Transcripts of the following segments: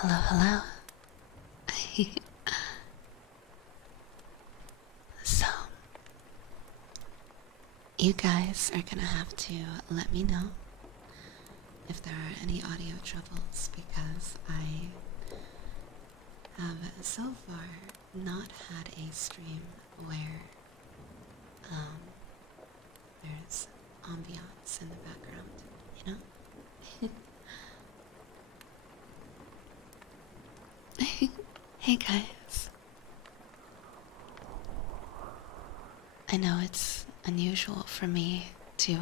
Hello, hello. So, you guys are gonna have to let me know if there are any audio troubles because I have so far not had a stream where there's ambiance in the background, you know? Hey guys. I know it's unusual for me to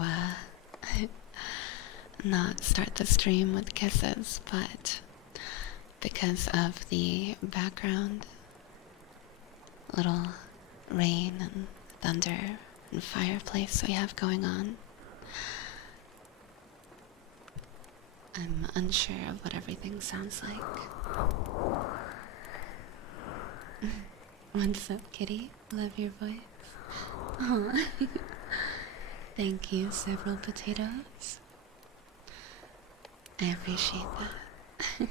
not start the stream with kisses, but because of the background, little rain and thunder and fireplace we have going on, I'm unsure of what everything sounds like. What's up, kitty? Love your voice. Aw. Thank you, several potatoes. I appreciate that.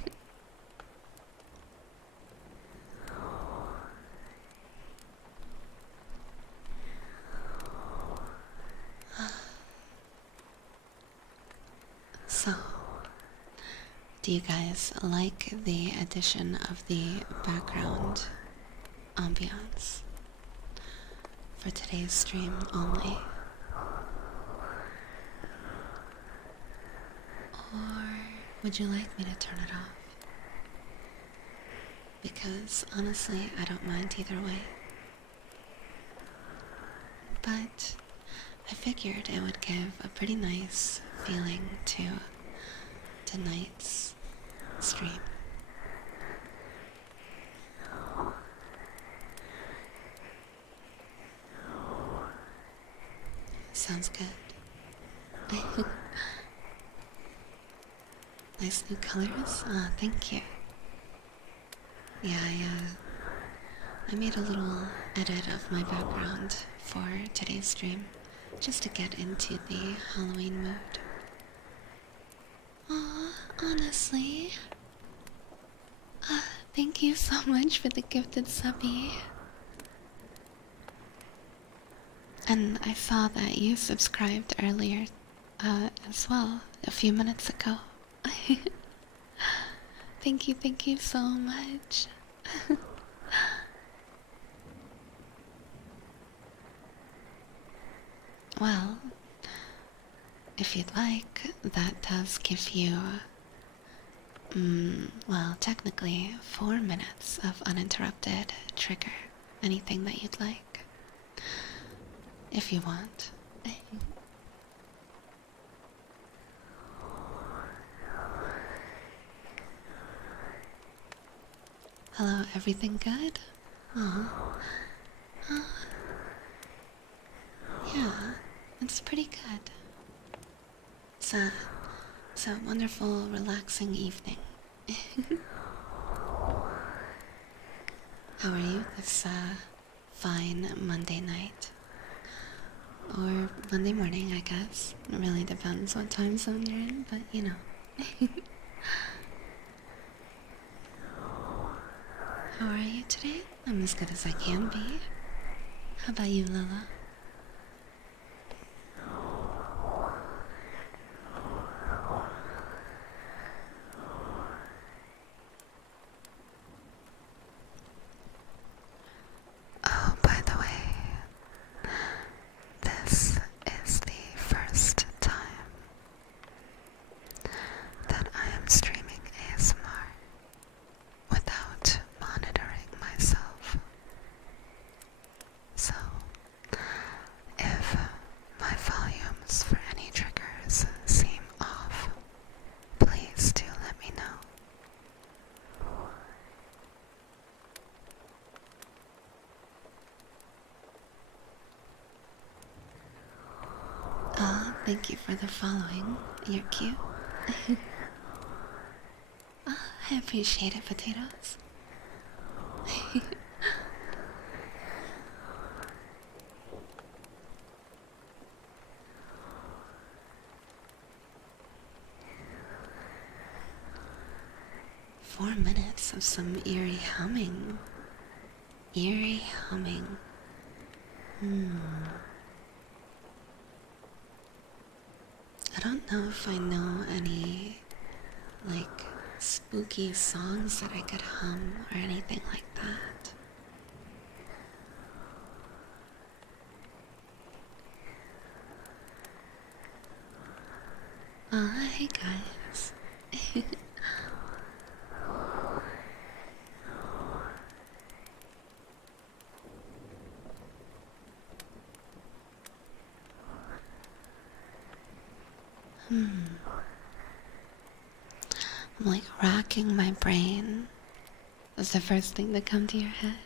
So, do you guys like the addition of the background ambiance for today's stream only? Or would you like me to turn it off? Because honestly, I don't mind either way. But I figured it would give a pretty nice feeling to tonight's stream. Sounds good. Nice new colors? Ah, thank you. Yeah, I made a little edit of my background for today's stream, just to get into the Halloween mood. Aw, honestly. Thank you so much for the gifted subby. And I saw that you subscribed earlier, as well, a few minutes ago. Thank you so much. Well, if you'd like, that does give you, well, technically 4 minutes of uninterrupted trigger. Anything that you'd like. If you want. Hello, everything good? Aw. Yeah, it's pretty good. It's a wonderful, relaxing evening. How are you this fine Monday night? Or Monday morning, I guess. It really depends what time zone you're in, but you know. How are you today? I'm as good as I can be. How about you, Lila? Oh, by the way, this is the first time that I am streaming ASMR without monitoring myself. So, if my volumes for any triggers seem off, please do let me know. Thank you for the following. You're cute. I appreciate it, potatoes. 4 minutes of some eerie humming. Eerie humming. I don't know if I know any, like, spooky songs that I could hum or anything like that. Hey guys. I'm like racking my brain. Is the first thing that come to your head?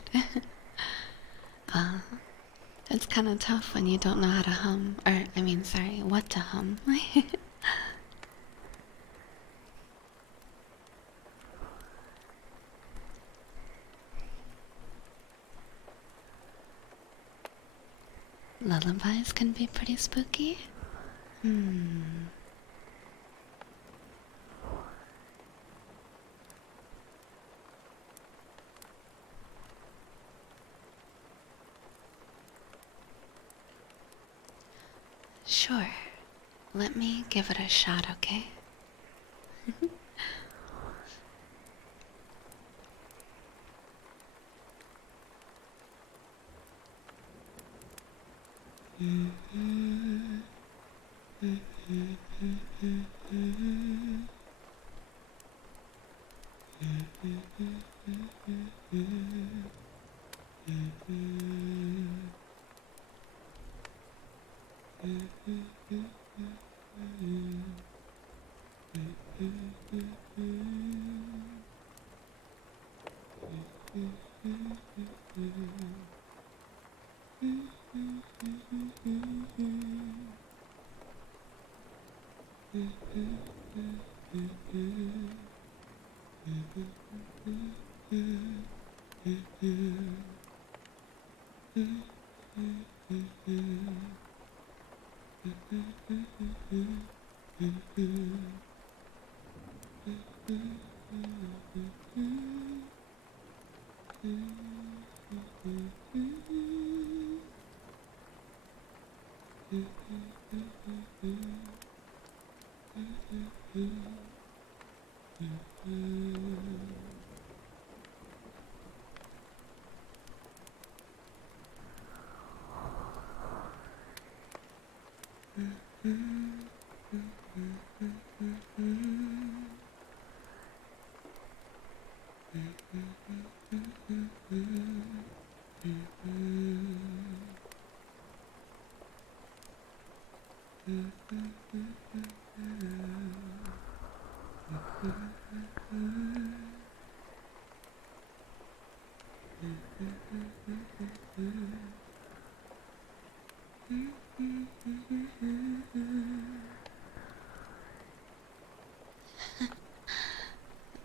It's kind of tough when you don't know how to hum, or I mean, sorry, what to hum. Lullabies can be pretty spooky. Sure. Let me give it a shot, okay?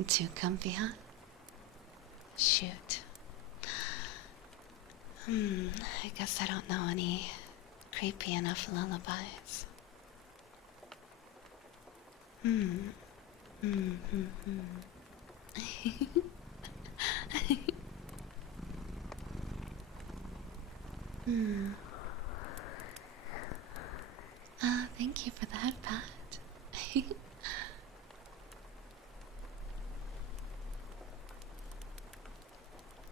Too comfy, huh? Shoot. I guess I don't know any creepy enough lullabies. Thank you for the head pat.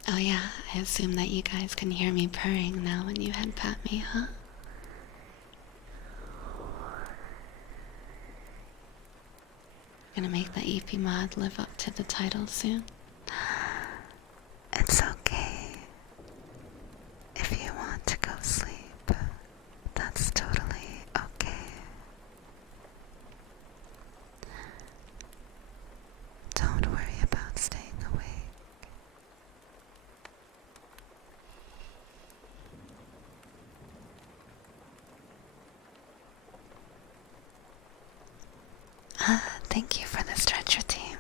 Oh yeah, I assume that you guys can hear me purring now when you head pat me, huh? Gonna make the EP mod live up to the title soon. It's okay. If you want to go sleep, that's totally okay. Don't worry about staying awake. Thank you for the stretcher team.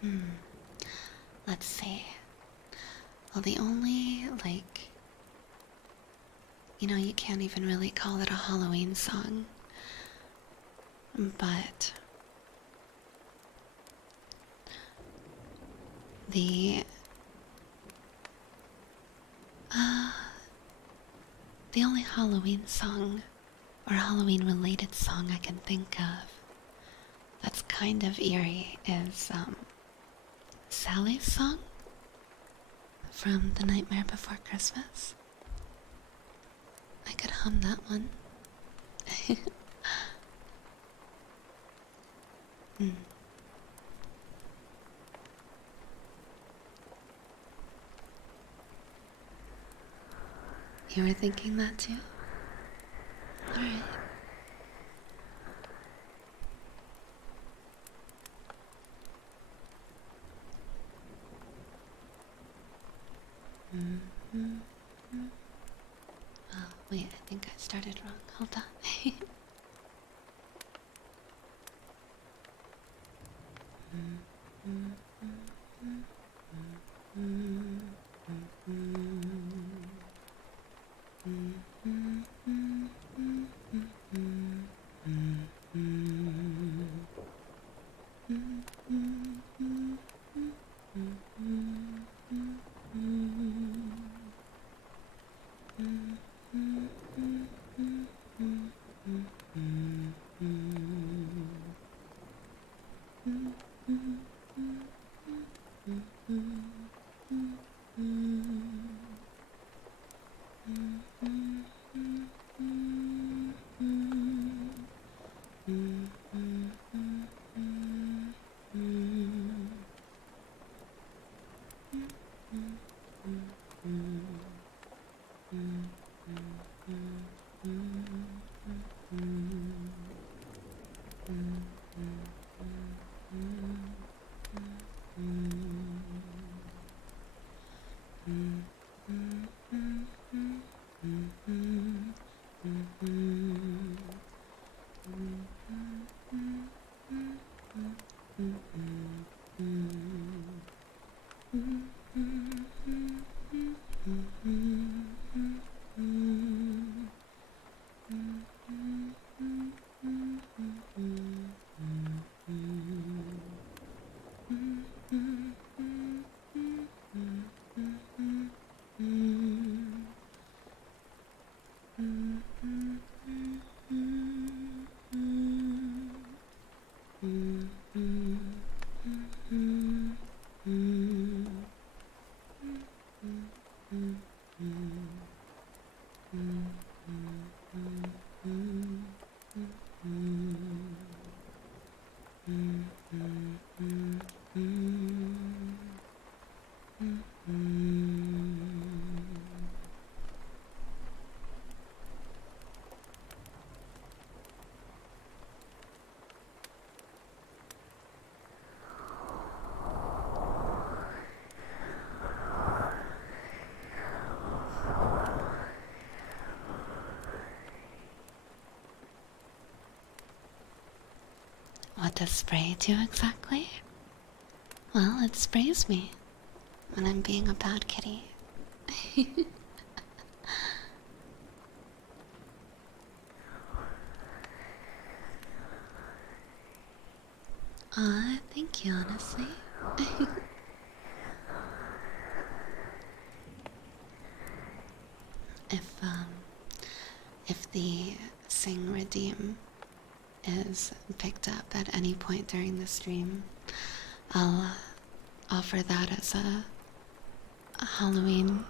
Hmm. Let's see. Well, the only, like, you can't even really call it a Halloween song, but the, uh, the only Halloween song or Halloween related song I can think of that's kind of eerie is, Sally's song from The Nightmare Before Christmas. I could hum that one. Hmm. You were thinking that too? Alright. Mm-hmm. Oh, wait, I think I started wrong. Hold on. What does spray do exactly? Well, it sprays me when I'm being a bad kitty. Aw, thank you, honestly. if, um, if the Sing Redeem is picked up at any point during the stream, I'll offer that as a Halloween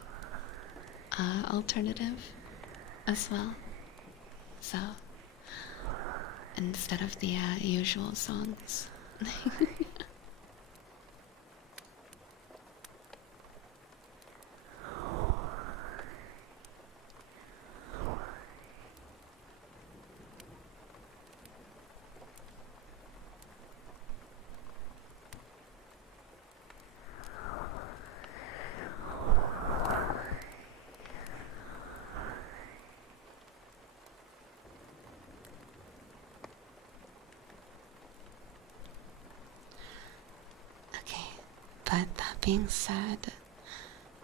alternative as well. So, instead of the usual songs. being said,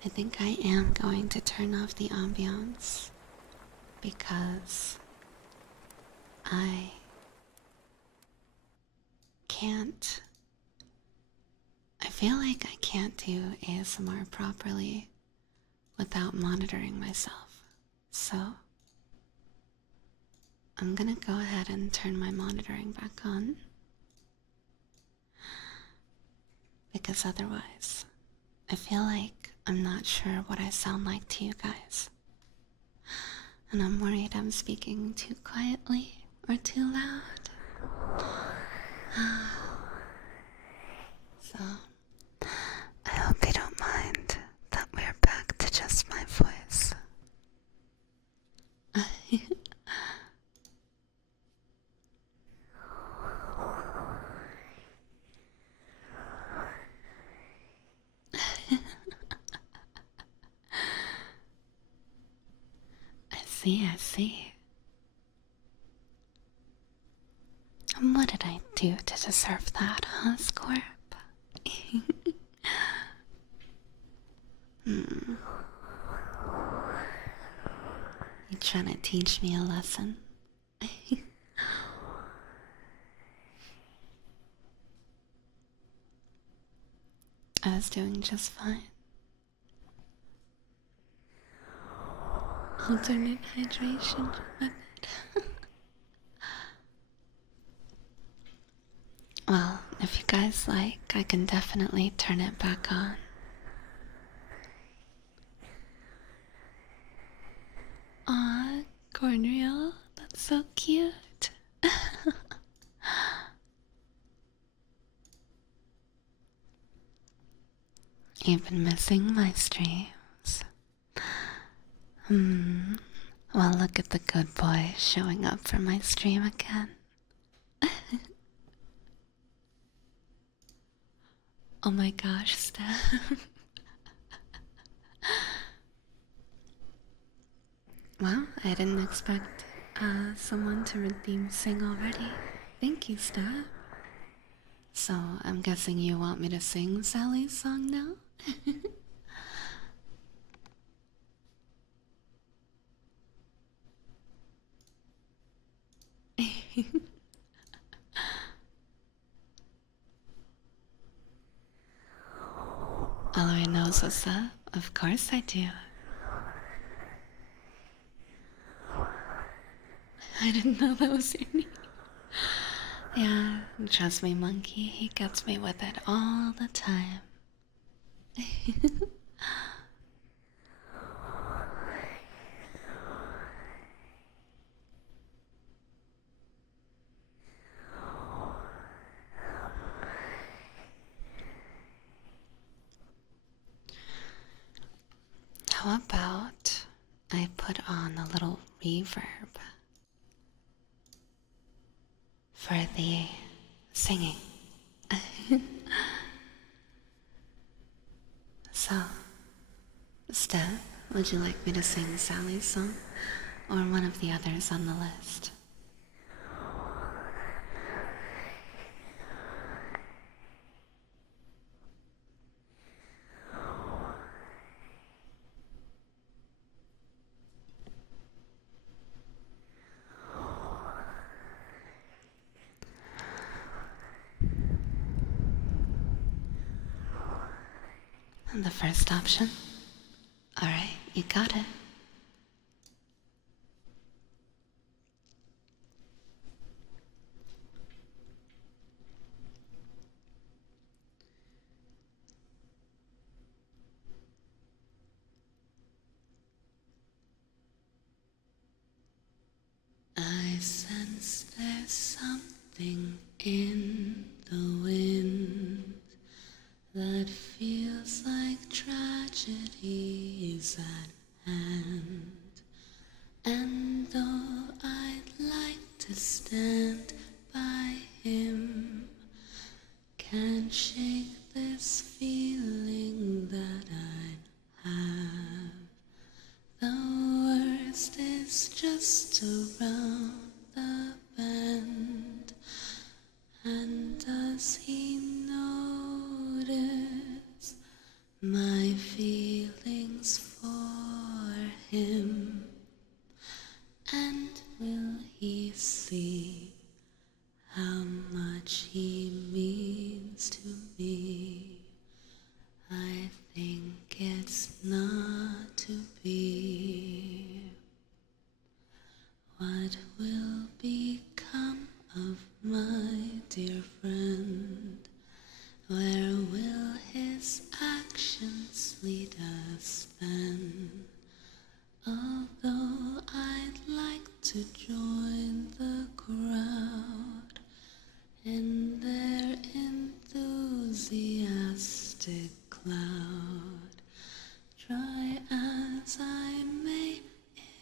I think I am going to turn off the ambiance because I can't. I feel like I can't do ASMR properly without monitoring myself. So, I'm gonna go ahead and turn my monitoring back on. Because otherwise, I feel like I'm not sure what I sound like to you guys. And I'm worried I'm speaking too quietly or too loud. So, I hope you don't mind that we're back to just my voice. I see. And what did I do to deserve that, huh, Scorp? You trying to teach me a lesson? I was doing just fine. Alternate hydration method. Well, if you guys like, I can definitely turn it back on. Aw, cornreal, that's so cute. You've been missing my streams. Well, look at the good boy showing up for my stream again. Oh my gosh, Steph. Well, I didn't expect someone to redeem Sing already. Thank you, Steph. So, I'm guessing you want me to sing Sally's song now? Aluei knows what's up. Of course I do. I didn't know that was your name. Yeah, trust me, monkey. He gets me with it all the time. How about I put on a little reverb for the singing? So, Steph, would you like me to sing Sally's song or one of the others on the list? And the first option? Alright, you got it. I sense there's something in the wind that feels like tragedy is at hand. And though I'd like to stand by him, can't shake this feeling that I have. The worst is just around the bend. And does he notice means to me. I think it's not to be. What will become of my dear friend? Where will his actions lead us then? Although I'd like to join the crowd in their enthusiastic cloud, try as I may,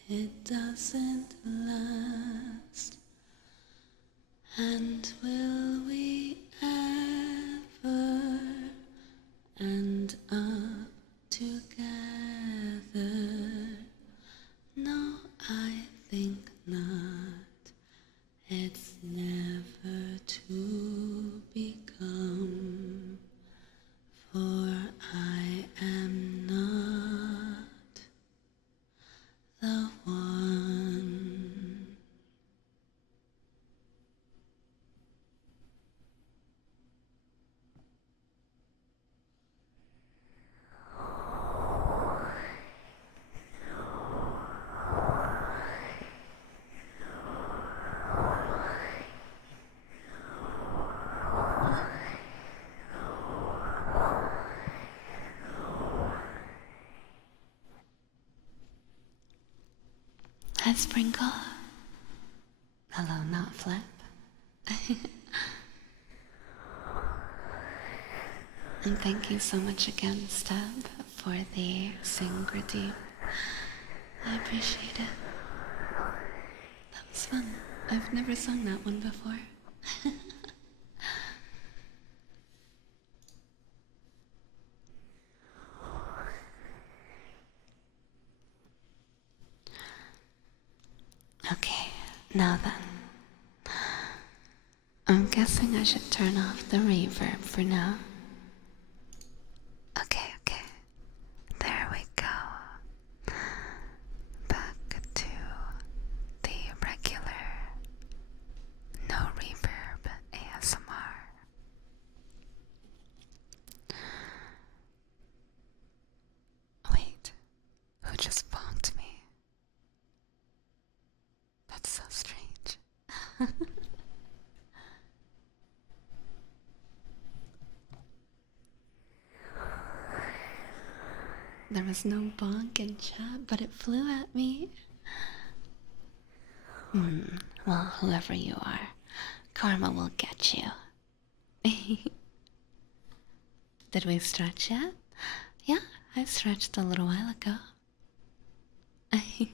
it doesn't last. And will we ever end up together? No, I think not. It's never to become, for I am not the one. Hi, Sprinkle. Hello, not Flip. And thank you so much again, Steb, for the sing redeem. I appreciate it. That was fun. I've never sung that one before. Okay, now then. I'm guessing I should turn off the reverb for now. Okay. There we go. Back to the regular, no reverb ASMR. Wait, who just bonked me? That's so strange. There was no bonk in chat, but it flew at me. Well, whoever you are, karma will get you. Did we stretch yet? Yeah, I stretched a little while ago. Okay,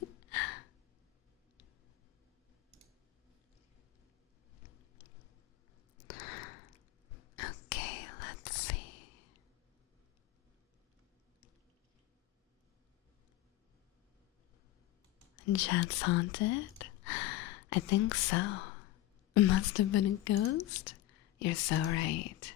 let's see. Chat's haunted? I think so. It must have been a ghost. You're so right.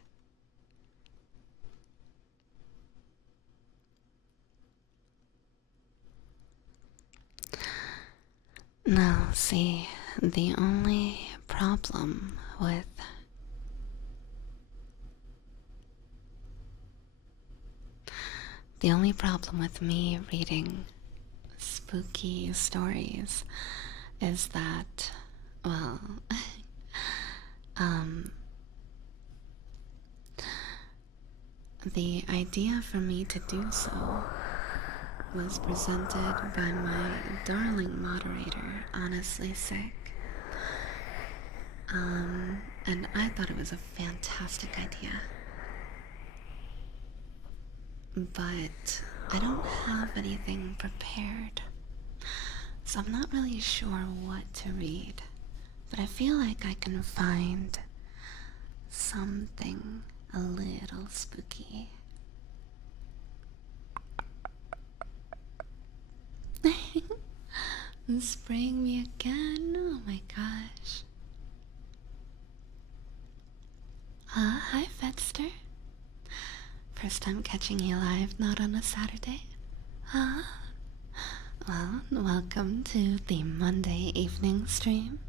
Now, see, the only problem with me reading spooky stories is that, well, the idea for me to do so was presented by my darling moderator, Honestly Sick. And I thought it was a fantastic idea. But I don't have anything prepared, so I'm not really sure what to read. But I feel like I can find something a little spooky. Spraying me again? Oh my gosh. Hi Fetster. First time catching you live, not on a Saturday. Well, welcome to the Monday evening stream.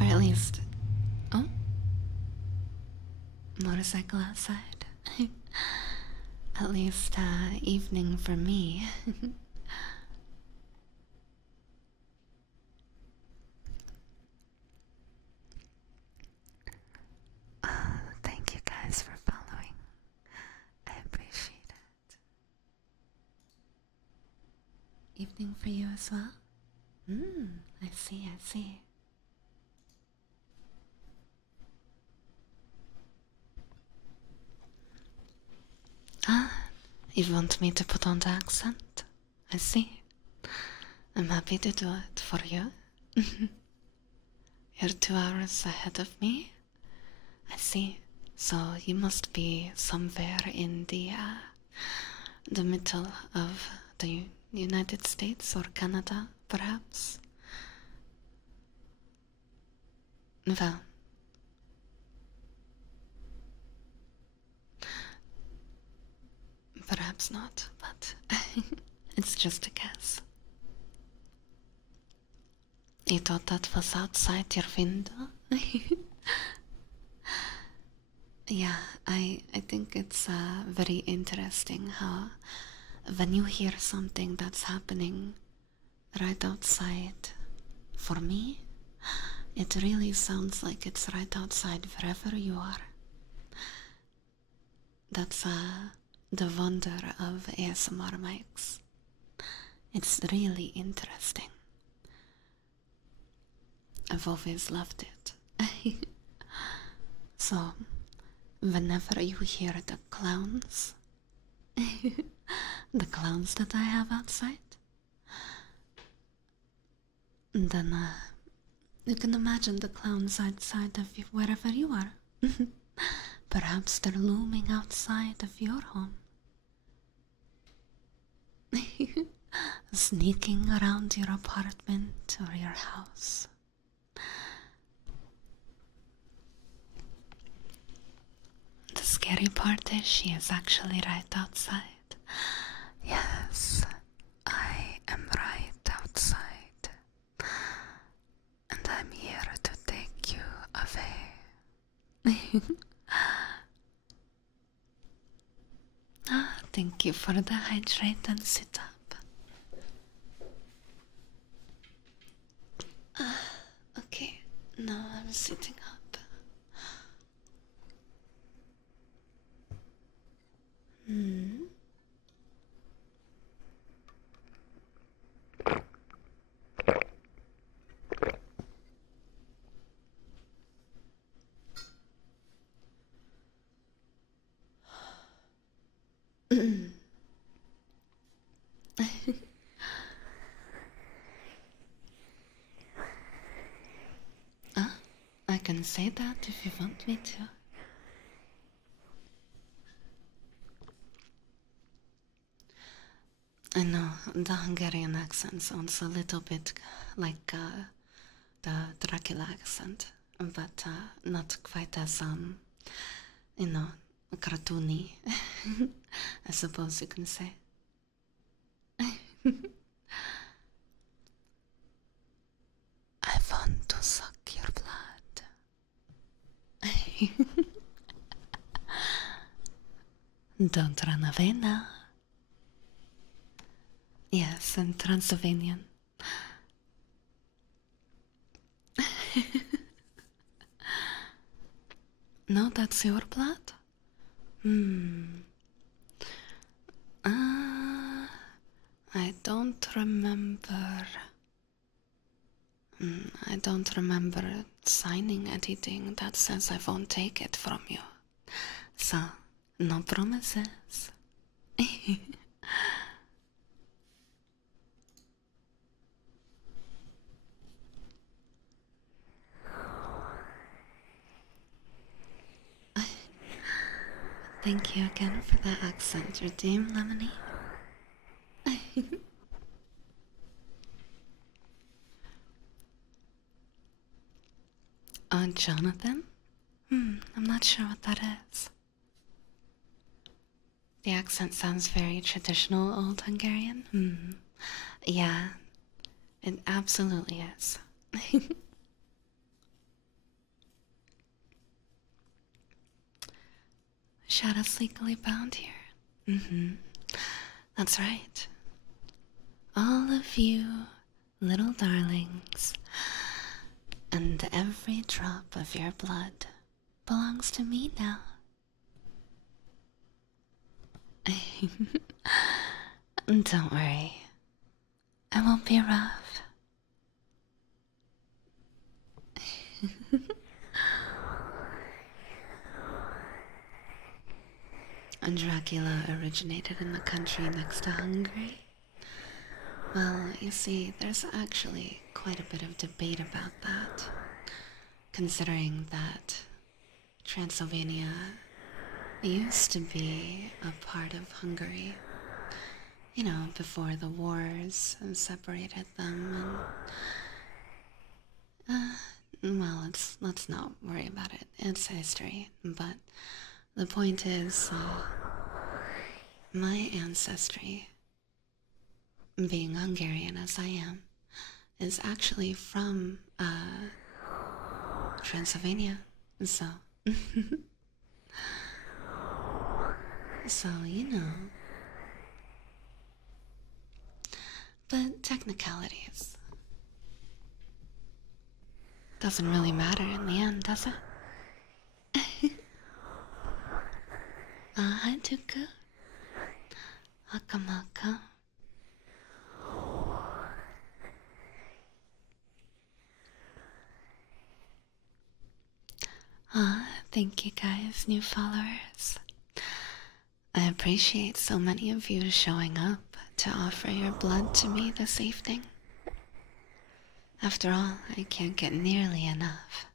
Or at least... Oh? motorcycle outside. At least, evening for me. Thank you guys for following. I appreciate it. Evening for you as well? I see, I see. Ah, you want me to put on the accent? I see. I'm happy to do it for you. You're 2 hours ahead of me? I see. So you must be somewhere in the middle of the United States or Canada, perhaps? Well, perhaps not, but it's just a guess. You thought that was outside your window? Yeah, I think it's very interesting how when you hear something that's happening right outside, for me, it really sounds like it's right outside wherever you are. That's the wonder of ASMR mics. It's really interesting. I've always loved it. So, whenever you hear the clowns, the clowns that I have outside, then you can imagine the clowns outside of you, wherever you are. Perhaps they're looming outside of your home. Sneaking around your apartment or your house. The scary part is she is actually right outside. Yes, I am right outside. And I'm here to take you away. Thank you for the hydrate and sit up. Okay, now I'm sitting up. I can say that if you want me to. I know the Hungarian accent sounds a little bit like the Dracula accent, but not quite as cartoony. I suppose you can say. I want to suck your blood. Don't run away now. Yes, I'm Transylvanian. No, that's your blood? I don't remember. I don't remember signing anything that says I won't take it from you. So, no promises. Thank you again for the accent redeem, Lemony. Jonathan? I'm not sure what that is. The accent sounds very traditional Old Hungarian. Yeah, it absolutely is. had us legally bound here. That's right. All of you little darlings, and every drop of your blood belongs to me now. Don't worry, I won't be rough. Dracula originated in the country next to Hungary. Well, you see, there's actually quite a bit of debate about that, considering that Transylvania used to be a part of Hungary, you know, before the wars separated them, and, well, let's not worry about it. It's history, but the point is, my ancestry, being Hungarian as I am, is actually from, Transylvania, so, so, you know. But technicalities doesn't really matter in the end, does it? Hi, Tuka. Akamaka. Thank you guys, new followers. I appreciate so many of you showing up to offer your blood to me this evening. After all, I can't get nearly enough.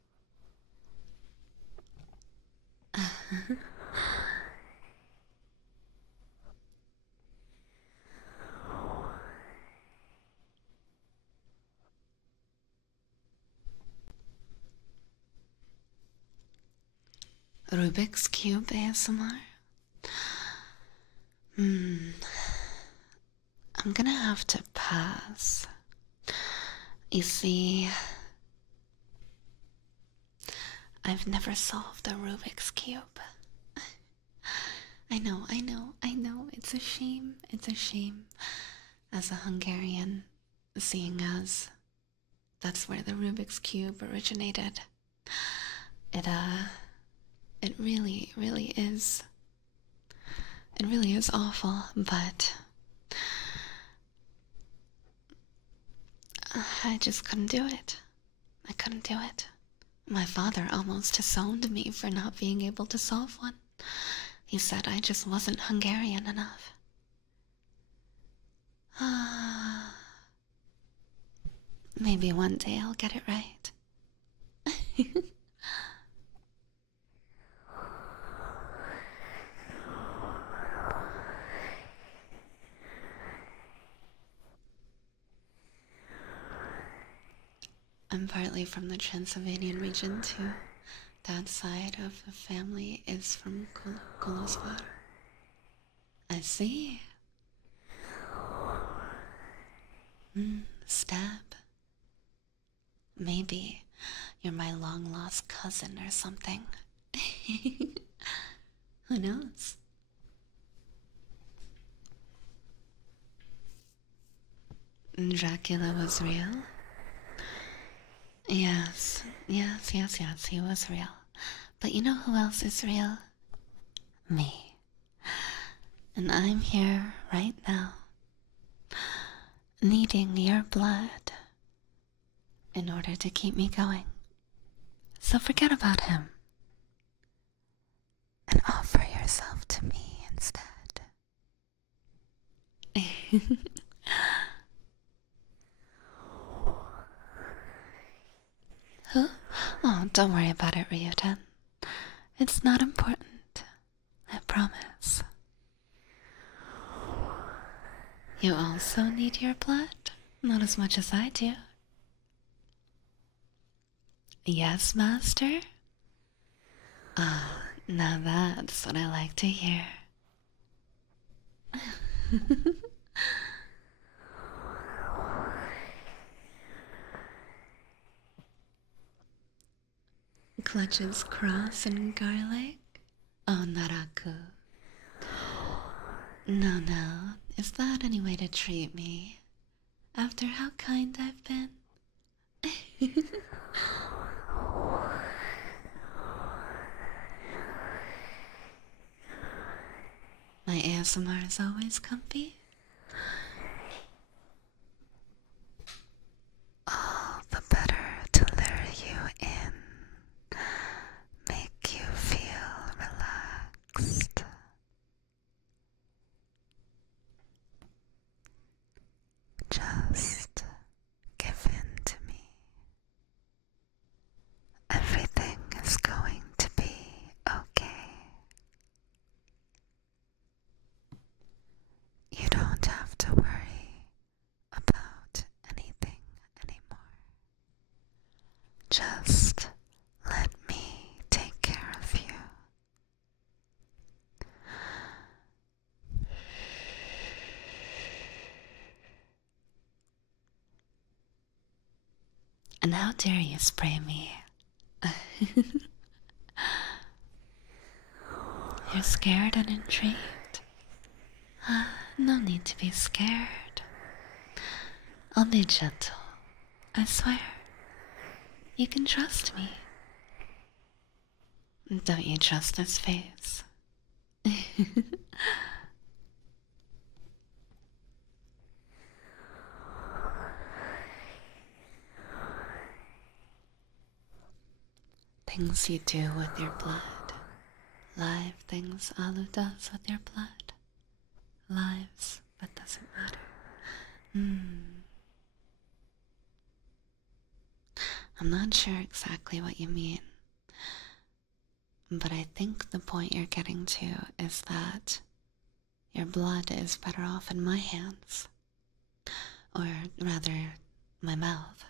Rubik's Cube ASMR? I'm gonna have to pass. You see, I've never solved a Rubik's Cube. I know, it's a shame. It's a shame as a Hungarian, seeing as that's where the Rubik's Cube originated. It really is. It really is awful, but I just couldn't do it. I couldn't do it. My father almost disowned me for not being able to solve one. He said I just wasn't Hungarian enough. Maybe one day I'll get it right. I'm partly from the Transylvanian region too. That side of the family is from Kolosvar. I see. Stab. Maybe you're my long-lost cousin or something. Who knows? Dracula was real? Yes, he was real. But you know who else is real? Me. And I'm here right now, needing your blood in order to keep me going. So forget about him and offer yourself to me instead. Huh? Oh, don't worry about it, Ryuden. It's not important. I promise. You also need your blood? Not as much as I do. Yes, Master? Ah, now that's what I like to hear. Clutches cross and garlic? Oh, Naraku. No, no. Is that any way to treat me? After how kind I've been? My ASMR is always comfy. All the better to lure you in, make you feel relaxed. Just give in to me. Everything is going to be okay. You don't have to worry about anything anymore. Just let me take care of you. And how dare you spray me? You're scared and intrigued? No need to be scared. I'll be gentle. I swear. You can trust me. Don't you trust this face? Things you do with your blood. Live things Alu does with your blood. Lives, but doesn't matter. I'm not sure exactly what you mean, but I think the point you're getting to is that your blood is better off in my hands. Or rather, my mouth.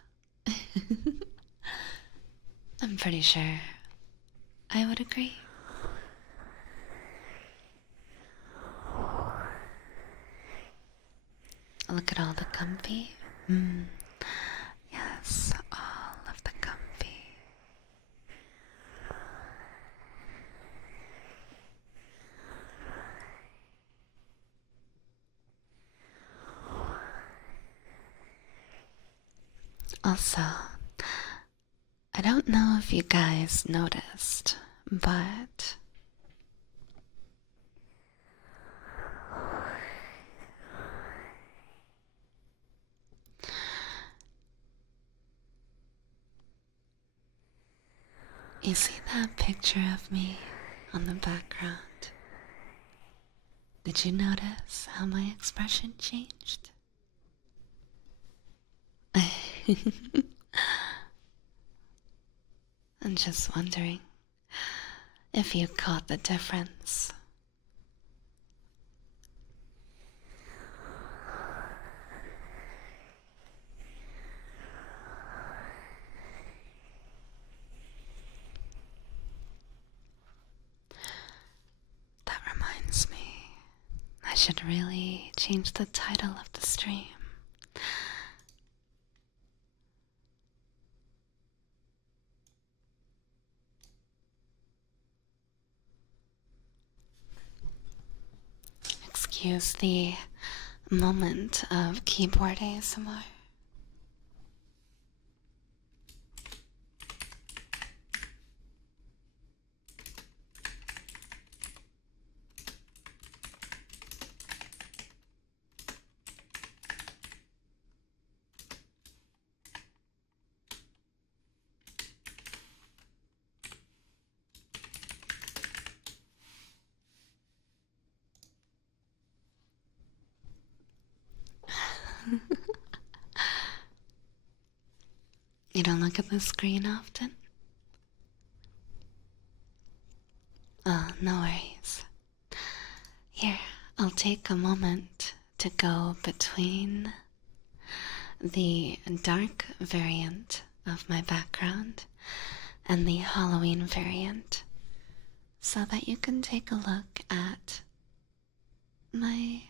I'm pretty sure I would agree. Look at all the comfy. Yes, all of the comfy. Also, I don't know if you guys noticed, but you see that picture of me on the background? Did you notice how my expression changed? I'm just wondering if you caught the difference. That reminds me, I should really change the title of the stream. Excuse the moment of keyboard ASMR. You don't look at the screen often? Oh, no worries. Here, I'll take a moment to go between the dark variant of my background and the Halloween variant so that you can take a look at my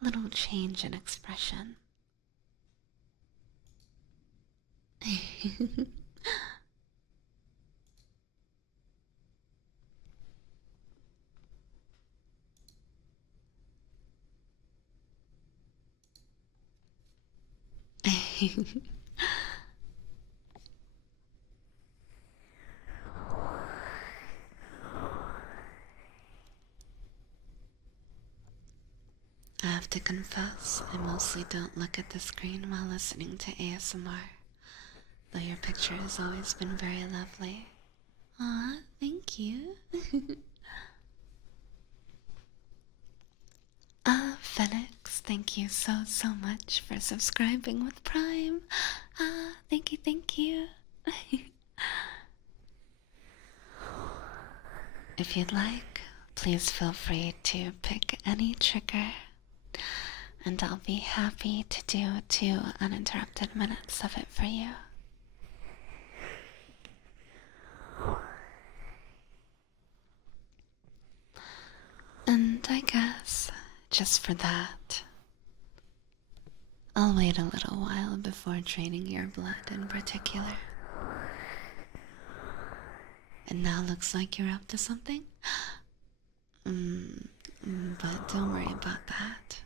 little change in expression. I have to confess, I mostly don't look at the screen while listening to ASMR, though your picture has always been very lovely. Aw, thank you. Felix, thank you so much for subscribing with Prime. Thank you, thank you. If you'd like, please feel free to pick any trigger, and I'll be happy to do 2 uninterrupted minutes of it for you. And I guess, just for that, I'll wait a little while before draining your blood in particular. And now looks like you're up to something? But don't worry about that.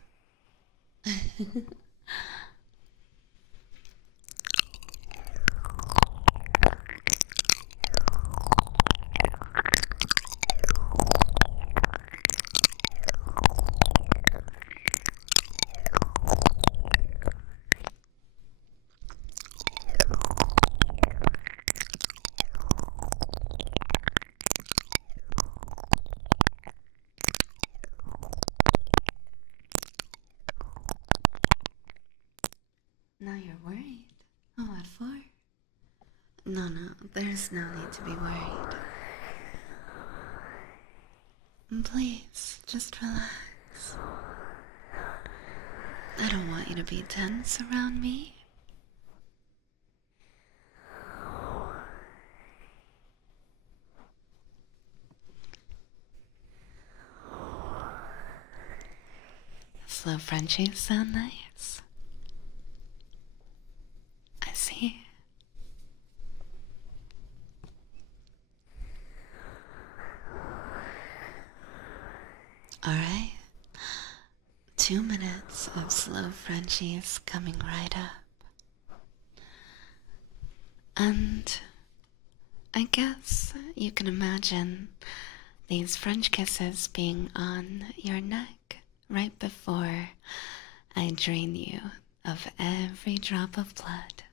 Now you're worried. Oh, what for? No, there's no need to be worried. Please, just relax. I don't want you to be tense around me. Slow Frenchies sound nice. I see. Alright. 2 minutes of slow Frenchies coming right up. And I guess you can imagine these French kisses being on your neck right before I drain you of every drop of blood.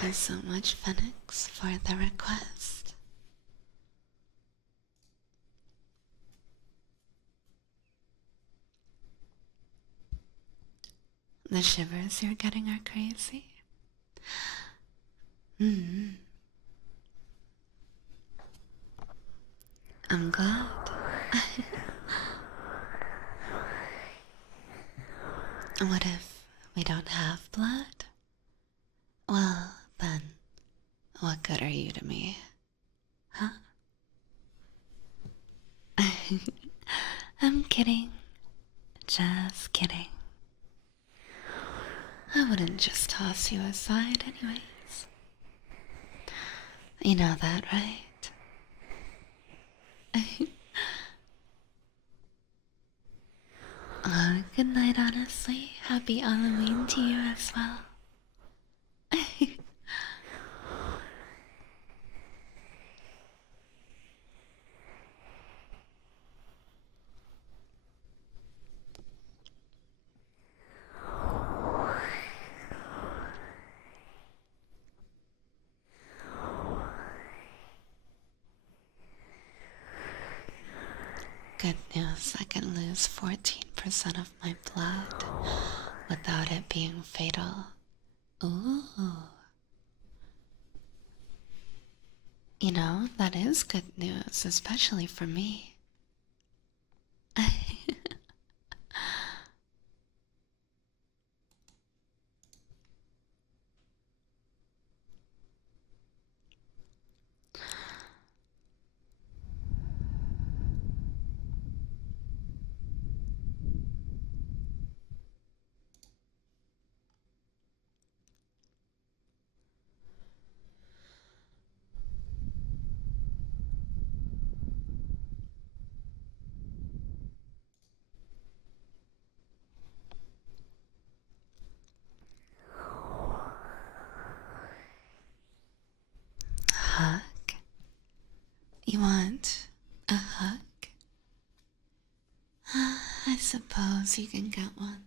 Thank you so much, Phoenix, for the request. The shivers you're getting are crazy. Mm. I'm glad. What if we don't have blood? Well, then, what good are you to me? Huh? I'm kidding. Just kidding. I wouldn't just toss you aside anyways. You know that, right? Good night, honestly. Happy Aluei to you as well. Good news, I can lose 14% of my blood without it being fatal. Ooh. You know, that is good news, especially for me. Hug? You want a hug? I suppose you can get one.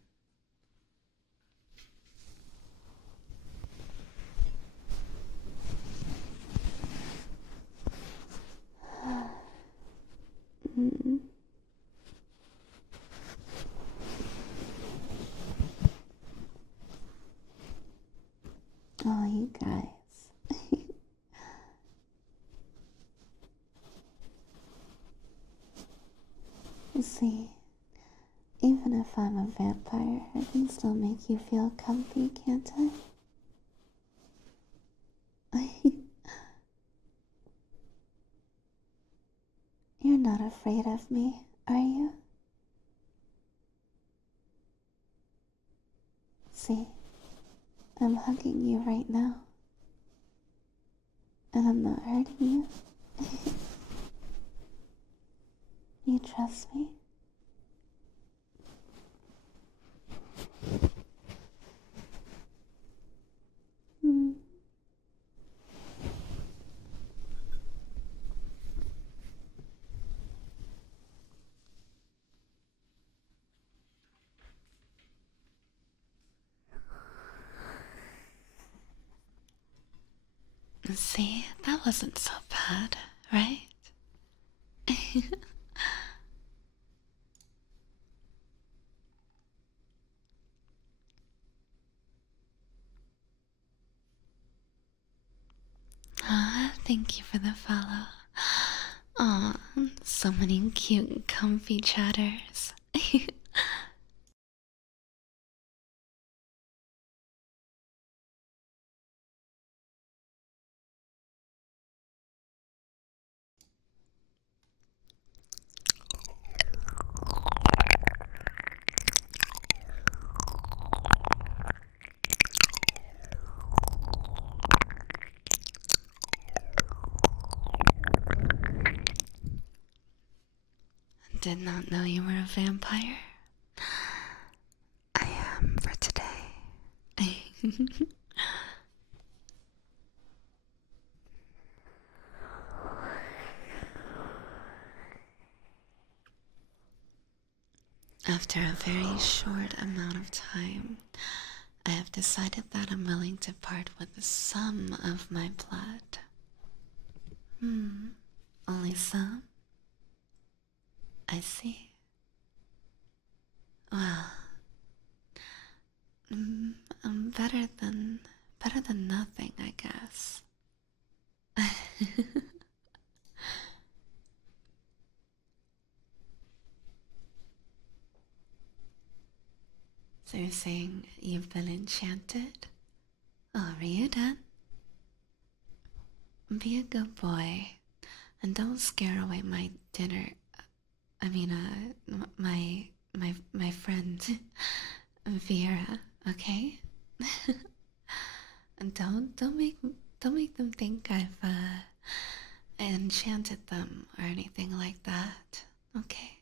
Oh, you guys. See, even if I'm a vampire, I can still make you feel comfy, can't I? You're not afraid of me, are you? See, I'm hugging you right now. And I'm not hurting you. You trust me? Hmm. See, that wasn't so bad, right? Ah, thank you for the follow. Aw, so many cute, comfy chatters. Did not know you were a vampire. I am for today. After a very short amount of time, I have decided that I'm willing to part with some of my blood. Only some? I see. Well, better than nothing, I guess. So you're saying you've been enchanted? Oh, are you done? Be a good boy and don't scare away my dinner. I mean, my friend Vera. Okay? And don't make them think I've enchanted them or anything like that. Okay?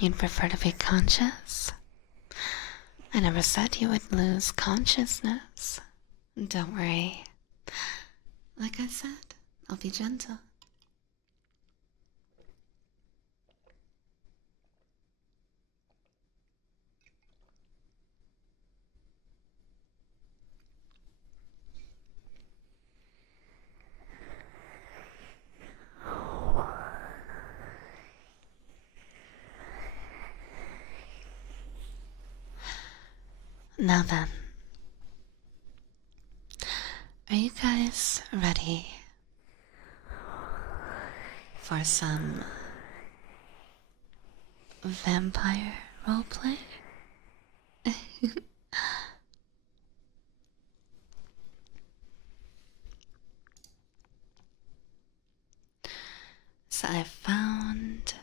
You'd prefer to be conscious? I never said you would lose consciousness. Don't worry. Like I said, I'll be gentle. Now then, are you guys ready for some vampire roleplay? So I found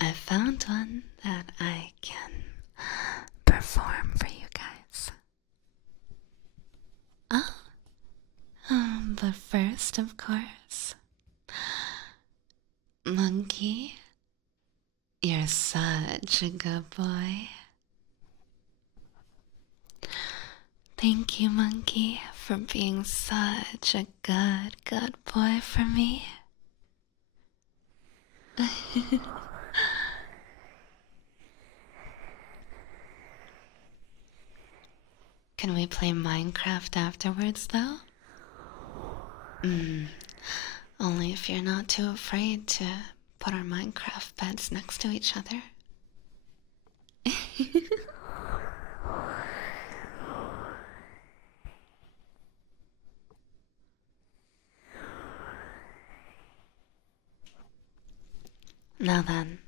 I found one that I can perform for you guys. Oh, but first, of course, Monkey, you're such a good boy. Thank you, Monkey, for being such a good boy for me. Can we play Minecraft afterwards, though? Only if you're not too afraid to put our Minecraft beds next to each other. Now then,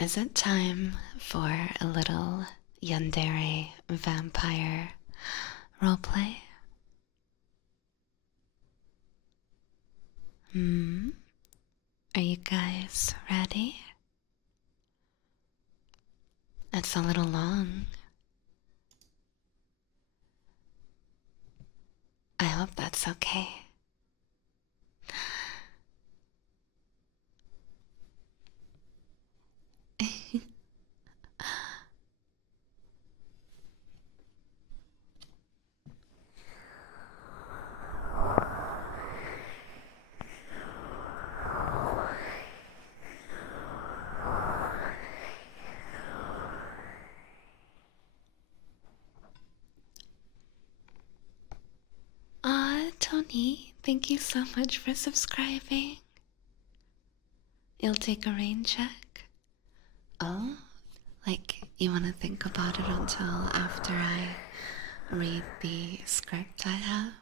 is it time for a little yandere vampire roleplay? Are you guys ready? It's a little long. I hope that's okay. Tony, thank you so much for subscribing. You'll take a rain check? Oh, like you want to think about it until after I read the script I have?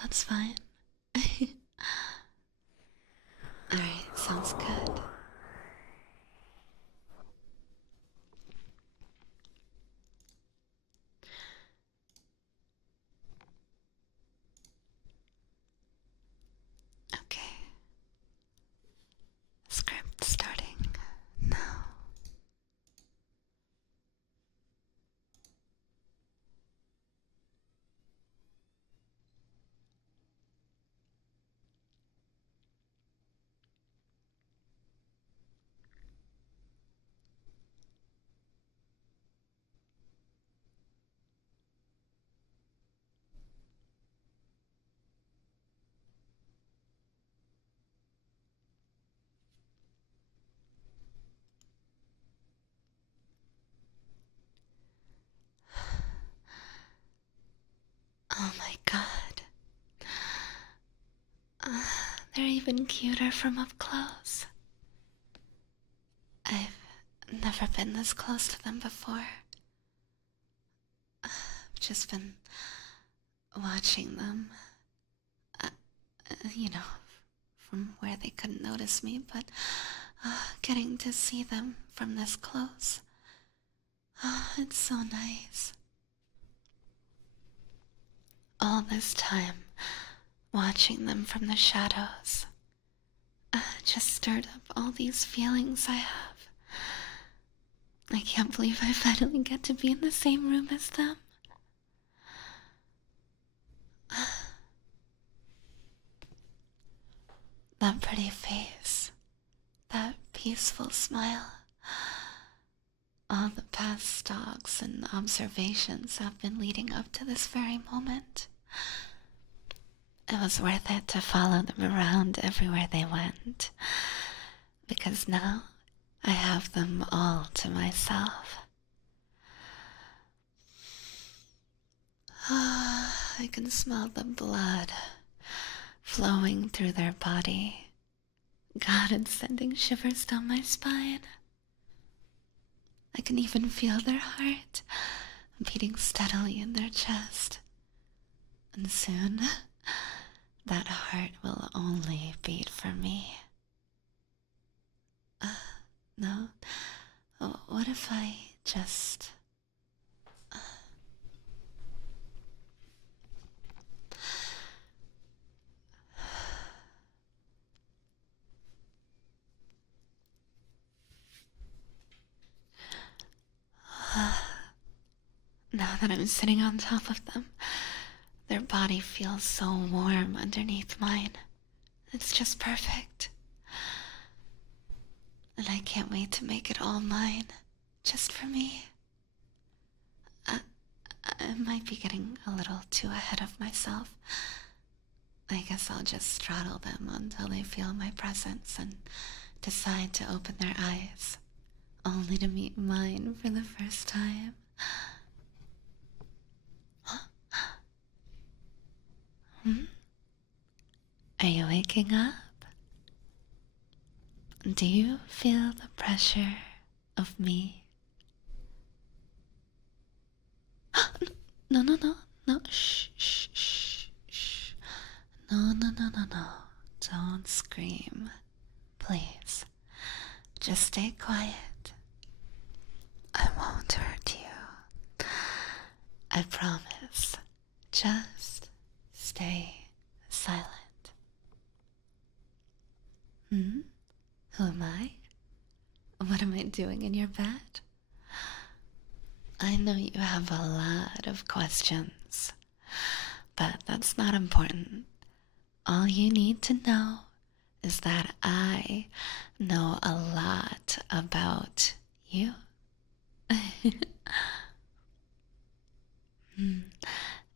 That's fine. Alright, sounds good. Okay. Script starting now. Oh my god. They're even cuter from up close. I've never been this close to them before. I've just been watching them. You know, from where they couldn't notice me, but getting to see them from this close. It's so nice. All this time, watching them from the shadows, just stirred up all these feelings I have. I can't believe I finally get to be in the same room as them. That pretty face, that peaceful smile. All the past talks and observations have been leading up to this very moment. It was worth it to follow them around everywhere they went, because now I have them all to myself. I can smell the blood flowing through their body. God, it's sending shivers down my spine. I can even feel their heart beating steadily in their chest. And soon, that heart will only beat for me. No? What if I just... Now that I'm sitting on top of them, their body feels so warm underneath mine. It's just perfect. And I can't wait to make it all mine, just for me. I might be getting a little too ahead of myself. I guess I'll just straddle them until they feel my presence and decide to open their eyes, only to meet mine for the first time. Are you waking up? Do you feel the pressure of me? No, no, no, no, shh, shh, shh, shh. No, no, no, no, no. Don't scream. Please. Just stay quiet. I won't hurt you. I promise. Just stay silent. Who am I? What am I doing in your bed? I know you have a lot of questions, but that's not important. All you need to know is that I know a lot about you.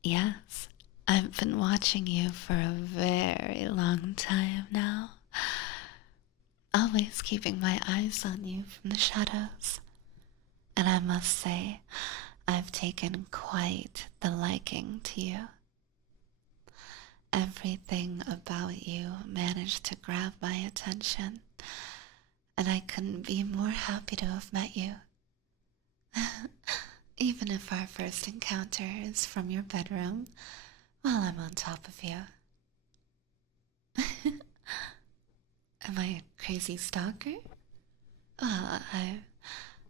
Yes, I've been watching you for a very long time now. Always keeping my eyes on you from the shadows. And I must say, I've taken quite the liking to you. Everything about you managed to grab my attention, and I couldn't be more happy to have met you. Even if our first encounter is from your bedroom, while I'm on top of you. Am I a crazy stalker? Well,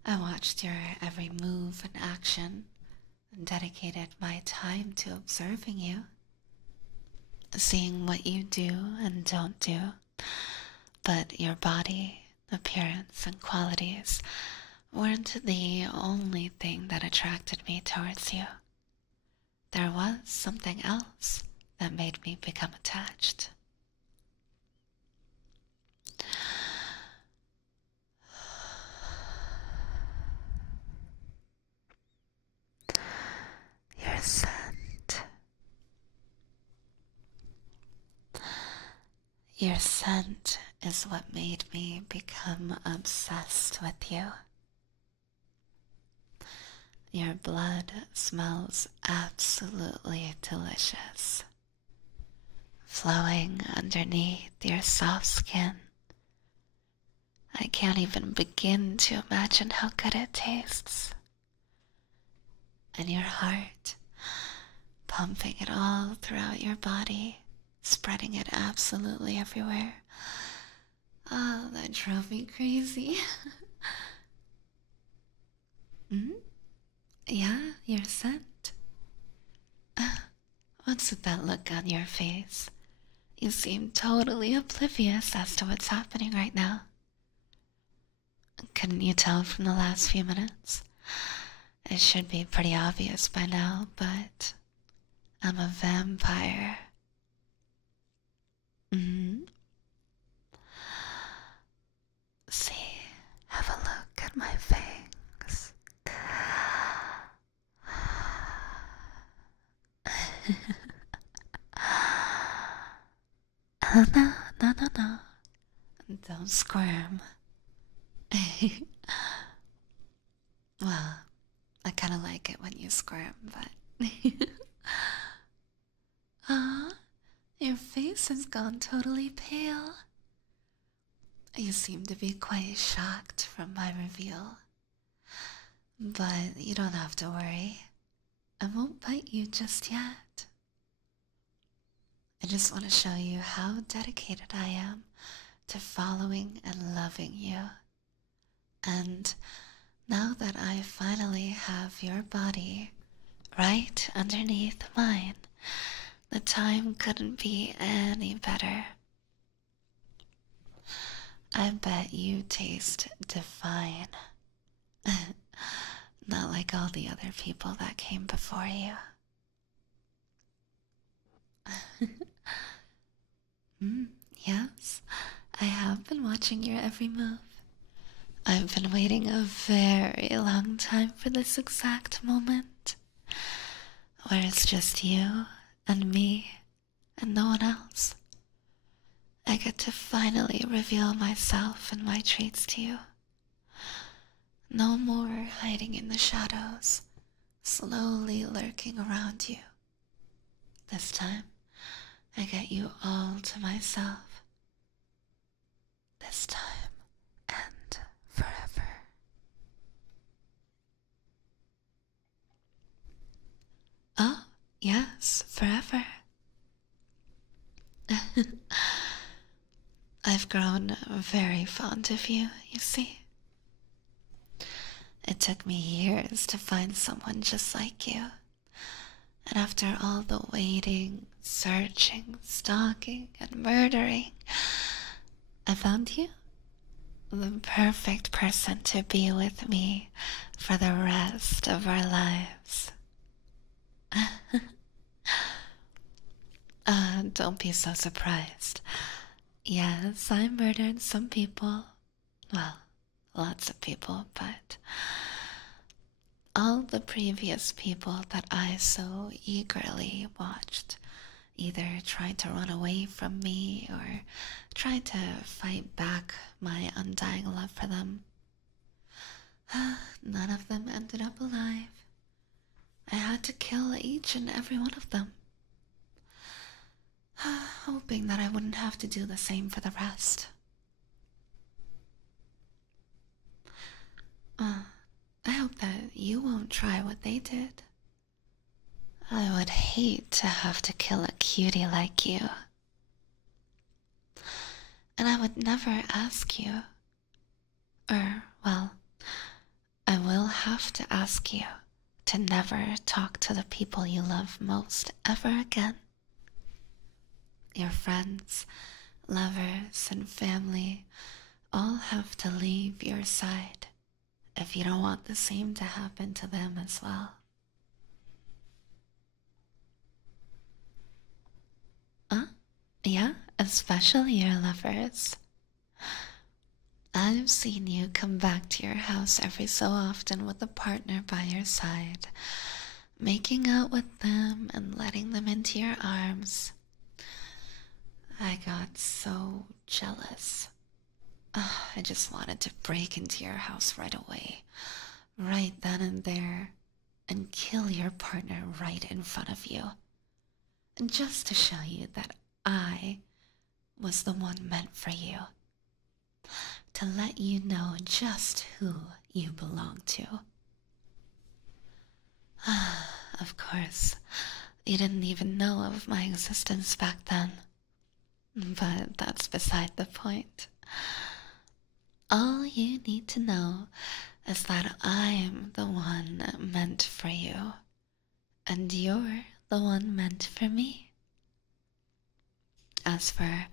I watched your every move and action and dedicated my time to observing you, seeing what you do and don't do. But your body, appearance, and qualities weren't the only thing that attracted me towards you. There was something else that made me become attached. Your scent. Your scent is what made me become obsessed with you. Your blood smells absolutely delicious, flowing underneath your soft skin. I can't even begin to imagine how good it tastes. And your heart, pumping it all throughout your body, spreading it absolutely everywhere. Oh, that drove me crazy. Yeah, your scent. What's with that look on your face? You seem totally oblivious as to what's happening right now. Couldn't you tell from the last few minutes? It should be pretty obvious by now, but I'm a vampire. See, have a look at my fangs. No, no, no, no. Don't squirm. Well, I kind of like it when you squirm, but... Your face has gone totally pale. You seem to be quite shocked from my reveal. But you don't have to worry. I won't bite you just yet. I just want to show you how dedicated I am to following and loving you. And now that I finally have your body right underneath mine, the time couldn't be any better. I bet you taste divine. Not like all the other people that came before you. Yes, I have been watching your every move. I've been waiting a very long time for this exact moment, where it's just you and me and no one else. I get to finally reveal myself and my traits to you. No more hiding in the shadows, slowly lurking around you. This time, I get you all to myself. This time and forever. Oh, yes, forever. I've grown very fond of you, you see. It took me years to find someone just like you. And after all the waiting, searching, stalking, and murdering, I found you. The perfect person to be with me for the rest of our lives. Don't be so surprised. Yes, I murdered some people. Well, lots of people, but all the previous people that I so eagerly watched either tried to run away from me or tried to fight back my undying love for them. None of them ended up alive. I had to kill each and every one of them, hoping that I wouldn't have to do the same for the rest. I hope that you won't try what they did. I would hate to have to kill a cutie like you. And I would never ask you. Well, I will have to ask you to never talk to the people you love most ever again. Your friends, lovers, and family all have to leave your side if you don't want the same to happen to them as well. Yeah, especially your lovers. I've seen you come back to your house every so often with a partner by your side, making out with them and letting them into your arms. I got so jealous. I just wanted to break into your house right away, right then and there, and kill your partner right in front of you. And just to show you that I was the one meant for you. To let you know just who you belong to. Of course, you didn't even know of my existence back then. But that's beside the point. All you need to know is that I'm the one meant for you, and you're the one meant for me. As for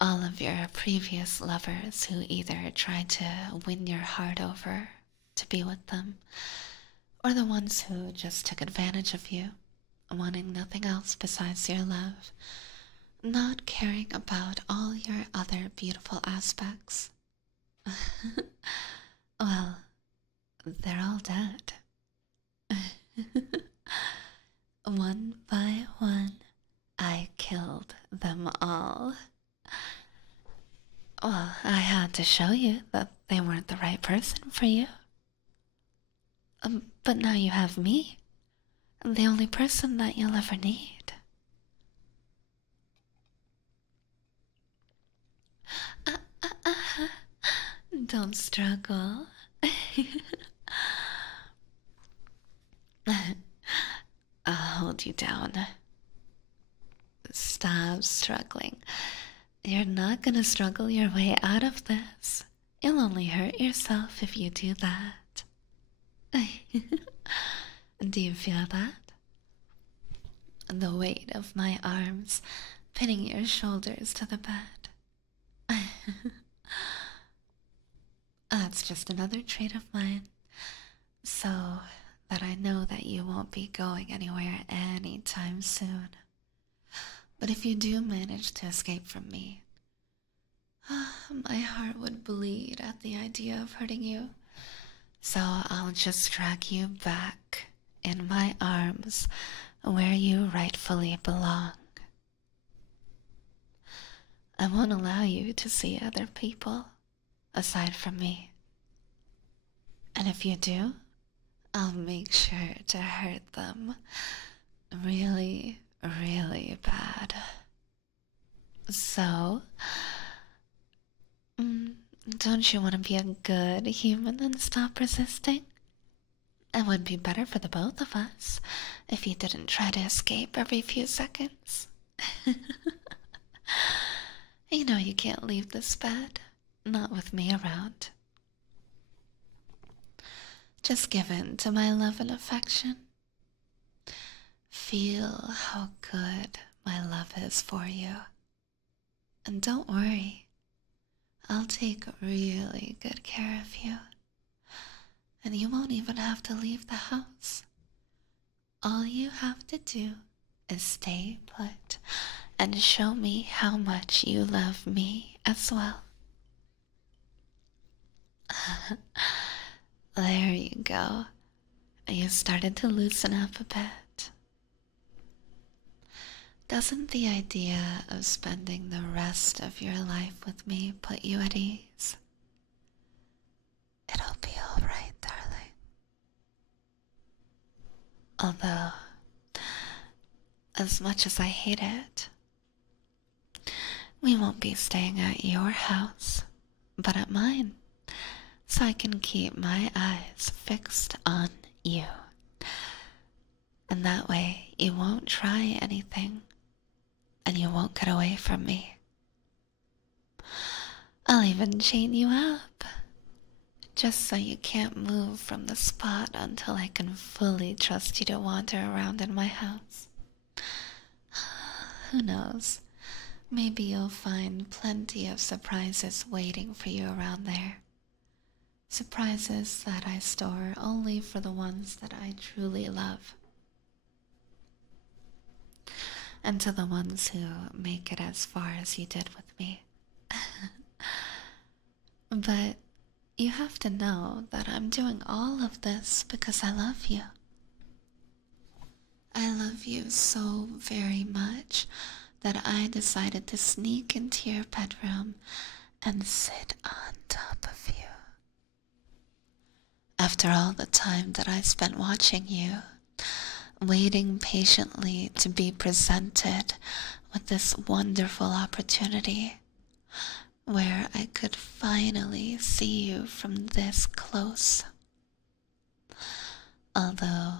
all of your previous lovers who either tried to win your heart over to be with them, or the ones who just took advantage of you, wanting nothing else besides your love, not caring about all your other beautiful aspects. Well, they're all dead. One by one, I killed them all. Well, I had to show you that they weren't the right person for you. But now you have me, the only person that you'll ever need. Don't struggle. I'll hold you down. Stop struggling. You're not gonna struggle your way out of this. You'll only hurt yourself if you do that. Do you feel that? The weight of my arms pinning your shoulders to the bed. That's just another trait of mine, so that I know that you won't be going anywhere anytime soon. But if you do manage to escape from me, my heart would bleed at the idea of hurting you. So I'll just drag you back in my arms where you rightfully belong. I won't allow you to see other people aside from me. And if you do, I'll make sure to hurt them really, really bad. So, don't you want to be a good human and stop resisting? It would be better for the both of us if you didn't try to escape every few seconds. You know you can't leave this bed, not with me around. Just give in to my love and affection. Feel how good my love is for you. And don't worry, I'll take really good care of you. And you won't even have to leave the house. All you have to do is stay put and show me how much you love me as well. There you go. You started to loosen up a bit. Doesn't the idea of spending the rest of your life with me put you at ease? It'll be all right, darling. Although, as much as I hate it, we won't be staying at your house, but at mine, so I can keep my eyes fixed on you. and that way you won't try anything, and you won't get away from me. I'll even chain you up, just so you can't move from the spot until I can fully trust you to wander around in my house. Who knows? Maybe you'll find plenty of surprises waiting for you around there. Surprises that I store only for the ones that I truly love. And to the ones who make it as far as you did with me. But you have to know that I'm doing all of this because I love you. I love you so very much that I decided to sneak into your bedroom and sit on top of you. After all the time that I spent watching you, waiting patiently to be presented with this wonderful opportunity where I could finally see you from this close. Although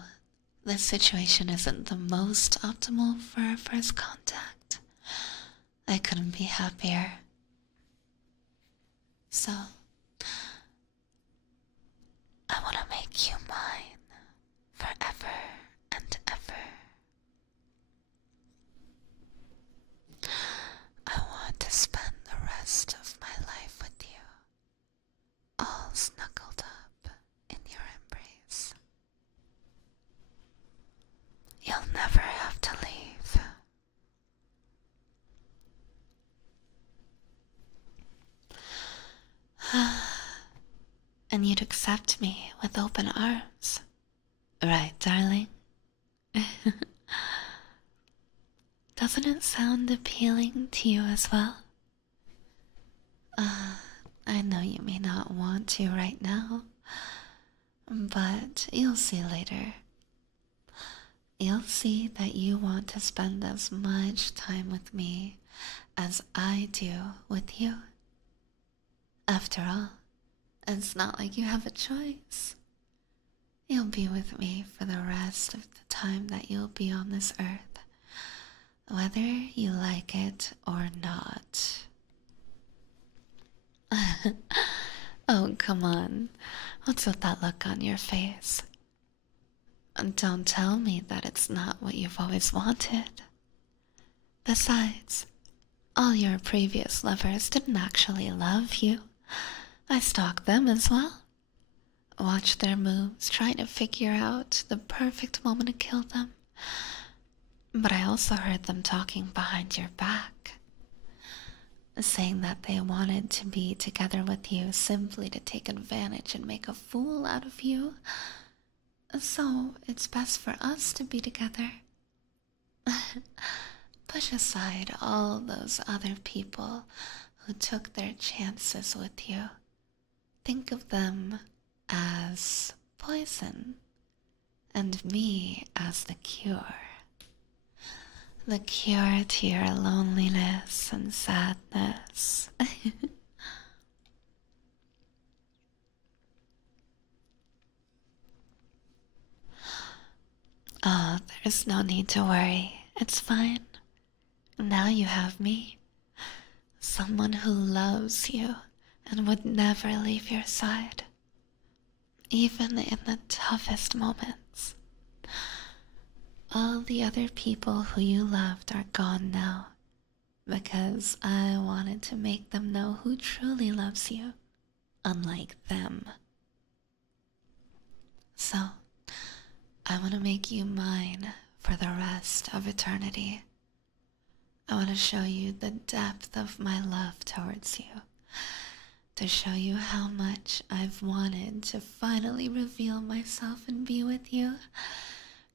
this situation isn't the most optimal for our first contact, I couldn't be happier. So, I want to make you mine forever and ever. I want to spend the rest of my life with you, all snuggled up in your embrace. You'll never have to leave. And you'd accept me with open arms, right, darling? Doesn't it sound appealing to you as well? I know you may not want to right now, but you'll see later. You'll see that you want to spend as much time with me as I do with you. After all, it's not like you have a choice. You'll be with me for the rest of the time that you'll be on this earth, whether you like it or not. Oh, come on. What's with that look on your face? Don't tell me that it's not what you've always wanted. Besides, all your previous lovers didn't actually love you. I stalked them as well. Watched their moves, trying to figure out the perfect moment to kill them. But I also heard them talking behind your back, saying that they wanted to be together with you simply to take advantage and make a fool out of you. So it's best for us to be together. Push aside all those other people who took their chances with you. Think of them as poison, and me as the cure. The cure to your loneliness and sadness. Oh, there's no need to worry. It's fine. Now you have me. Someone who loves you and would never leave your side, even in the toughest moments. All the other people who you loved are gone now, because I wanted to make them know who truly loves you, unlike them. So, I want to make you mine for the rest of eternity. I want to show you the depth of my love towards you, to show you how much I've wanted to finally reveal myself and be with you,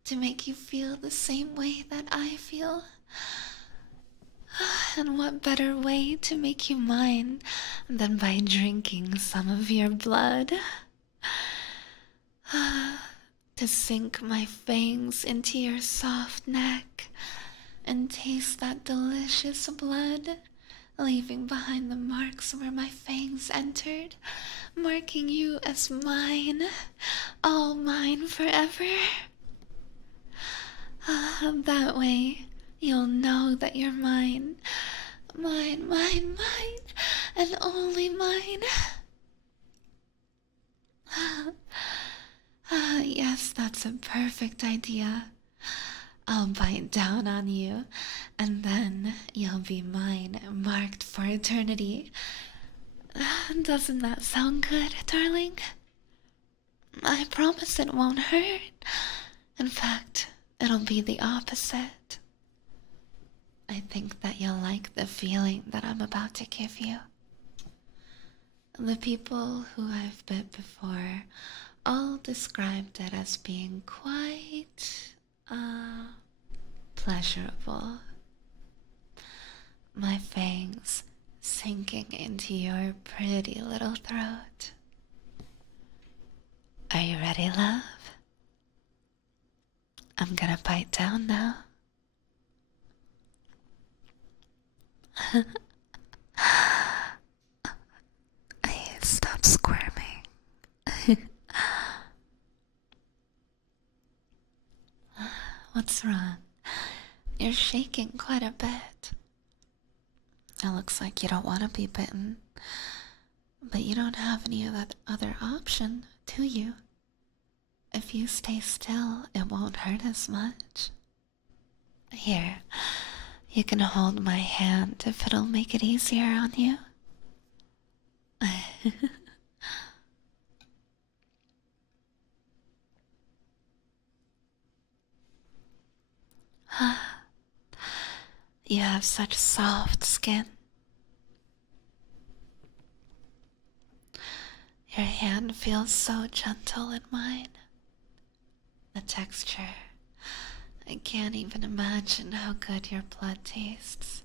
to make you feel the same way that I feel. And what better way to make you mine than by drinking some of your blood? To sink my fangs into your soft neck and taste that delicious blood, leaving behind the marks where my fangs entered, marking you as mine, all mine forever. That way, you'll know that you're mine. Mine, mine, mine, and only mine. Yes, that's a perfect idea. I'll bite down on you, and then you'll be mine, marked for eternity. Doesn't that sound good, darling? I promise it won't hurt. In fact, it'll be the opposite. I think that you'll like the feeling that I'm about to give you. The people who I've bit before all described it as being quite, pleasurable. My fangs sinking into your pretty little throat. Are you ready, love? I'm gonna bite down now. Stop squirming. What's wrong? You're shaking quite a bit. It looks like you don't want to be bitten, but you don't have any other option, do you? If you stay still, it won't hurt as much. Here, you can hold my hand if it'll make it easier on you. You have such soft skin. Your hand feels so gentle in mine. The texture. I can't even imagine how good your blood tastes.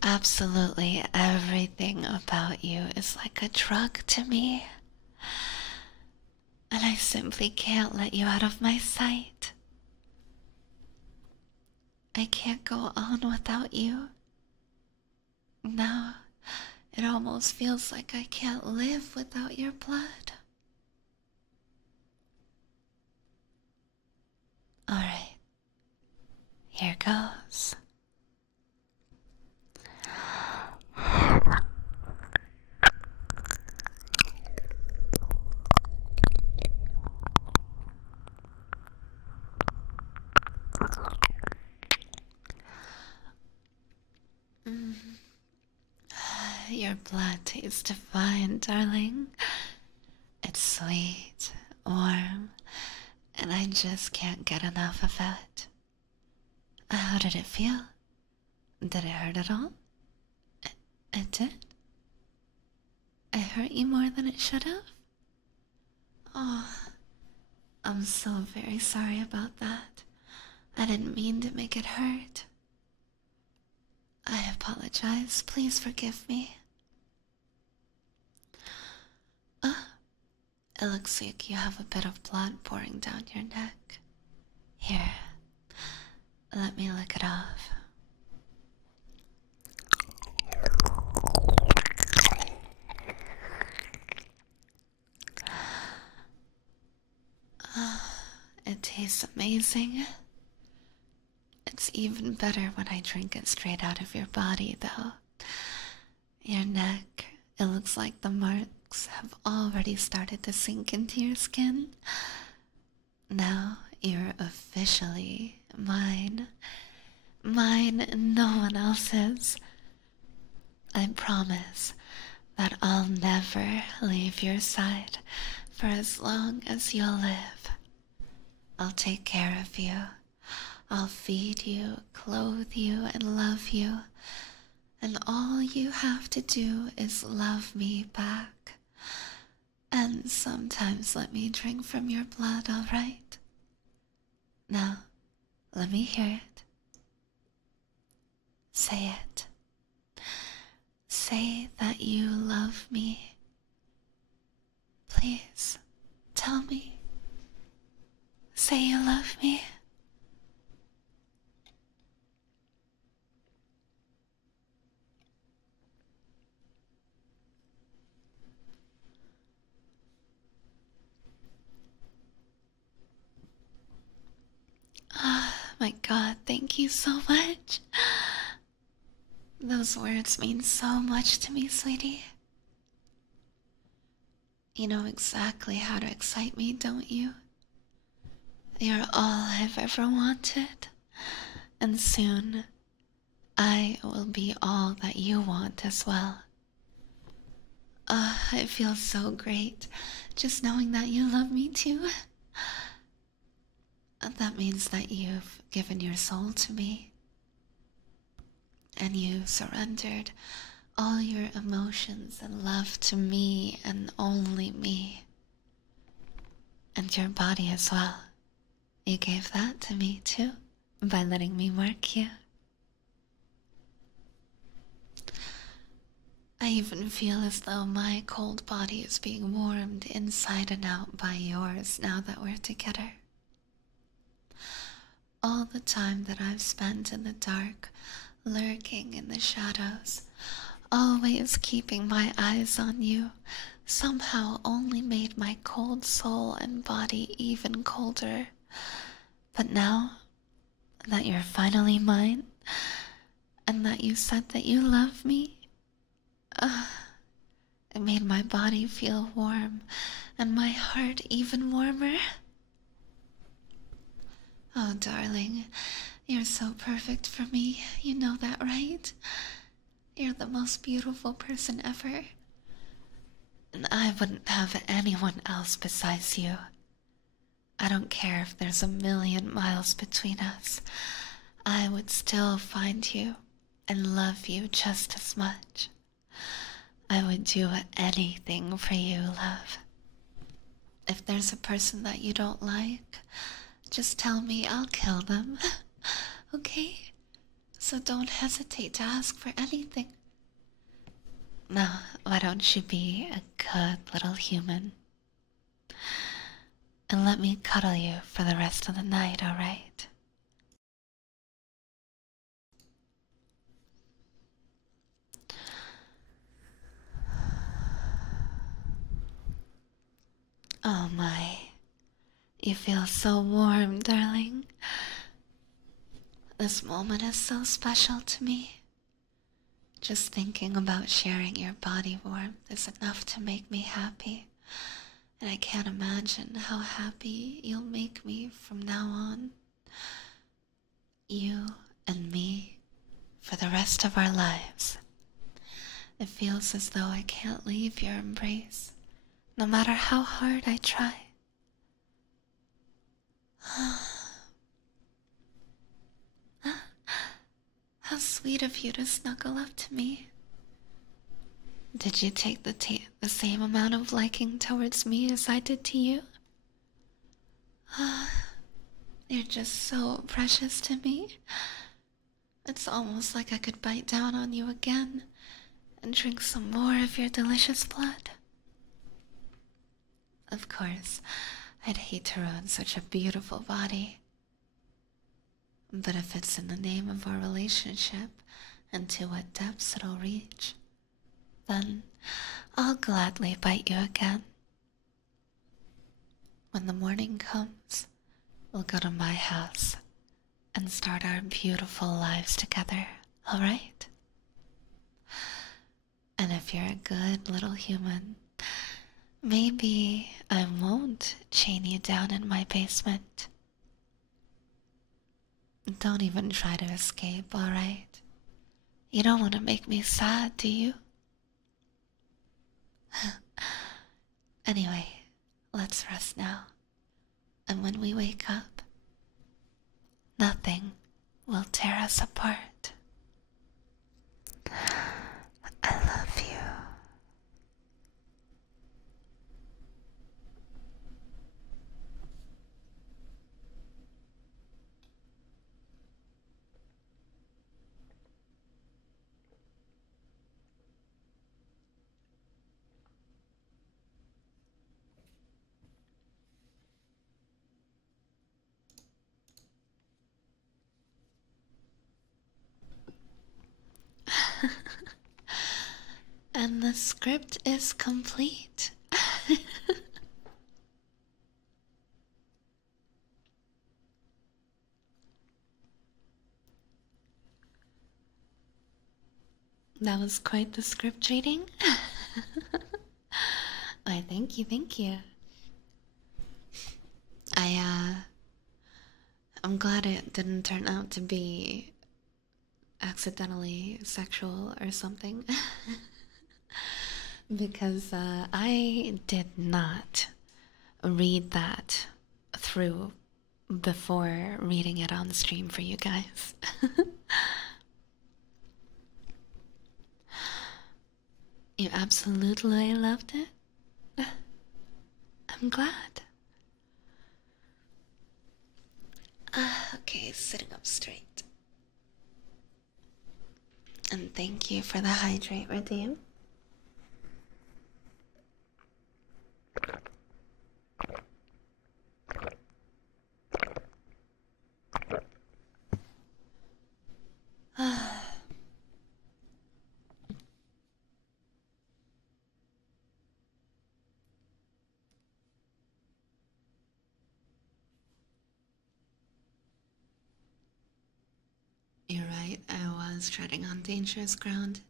Absolutely everything about you is like a drug to me. And I simply can't let you out of my sight. I can't go on without you. Now, it almost feels like I can't live without your blood. Alright, here goes. Your blood tastes divine, darling. It's sweet, warm, and I just can't get enough of it. How did it feel? Did it hurt at all? It did? It hurt you more than it should have? Oh, I'm so very sorry about that. I didn't mean to make it hurt. I apologize. Please forgive me. It looks like you have a bit of blood pouring down your neck. Here, let me lick it off. It tastes amazing. It's even better when I drink it straight out of your body, though. Your neck, it looks like the marks have already started to sink into your skin. Now you're officially mine. Mine and no one else's. I promise that I'll never leave your side for as long as you'll live. I'll take care of you. I'll feed you, clothe you, and love you. And all you have to do is love me back. And sometimes let me drink from your blood, alright? Now, let me hear it. Say it. Say that you love me. Please, tell me. Say you love me. my god, thank you so much. Those words mean so much to me, sweetie. You know exactly how to excite me, don't you? You're all I've ever wanted, and soon I will be all that you want as well. It feels so great just knowing that you love me too. That means that you've given your soul to me, and you surrendered all your emotions and love to me and only me. And your body as well. You gave that to me too, by letting me mark you. I even feel as though my cold body is being warmed inside and out by yours now that we're together. All the time that I've spent in the dark, lurking in the shadows, always keeping my eyes on you, somehow only made my cold soul and body even colder. But now that you're finally mine, and that you said that you love me, it made my body feel warm and my heart even warmer. Oh, darling, you're so perfect for me. You know that, right? You're the most beautiful person ever. And I wouldn't have anyone else besides you. I don't care if there's 1,000,000 miles between us. I would still find you and love you just as much. I would do anything for you, love. If there's a person that you don't like, just tell me, I'll kill them. Okay? So don't hesitate to ask for anything. Now, why don't you be a good little human? And let me cuddle you for the rest of the night, alright? Oh my, you feel so warm, darling. This moment is so special to me. Just thinking about sharing your body warmth is enough to make me happy. And I can't imagine how happy you'll make me from now on. You and me for the rest of our lives. It feels as though I can't leave your embrace, no matter how hard I try. How sweet of you to snuggle up to me. Did you take the same amount of liking towards me as I did to you? You're just so precious to me. It's almost like I could bite down on you again and drink some more of your delicious blood. Of course, I'd hate to ruin such a beautiful body. But if it's in the name of our relationship and to what depths it'll reach, then I'll gladly bite you again. When the morning comes, we'll go to my house and start our beautiful lives together, alright? And if you're a good little human, maybe I won't chain you down in my basement. Don't even try to escape, alright? You don't want to make me sad, do you? Anyway, let's rest now. And when we wake up, nothing will tear us apart. I love you. And the script is complete. That was quite the script reading. Why, thank you, thank you. I'm glad it didn't turn out to be accidentally sexual or something. Because I did not read that through before reading it on stream for you guys. You absolutely loved it? I'm glad. Okay, sitting up straight. And thank you for the hydrate redeem. You're right, I was treading on dangerous ground.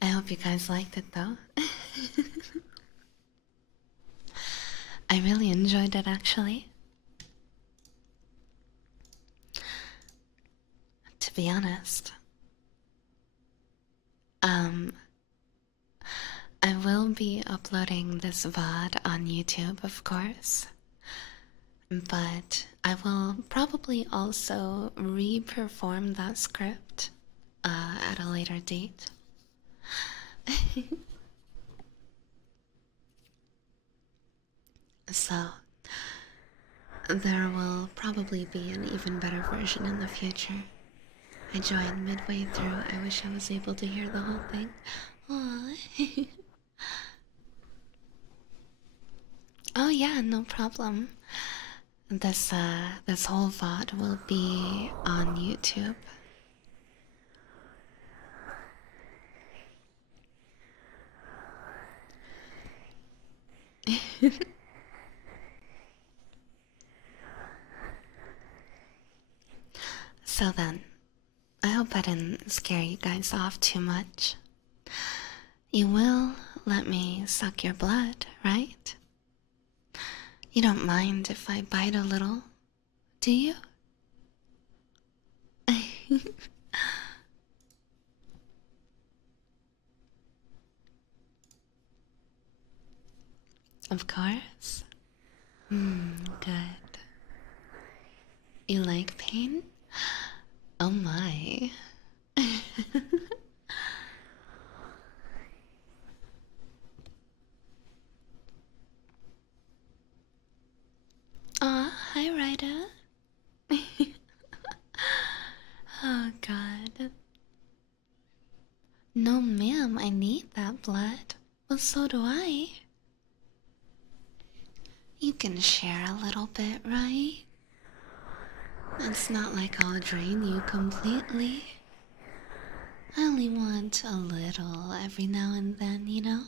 I hope you guys liked it though. I really enjoyed it actually. To be honest, I will be uploading this VOD on YouTube, of course, but I will probably also re-perform that script at a later date. So, there will probably be an even better version in the future. I joined midway through. I wish I was able to hear the whole thing. Aww. Oh yeah, no problem. This whole VOD will be on YouTube. So then, I hope I didn't scare you guys off too much. You will let me suck your blood, right? You don't mind if I bite a little, do you? Of course. Good. You like pain? Oh my. Aw, hi Ryder. Oh god. No ma'am, I need that blood. Well, so do I. You can share a little bit, right? It's not like I'll drain you completely. I only want a little every now and then, you know?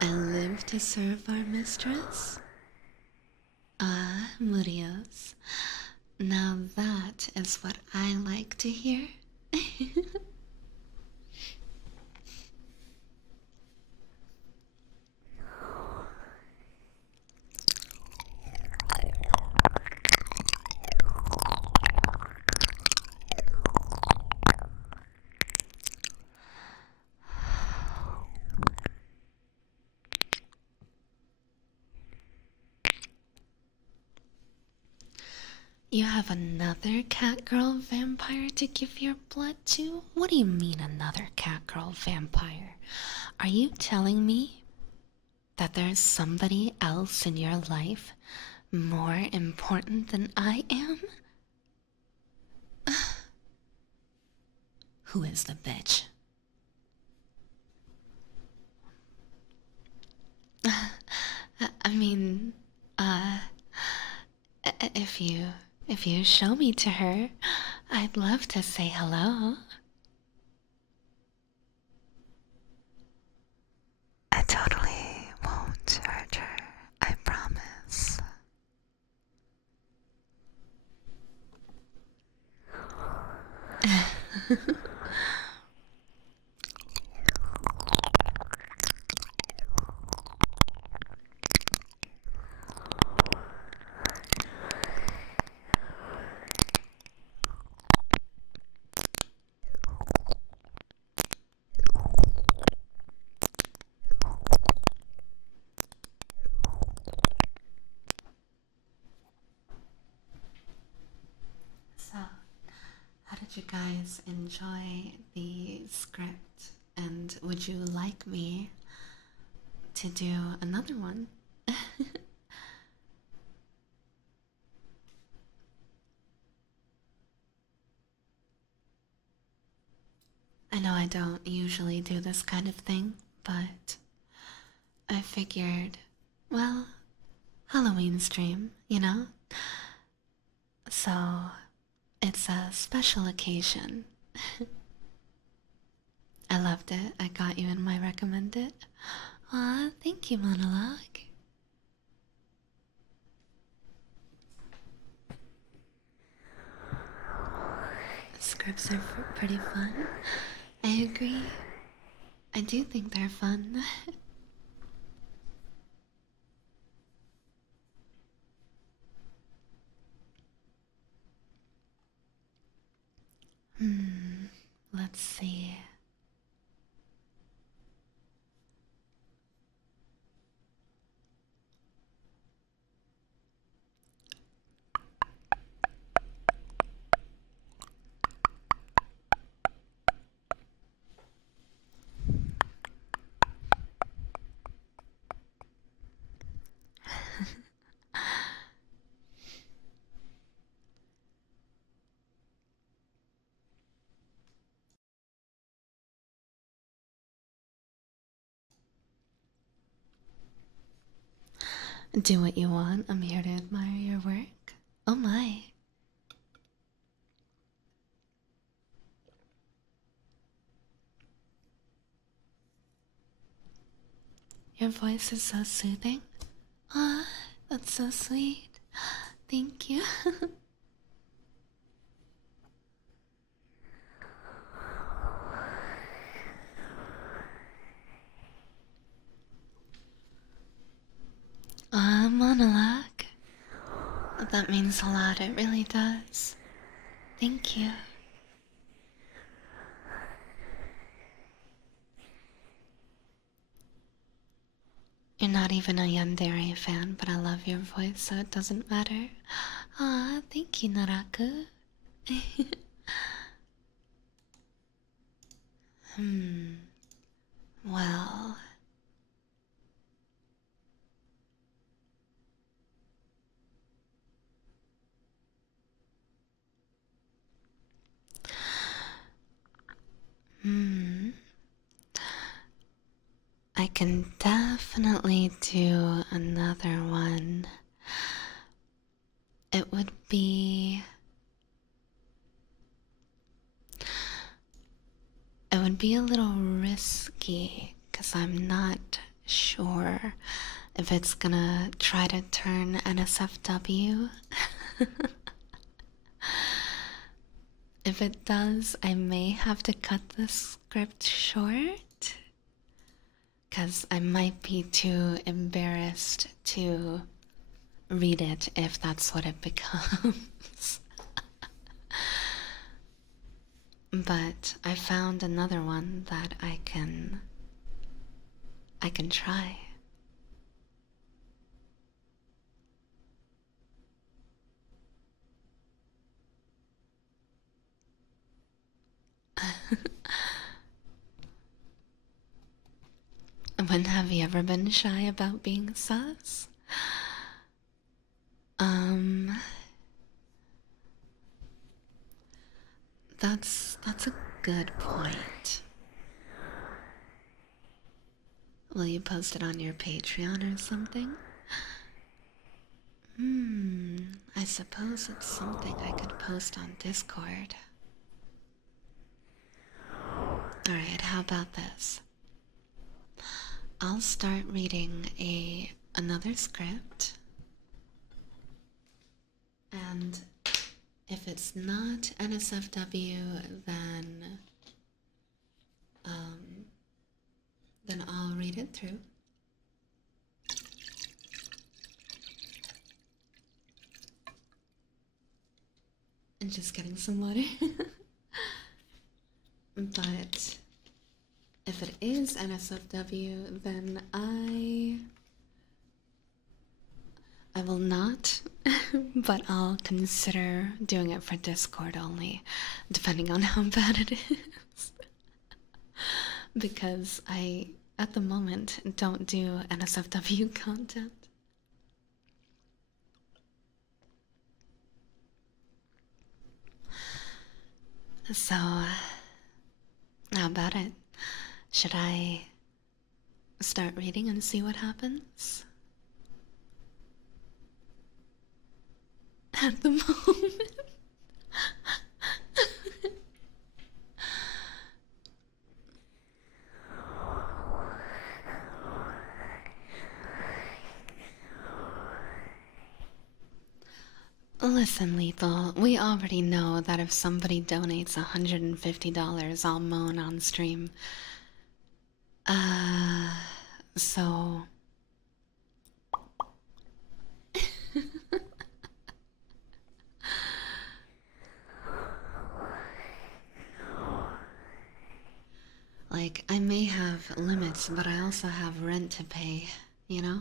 I live to serve our mistress. Ah, Murios. Now that is what I like to hear. You have another Catgirl vampire to give your blood to? What do you mean, another Catgirl vampire? Are you telling me that there's somebody else in your life more important than I am? Who is the bitch? I mean, if you show me to her, I'd love to say hello. I totally won't hurt her, I promise. So, how did you guys enjoy the script? And would you like me to do another one? I know I don't usually do this kind of thing, but I figured, well, Halloween stream, you know? So, it's a special occasion. I loved it. I got you in my recommended. Aw, thank you, Monologue. Scripts are pretty fun. I agree. I do think they're fun. Let's see. Do what you want. I'm here to admire your work. Oh my. Your voice is so soothing. Ah, that's so sweet. Thank you. Monologue. That means a lot, it really does. Thank you. You're not even a Yandere fan, but I love your voice, so it doesn't matter. Ah, thank you, Naraku. Well. I can definitely do another one. It would be. It would be a little risky because I'm not sure if it's gonna try to turn NSFW. If it does, I may have to cut the script short because I might be too embarrassed to read it if that's what it becomes. But I found another one that I can try. When have you ever been shy about being sus? That's a good point. Will you post it on your Patreon or something? I suppose it's something I could post on Discord. Alright, how about this? I'll start reading another script, and If it's not NSFW, um, then I'll read it through. And just getting some water. But if it is NSFW, then I will not, but I'll consider doing it for Discord only, depending on how bad it is. Because I, at the moment, don't do NSFW content. So, how about it? Should I start reading and see what happens? At the moment. Listen, Lethal, we already know that if somebody donates $150, I'll moan on stream. So... Like, I may have limits, but I also have rent to pay, you know?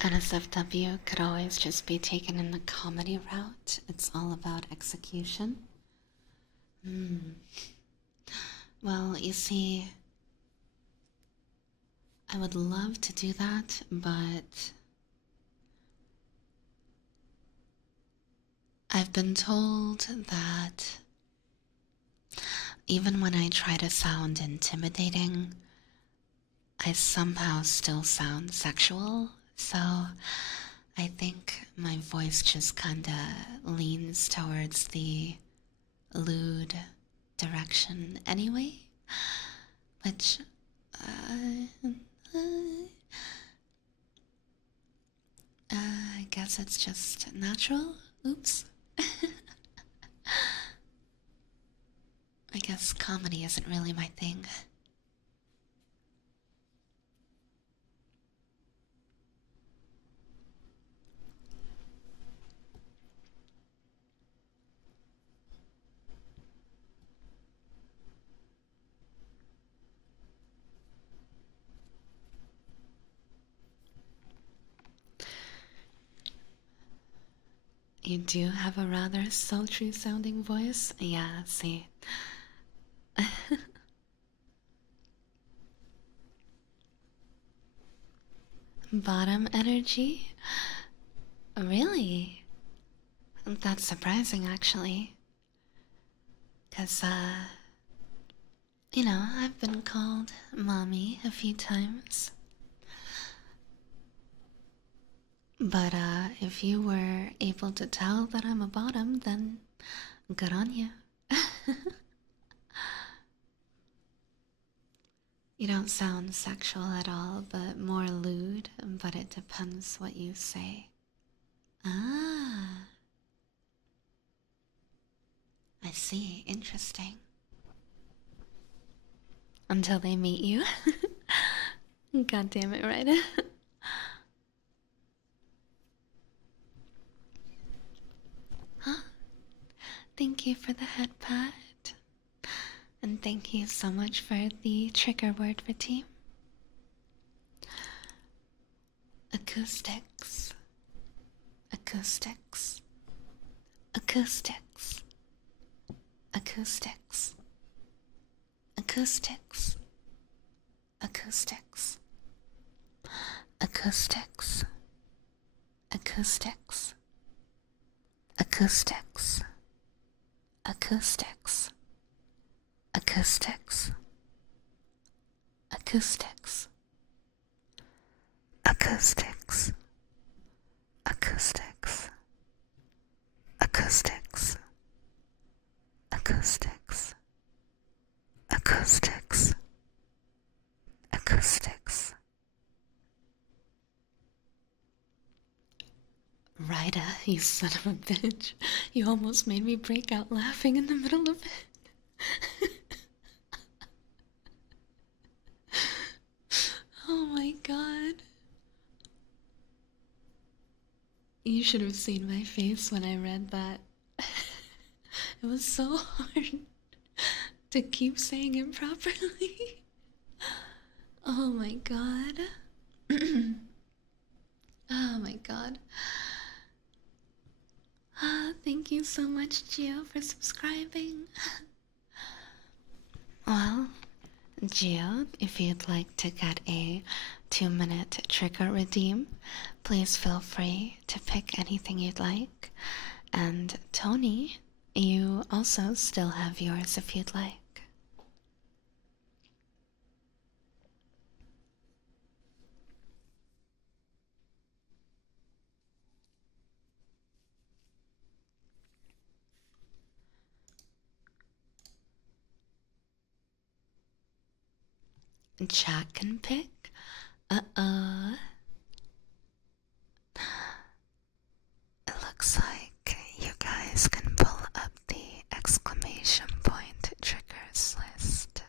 NSFW could always just be taken in the comedy route. It's all about execution. Well, you see, I would love to do that, but I've been told that even when I try to sound intimidating, I somehow still sound sexual. So I think my voice just kinda leans towards the lewd direction anyway, which I guess it's just natural. Oops. I guess comedy isn't really my thing. You do have a rather sultry sounding voice. Yeah, see. Bottom energy? Really? That's surprising, actually. Because, you know, I've been called mommy a few times. But, if you were able to tell that I'm a bottom, then good on you. You don't sound sexual at all, but more lewd, but it depends what you say. Ah. I see. Interesting. Until they meet you. God damn it, right? Huh? Thank you for the head pat. And thank you so much for the trigger word for team. Acoustics. Acoustics. Acoustics. Acoustics. Acoustics. Acoustics. Acoustics. Acoustics. Acoustics. acoustics, acoustics, acoustics, acoustics, acoustics, acoustics, acoustics, acoustics, acoustics. Ryda, you son of a bitch. You almost made me break out laughing in the middle of it. Oh my god. You should have seen my face when I read that. It was so hard to keep saying it properly. Oh my god. Oh my god. Thank you so much, Gio, for subscribing. Well, Gio, if you'd like to get a 2-minute trigger redeem, please feel free to pick anything you'd like. And Tony, you also still have yours if you'd like. Chat can pick? Uh-oh. It looks like you guys can pull up the exclamation point triggers list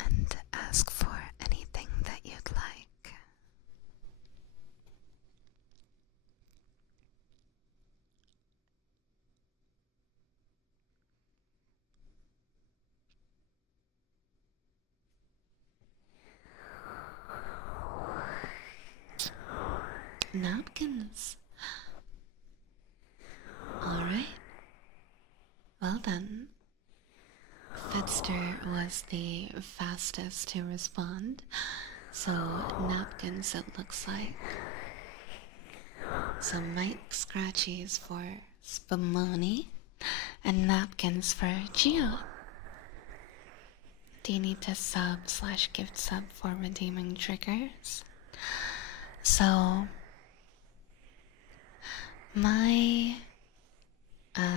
and ask for anything that you'd like. Napkins. Alright. Well then. Fitster was the fastest to respond, so napkins it looks like. So Mike Scratchies for Spumoni and napkins for Gio. Do you need to sub/gift sub for redeeming triggers? So my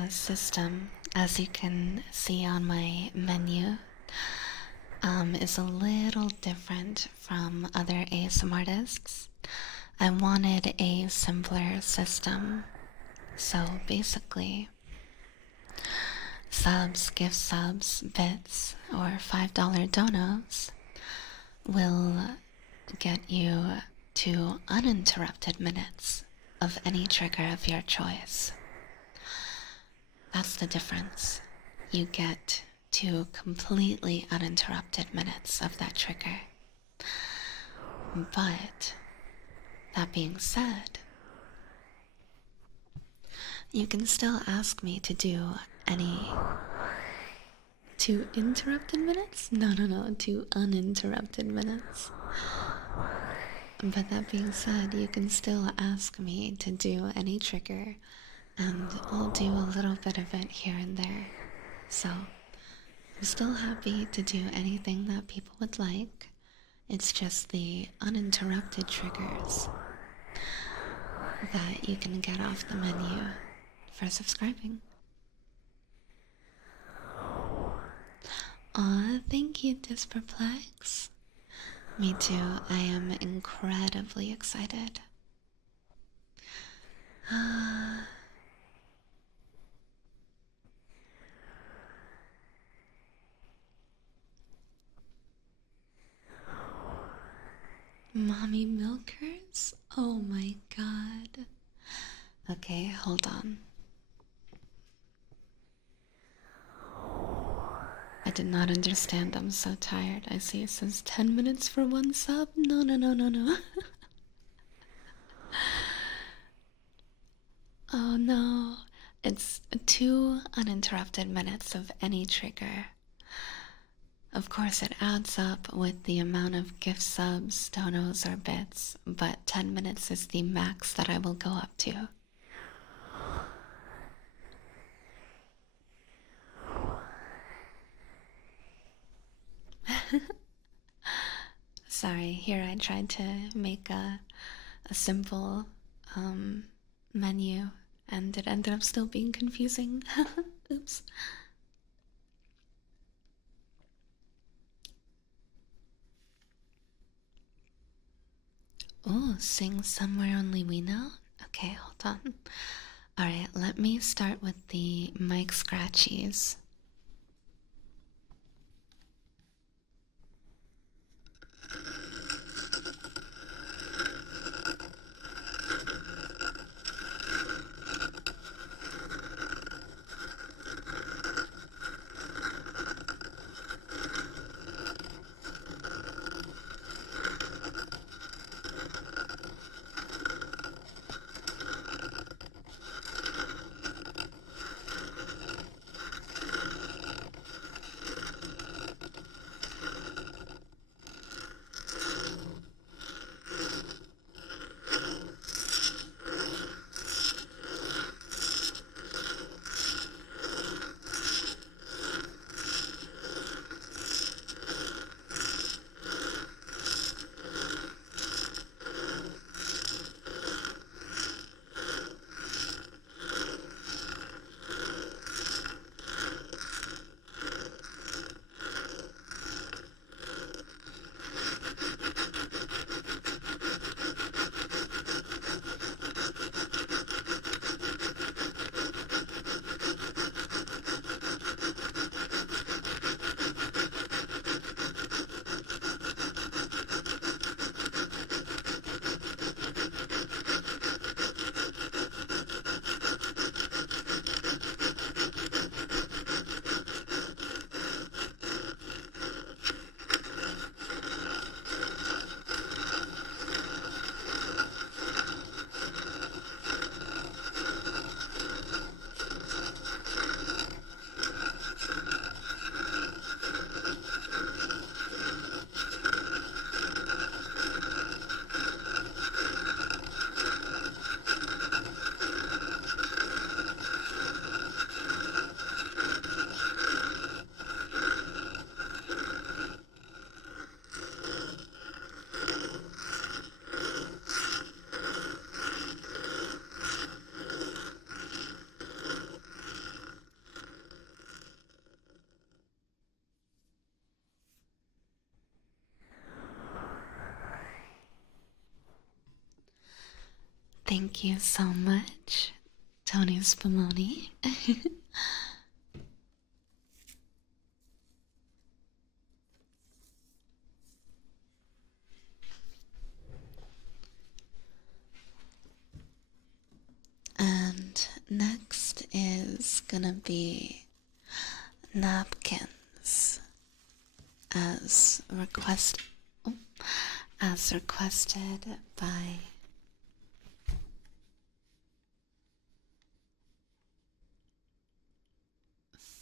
system, as you can see on my menu, is a little different from other ASMR artists. I wanted a simpler system, so basically subs, gift subs, bits, or $5 donos will get you to uninterrupted minutes of any trigger of your choice. That's the difference. You get to completely uninterrupted minutes of that trigger. But that being said, you can still ask me to do any 2 interrupted minutes? No, to uninterrupted minutes. But that being said, you can still ask me to do any trigger, and I'll do a little bit of it here and there. So, I'm still happy to do anything that people would like. It's just the uninterrupted triggers that you can get off the menu for subscribing. Aw, thank you, Disperplex. Me too, I am incredibly excited. Mommy milkers? Oh my god. Okay, hold on. I did not understand. I'm so tired. I see it says 10 minutes for 1 sub. No. Oh no. It's 2 uninterrupted minutes of any trigger. Of course, it adds up with the amount of gift subs, donos, or bits, but 10 minutes is the max that I will go up to. here I tried to make a simple menu, and it ended up still being confusing. Oops. Oh, sing somewhere only we know? Okay, hold on. Alright, let me start with the mic scratchies. Thank you so much, Tony Spumoni. And next is gonna be napkins, as requested by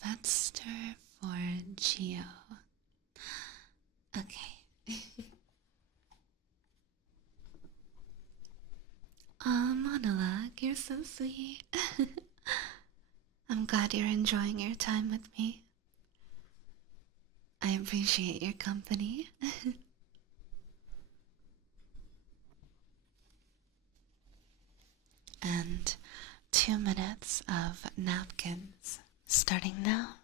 Fetster for Geo. Okay. Aw, Monologue, you're so sweet. I'm glad you're enjoying your time with me. I appreciate your company. And 2 minutes of napkins starting now.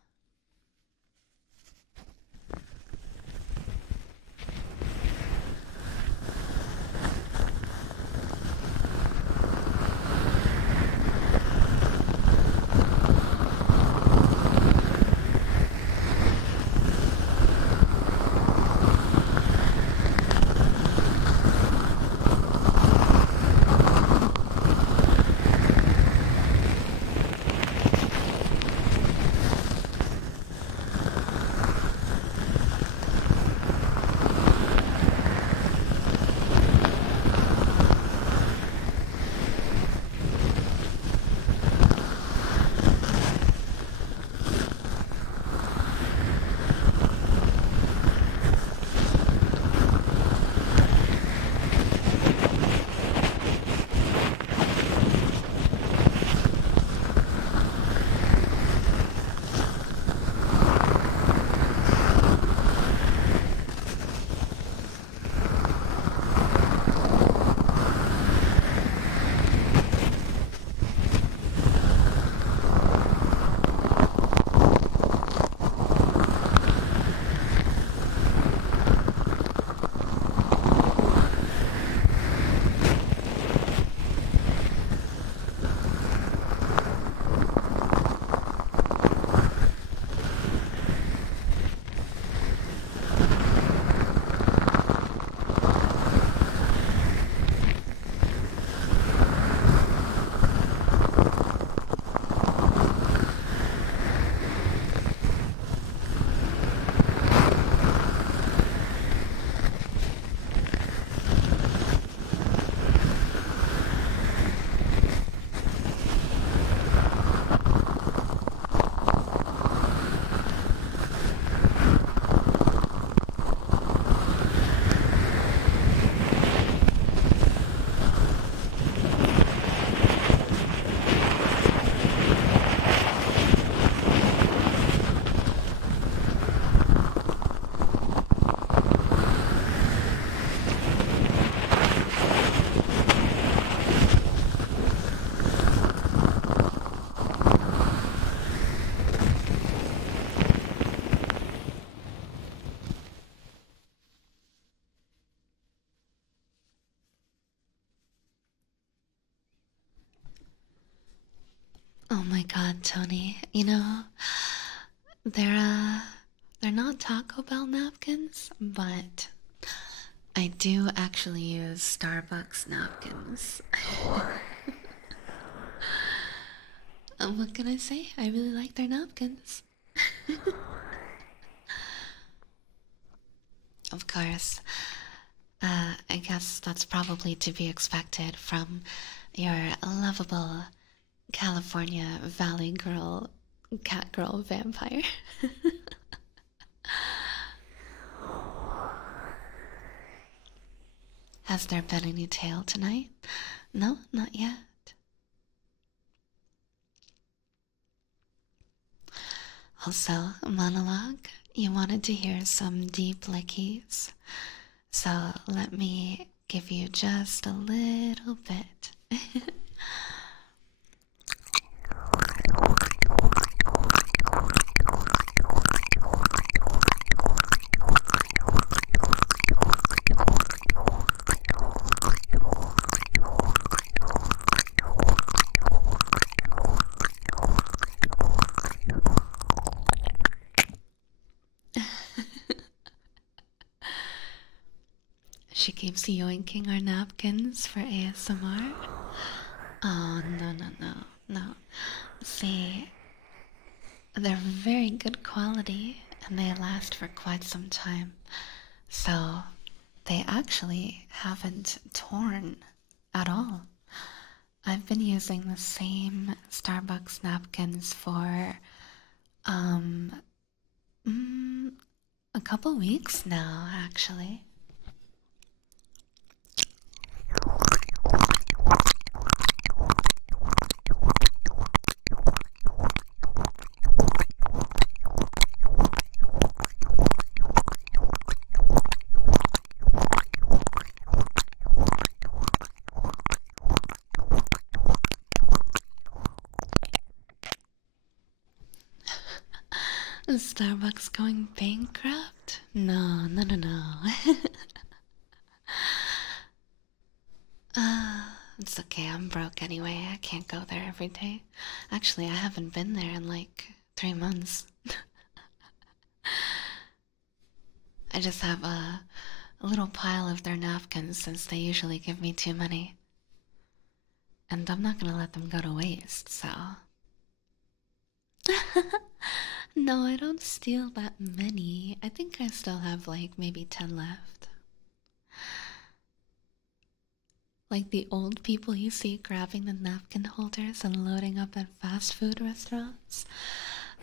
Oh my god, Tony. You know, they're they're not Taco Bell napkins, but I do actually use Starbucks napkins. What can I say? I really like their napkins. Of course. I guess that's probably to be expected from your lovable California Valley Girl, Catgirl vampire. Has there been any tale tonight? No, not yet. Also, monologue, you wanted to hear some deep lickies. So let me give you just a little bit. She keeps yoinking our napkins for ASMR. Oh, no, no, no, no. See, they're very good quality and they last for quite some time. So, they actually haven't torn at all. I've been using the same Starbucks napkins for, um, a couple weeks now, actually. Is Starbucks going bankrupt? No, no, no, no. It's okay, I'm broke anyway. I can't go there every day. Actually, I haven't been there in like 3 months. I just have a little pile of their napkins since they usually give me too many. And I'm not gonna let them go to waste, so. No, I don't steal that many. I think I still have like maybe 10 left. Like the old people you see grabbing the napkin holders and loading up at fast food restaurants.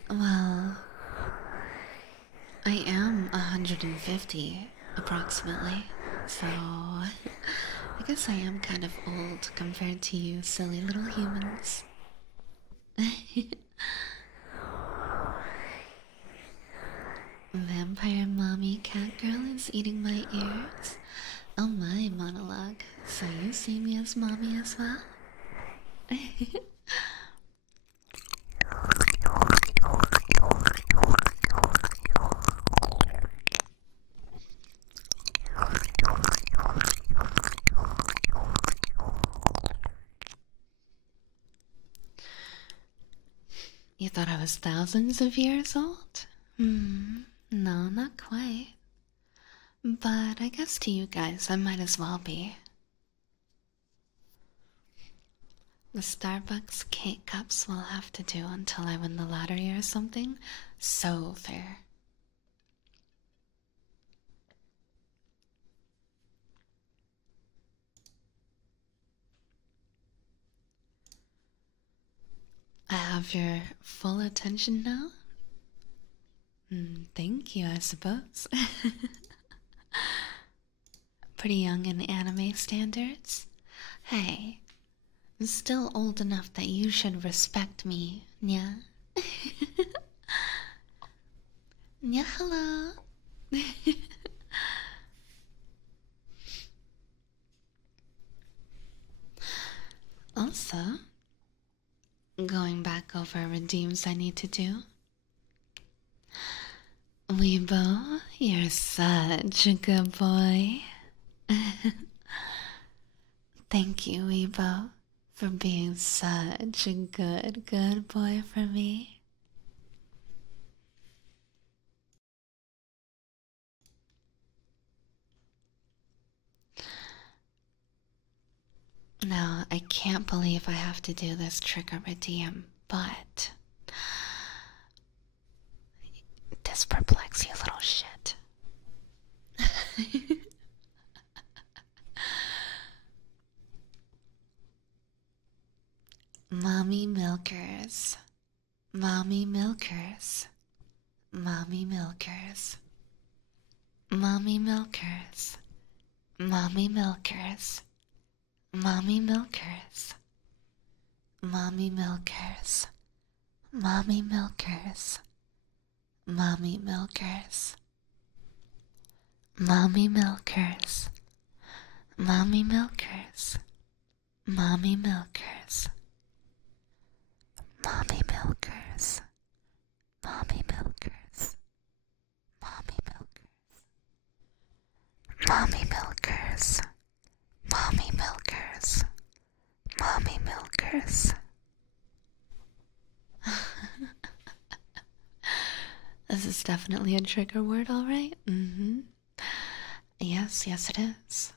Well, I am 150 approximately, so I guess I am kind of old compared to you silly little humans. Vampire mommy Catgirl is eating my ears. Oh my, monologue. So you see me as mommy as well? You thought I was thousands of years old? No, not quite. But I guess to you guys I might as well be. The Starbucks cake cups will have to do until I win the lottery or something. So fair. I have your full attention now? Thank you, I suppose. Pretty young in anime standards. Hey, I'm still old enough that you should respect me, nya? Nya, hello. Also, going back over redeems I need to do. Weebo, you're such a good boy. Thank you, Weebo, for being such a good boy for me. Now, I can't believe I have to do this trick or redeem, but this perplexes you little shit. Mommy milkers, mommy milkers, mommy milkers, mommy milkers, mommy milkers, mommy milkers, mommy milkers, mommy milkers, mommy milkers, mommy milkers, mommy milkers, mommy milkers, mommy milkers, mommy milkers, mommy milkers, mommy milkers, mommy milkers, mommy milkers. This is definitely a trigger word, alright? Yes, yes, it is.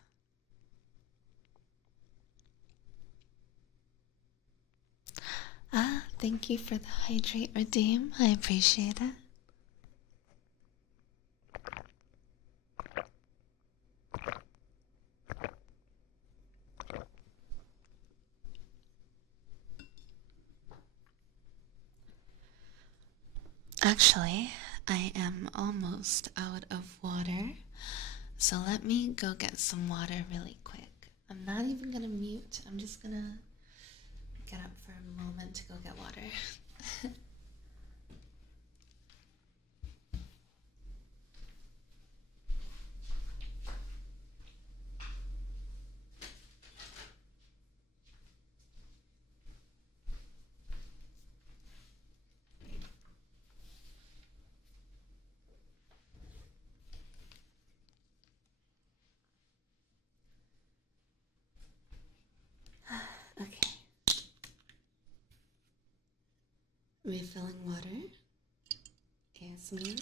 Thank you for the hydrate redeem. I appreciate it. Actually, I am almost out of water, so let me go get some water really quick. I'm not even gonna mute, I'm just gonna get up for a moment to go get water. Okay. Refilling water. ASMR.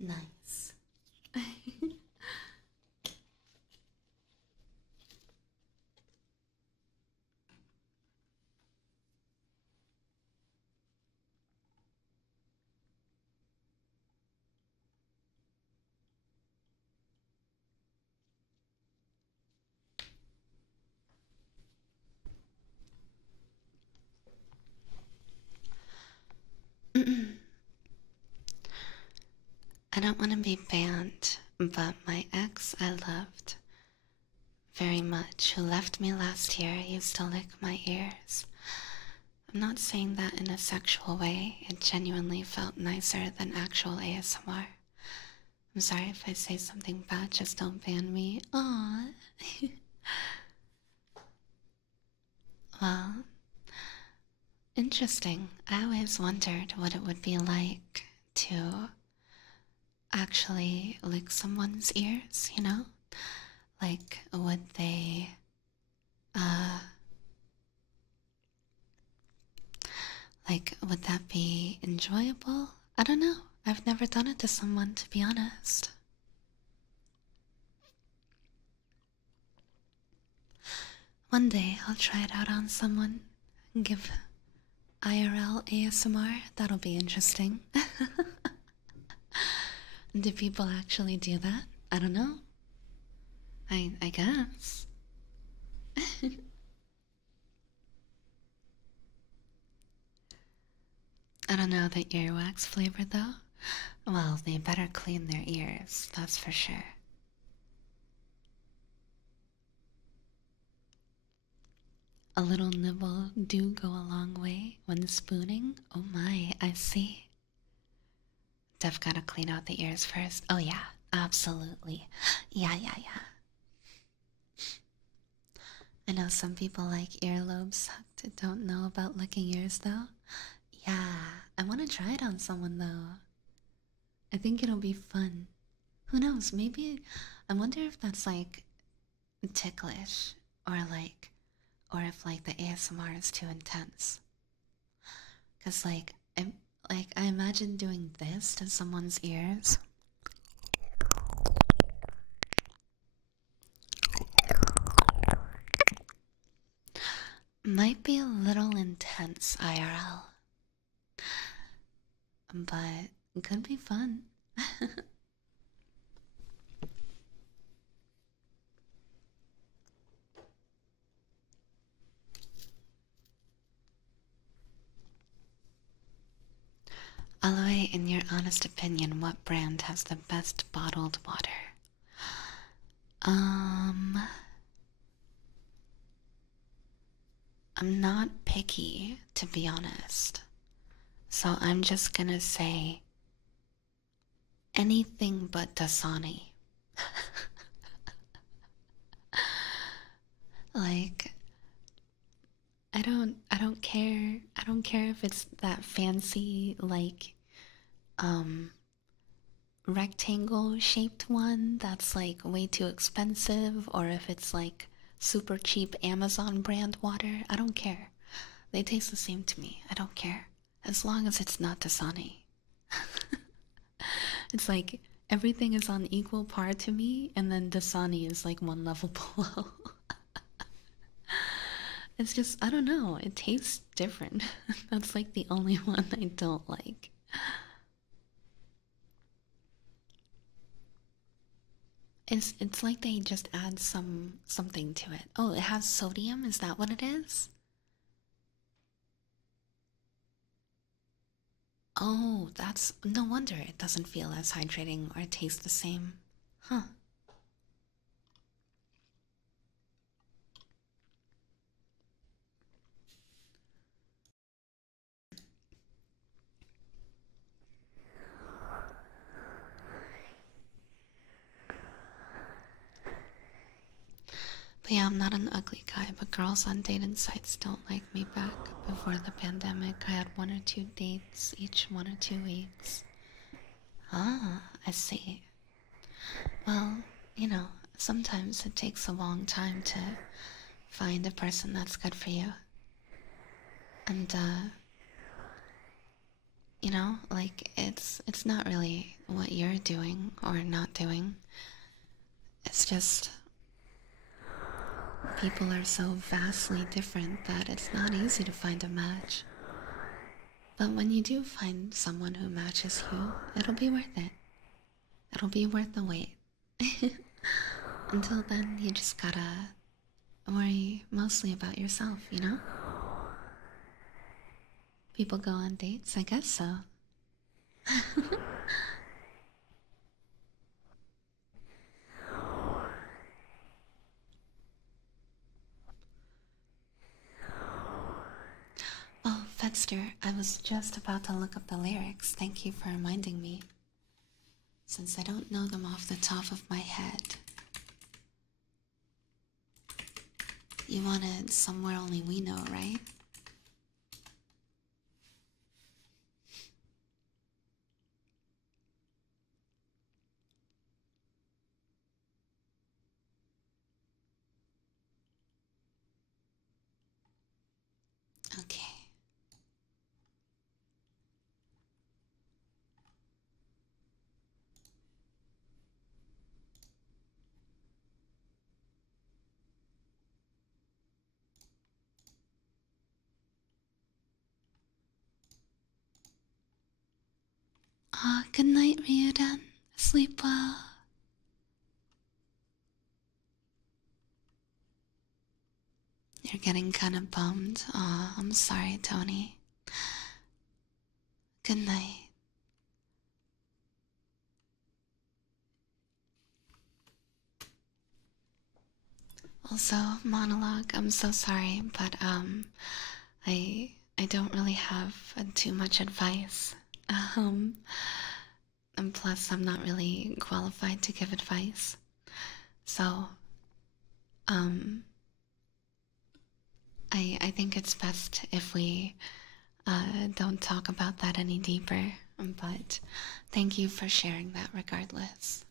Nice. I don't want to be banned, but my ex I loved very much, who left me last year, used to lick my ears. I'm not saying that in a sexual way, it genuinely felt nicer than actual ASMR. I'm sorry if I say something bad, just don't ban me. Aww. Well, interesting. I always wondered what it would be like to actually lick someone's ears, you know? Like, would they, would that be enjoyable? I don't know. I've never done it to someone, to be honest. One day I'll try it out on someone and give IRL ASMR. That'll be interesting. Do people actually do that? I don't know. I guess. I don't know the earwax flavor though. Well, they better clean their ears, that's for sure. A little nibble do go a long way when spooning. Oh my, I see. Def gotta clean out the ears first. Oh, yeah, absolutely. Yeah, yeah, yeah. I know some people like earlobes sucked. Don't know about licking ears though. Yeah, I want to try it on someone though. I think it'll be fun. Who knows? Maybe I wonder if that's like ticklish or if like the ASMR is too intense. Cause I imagine doing this to someone's ears. Might be a little intense IRL, but it could be fun. Aluei, in your honest opinion, what brand has the best bottled water? Um, I'm not picky, to be honest. So I'm just gonna say anything but Dasani. Like, I don't care. I don't care if it's that fancy um rectangle shaped one that's like way too expensive, or if it's like super cheap Amazon brand water. I don't care. They taste the same to me. I don't care. As long as it's not Dasani. It's like everything is on equal par to me, and then Dasani is like one level below. It's just, I don't know, it tastes different. That's like the only one I don't like. It's like they just add something to it. Oh, it has sodium? Is that what it is? Oh, that's no wonder it doesn't feel as hydrating or taste the same. Huh. But yeah, I'm not an ugly guy, but girls on dating sites don't like me back. Before the pandemic, I had 1 or 2 dates each 1 or 2 weeks. Ah, I see. Well, sometimes it takes a long time to find a person that's good for you. And like it's not really what you're doing or not doing. It's just people are so vastly different that it's not easy to find a match. But when you do find someone who matches you, it'll be worth it. It'll be worth the wait. Until then, you just gotta worry mostly about yourself, you know? People go on dates, I guess so. Oh, Fetster, I was just about to look up the lyrics. Thank you for reminding me. Since I don't know them off the top of my head. You wanted Somewhere Only We Know, right? Okay. Good night, Ryuden. Sleep well. You're getting kind of bummed. Aw, I'm sorry, Tony. Good night. Also, monologue, I'm so sorry, but I don't really have too much advice. Um And plus, I'm not really qualified to give advice. So, um, I think it's best if we don't talk about that any deeper. But thank you for sharing that regardless.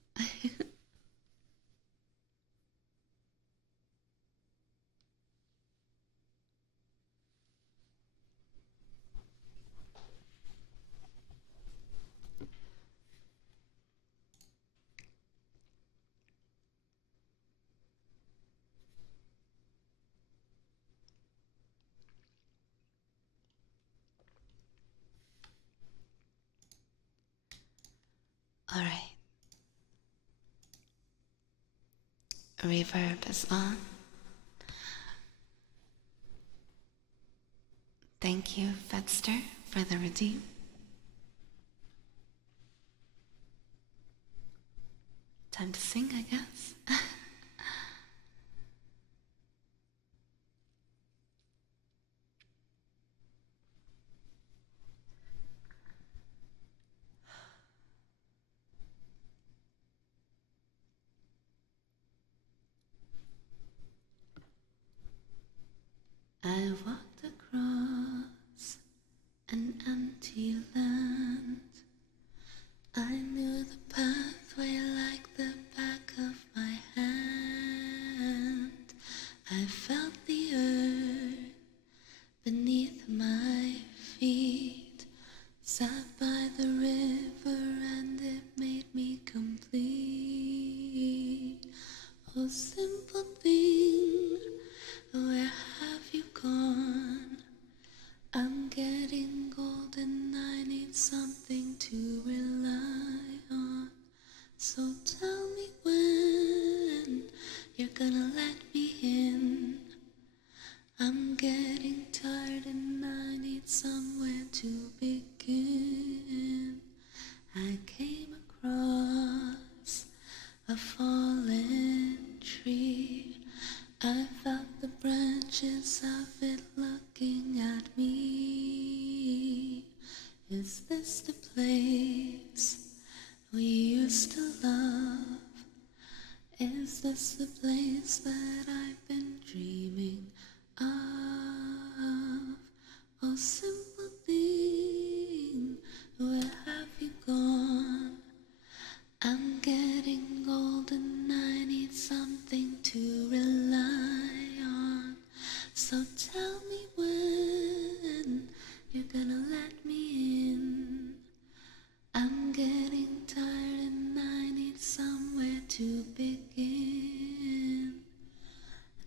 Alright. Reverb is on. Thank you, Fedster, for the redeem. Time to sing, I guess. I walked across an empty land. I knew the pathway like the back of my hand. I felt the earth beneath my feet, sat by the river and it made me complete. Oh, simple thing, where have you gone? I'm getting old and I need something to rely on. So tell me when you're gonna let me in. I'm getting tired and I need somewhere to begin. I came across a fallen tree. I felt the branches of it looking at me. Is this the place we used to love? Is this the place that I've been dreaming of? Oh, simple thing, where have you gone? I'm getting old and I need something to rely on. So tell me when you're gonna let me in. I'm getting tired and I need somewhere to begin.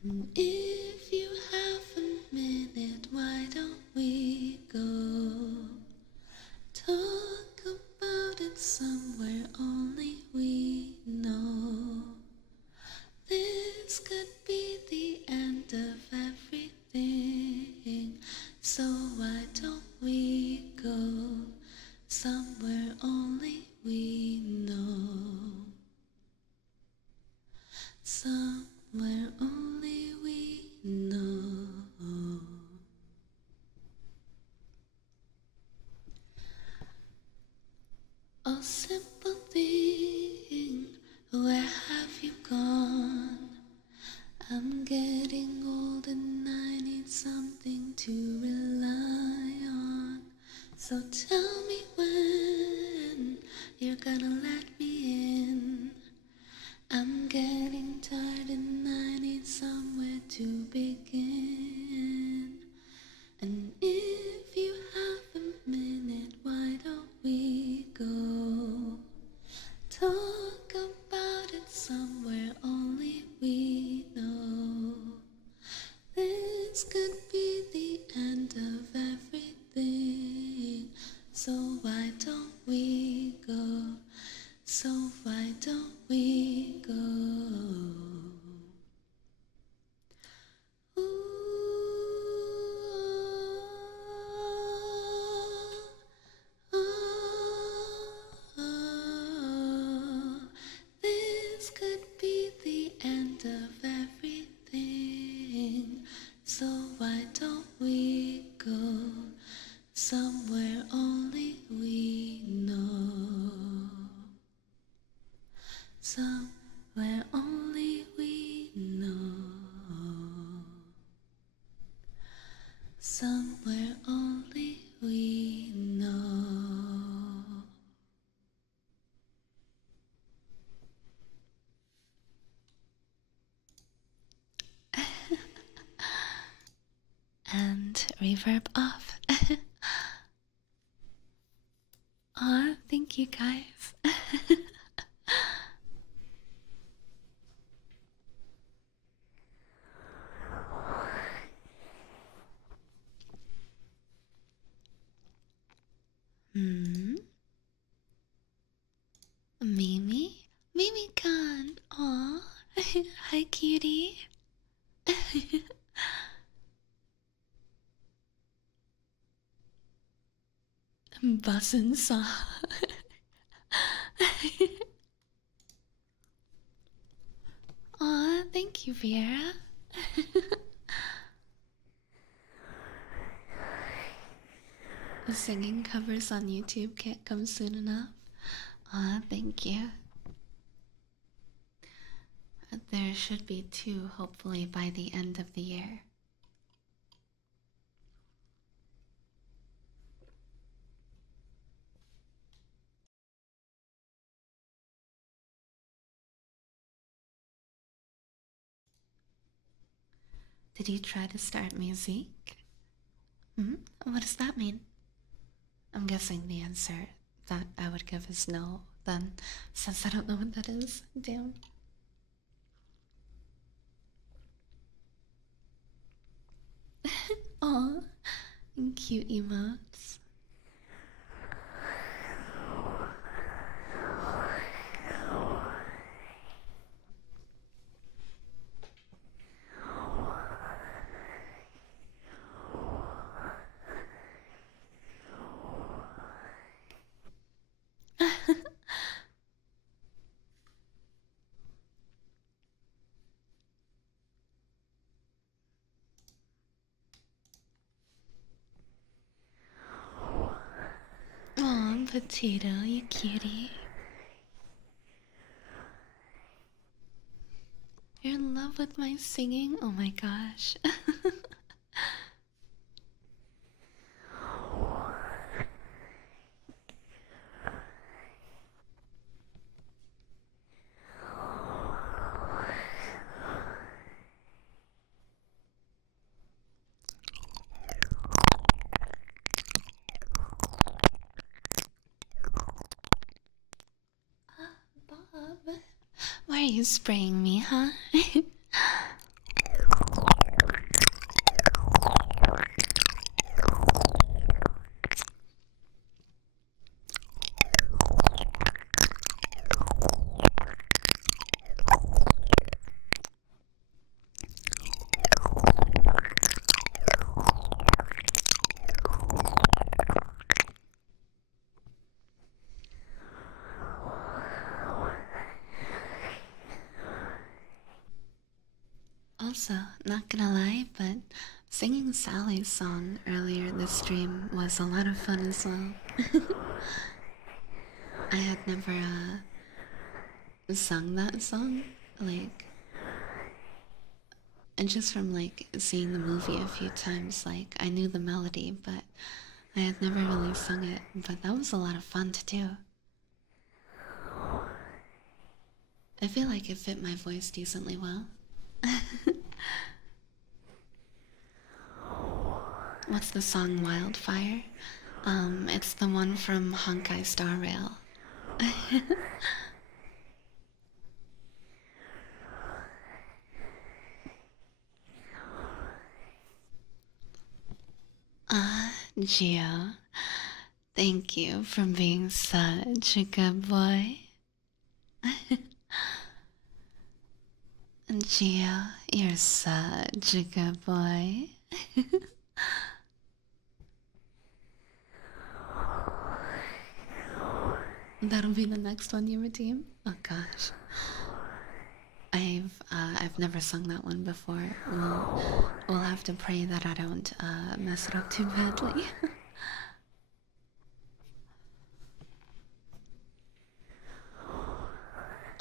And if you have a minute, why don't we go talk about it somewhere only we know? This could be the end of everything, so why don't we go somewhere only we know? Somewhere only we know. Oh, simple thing, where have you gone? I'm getting old and I need something to rely on. So tell me when you're gonna let me in. I'm getting tired and I need somewhere to begin. And if you have a minute, why don't we go talk about it somewhere only we know? This could be the end of everything, so why don't we go? So why don't we go? Ooh, this could be the end of everything, so why don't we go somewhere only we know? somewhere only we know, somewhere only we know. And reverb off. Aw, thank you guys. Hmm. Mimi? Mimi-kan! Aw! Hi, cutie! Bussin' saw. Aw, thank you, Vera. The singing covers on YouTube can't come soon enough. Aw, thank you. There should be 2, hopefully, by the end of the year. Did you try to start music? Hmm? What does that mean? I'm guessing the answer that I would give is no, then, since I don't know what that is. Damn. Aw, cute emotes. Aw, Potato, you cutie. You're in love with my singing? Oh my gosh. Bob, why are you spraying me, huh? Also, not gonna lie, but singing Sally's song earlier in the stream was a lot of fun as well. I had never sung that song, like, and just from like seeing the movie a few times, like I knew the melody, but I had never really sung it. But that was a lot of fun to do. I feel like it fit my voice decently well. What's the song Wildfire? It's the one from Honkai Star Rail. Gio, thank you for being such a good boy. Gio, you're such a good boy. That'll be the next one you redeem? Oh gosh. I've never sung that one before. We'll have to pray that I don't mess it up too badly.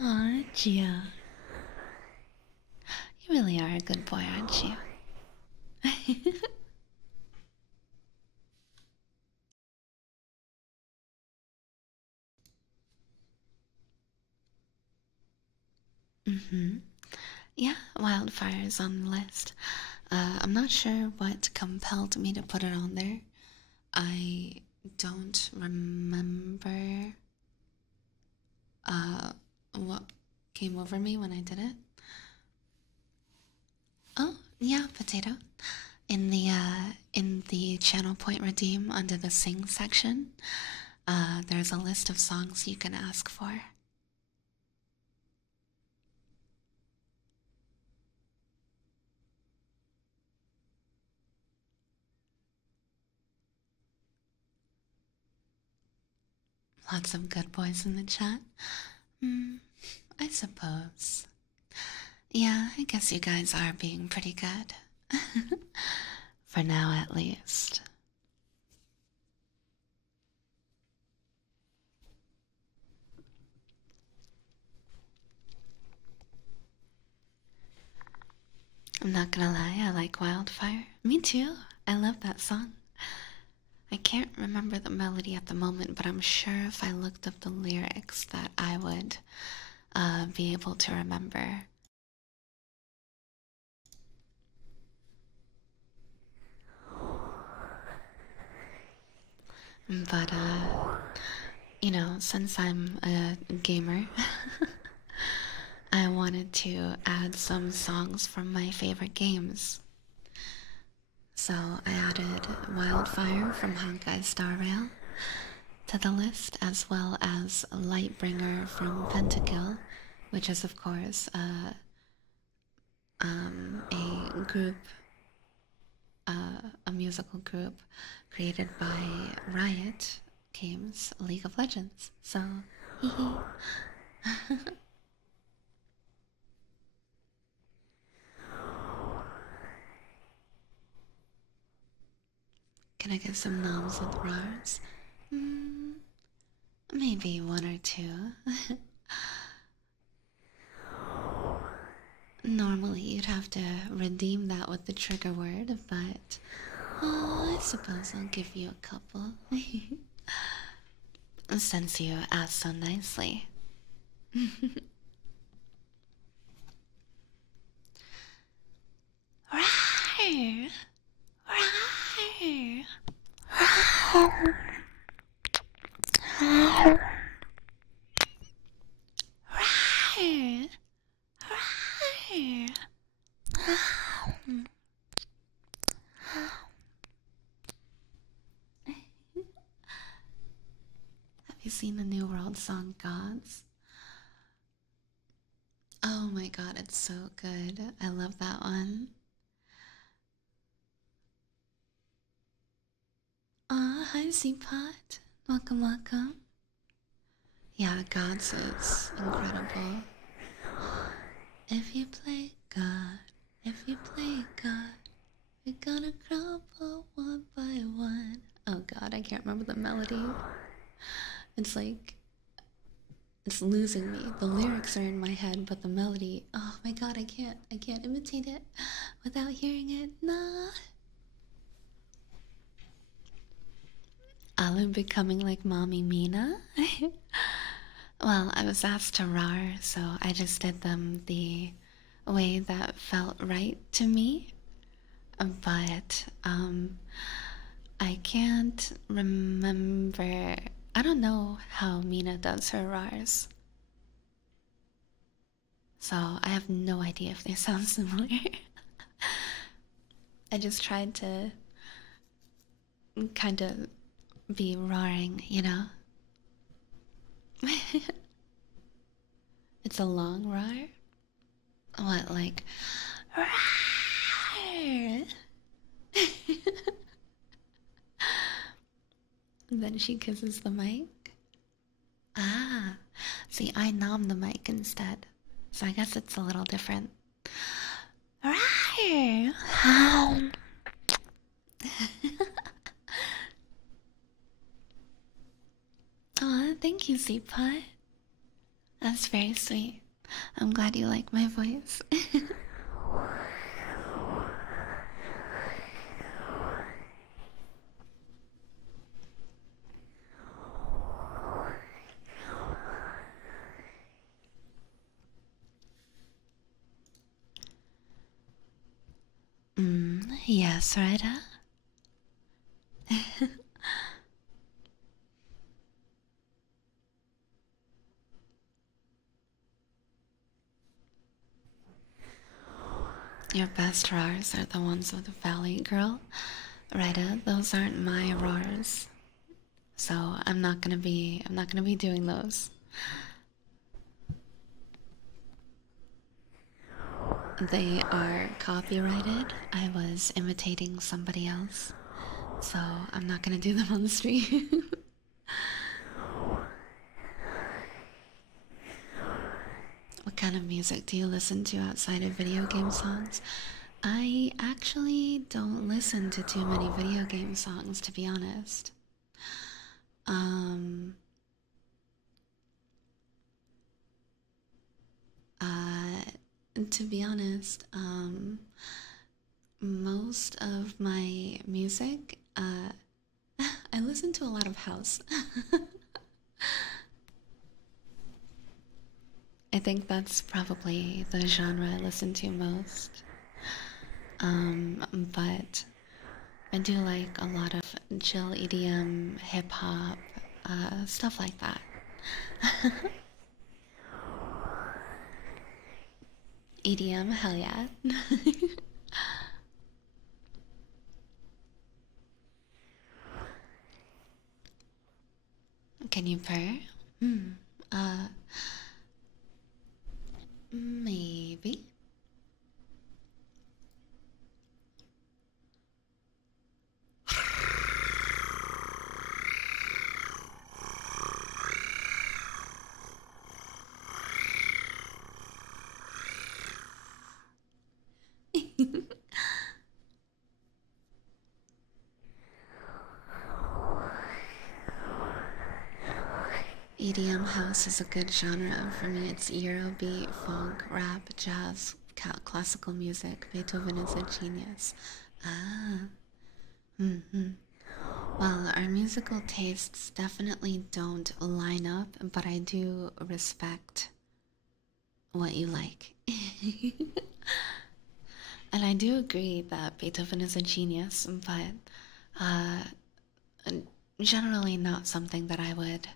Aw, Gia. You really are a good boy, aren't you? Mm-hmm. Yeah, wildfire is on the list. I'm not sure what compelled me to put it on there. I don't remember what came over me when I did it. Oh, yeah, potato. In the channel point redeem under the sing section, there's a list of songs you can ask for. Lots of good boys in the chat. I suppose. Yeah, I guess you guys are being pretty good. For now, at least. I'm not gonna lie, I like Wildfire. Me too. I love that song. I can't remember the melody at the moment, but I'm sure if I looked up the lyrics that I would be able to remember. But, you know, since I'm a gamer, I wanted to add some songs from my favorite games. So I added Wildfire from Honkai Star Rail to the list, as well as Lightbringer from Pentakill, which is, of course, a group, a musical group created by Riot Games League of Legends. So, hee hee. Can I get some noms with Rars? Maybe one or two. Normally, you'd have to redeem that with the trigger word, but I suppose I'll give you a couple. Since you asked so nicely. Rawr! Rawr! Rawr! Rawr! Rawr! Rawr! Have you seen the New World song Gods? Oh my god, it's so good. I love that one. Hi Seapot. Welcome, welcome. Yeah, Gods is incredible. If you play God, if you play God, we're gonna crumble one by one. Oh god, I can't remember the melody. It's like, it's losing me. The lyrics are in my head, but the melody, oh my god, I can't imitate it without hearing it. Nah. Alu becoming like Mommy Mina? Well, I was asked to rar, so I just did them the way that felt right to me. But, I can't remember. I don't know how Mina does her rars. So I have no idea if they sound similar. I just tried to kind of be roaring, you know? It's a long roar? What, like... Roar! Then she kisses the mic? Ah, see, I nom the mic instead. So I guess it's a little different. Roar! Aw, thank you, Seapot. That's very sweet. I'm glad you like my voice. Yes, Rita. Your best roars are the ones of the valley, girl. Rita, those aren't my roars. So I'm not gonna be doing those. They are copyrighted. I was imitating somebody else. So I'm not gonna do them on the stream. What kind of music do you listen to outside of video game songs? I actually don't listen to too many video game songs, to be honest. Um, uh, to be honest, most of my music, I listen to a lot of house. I think that's probably the genre I listen to most. But I do like a lot of chill EDM, hip hop, stuff like that. EDM, hell yeah. Can you purr? Hmm. Uh, maybe. EDM house is a good genre. For me, it's Eurobeat, funk, rap, jazz, classical music. Beethoven is a genius. Ah. Mm-hmm. Well, our musical tastes definitely don't line up, but I do respect what you like. And I do agree that Beethoven is a genius, but uh, generally not something that I would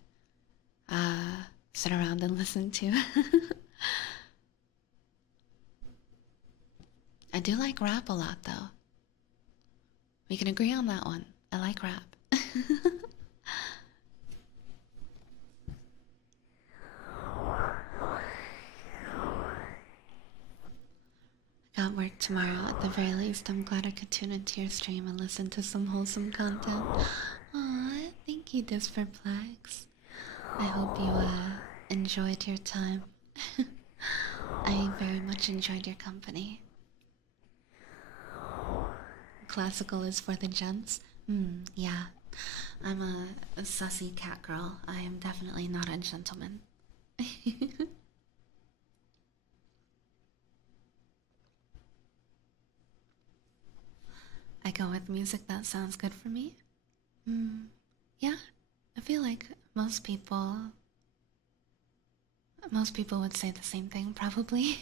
sit around and listen to. I do like rap a lot, though. We can agree on that one. I like rap. Got work tomorrow. At the very least, I'm glad I could tune into your stream and listen to some wholesome content. Aw, thank you, Disperplex. I hope you enjoyed your time. I very much enjoyed your company. Classical is for the gents? Yeah. I'm a sussy cat girl. I am definitely not a gentleman. I go with music that sounds good for me. Yeah, I feel like most people would say the same thing, probably.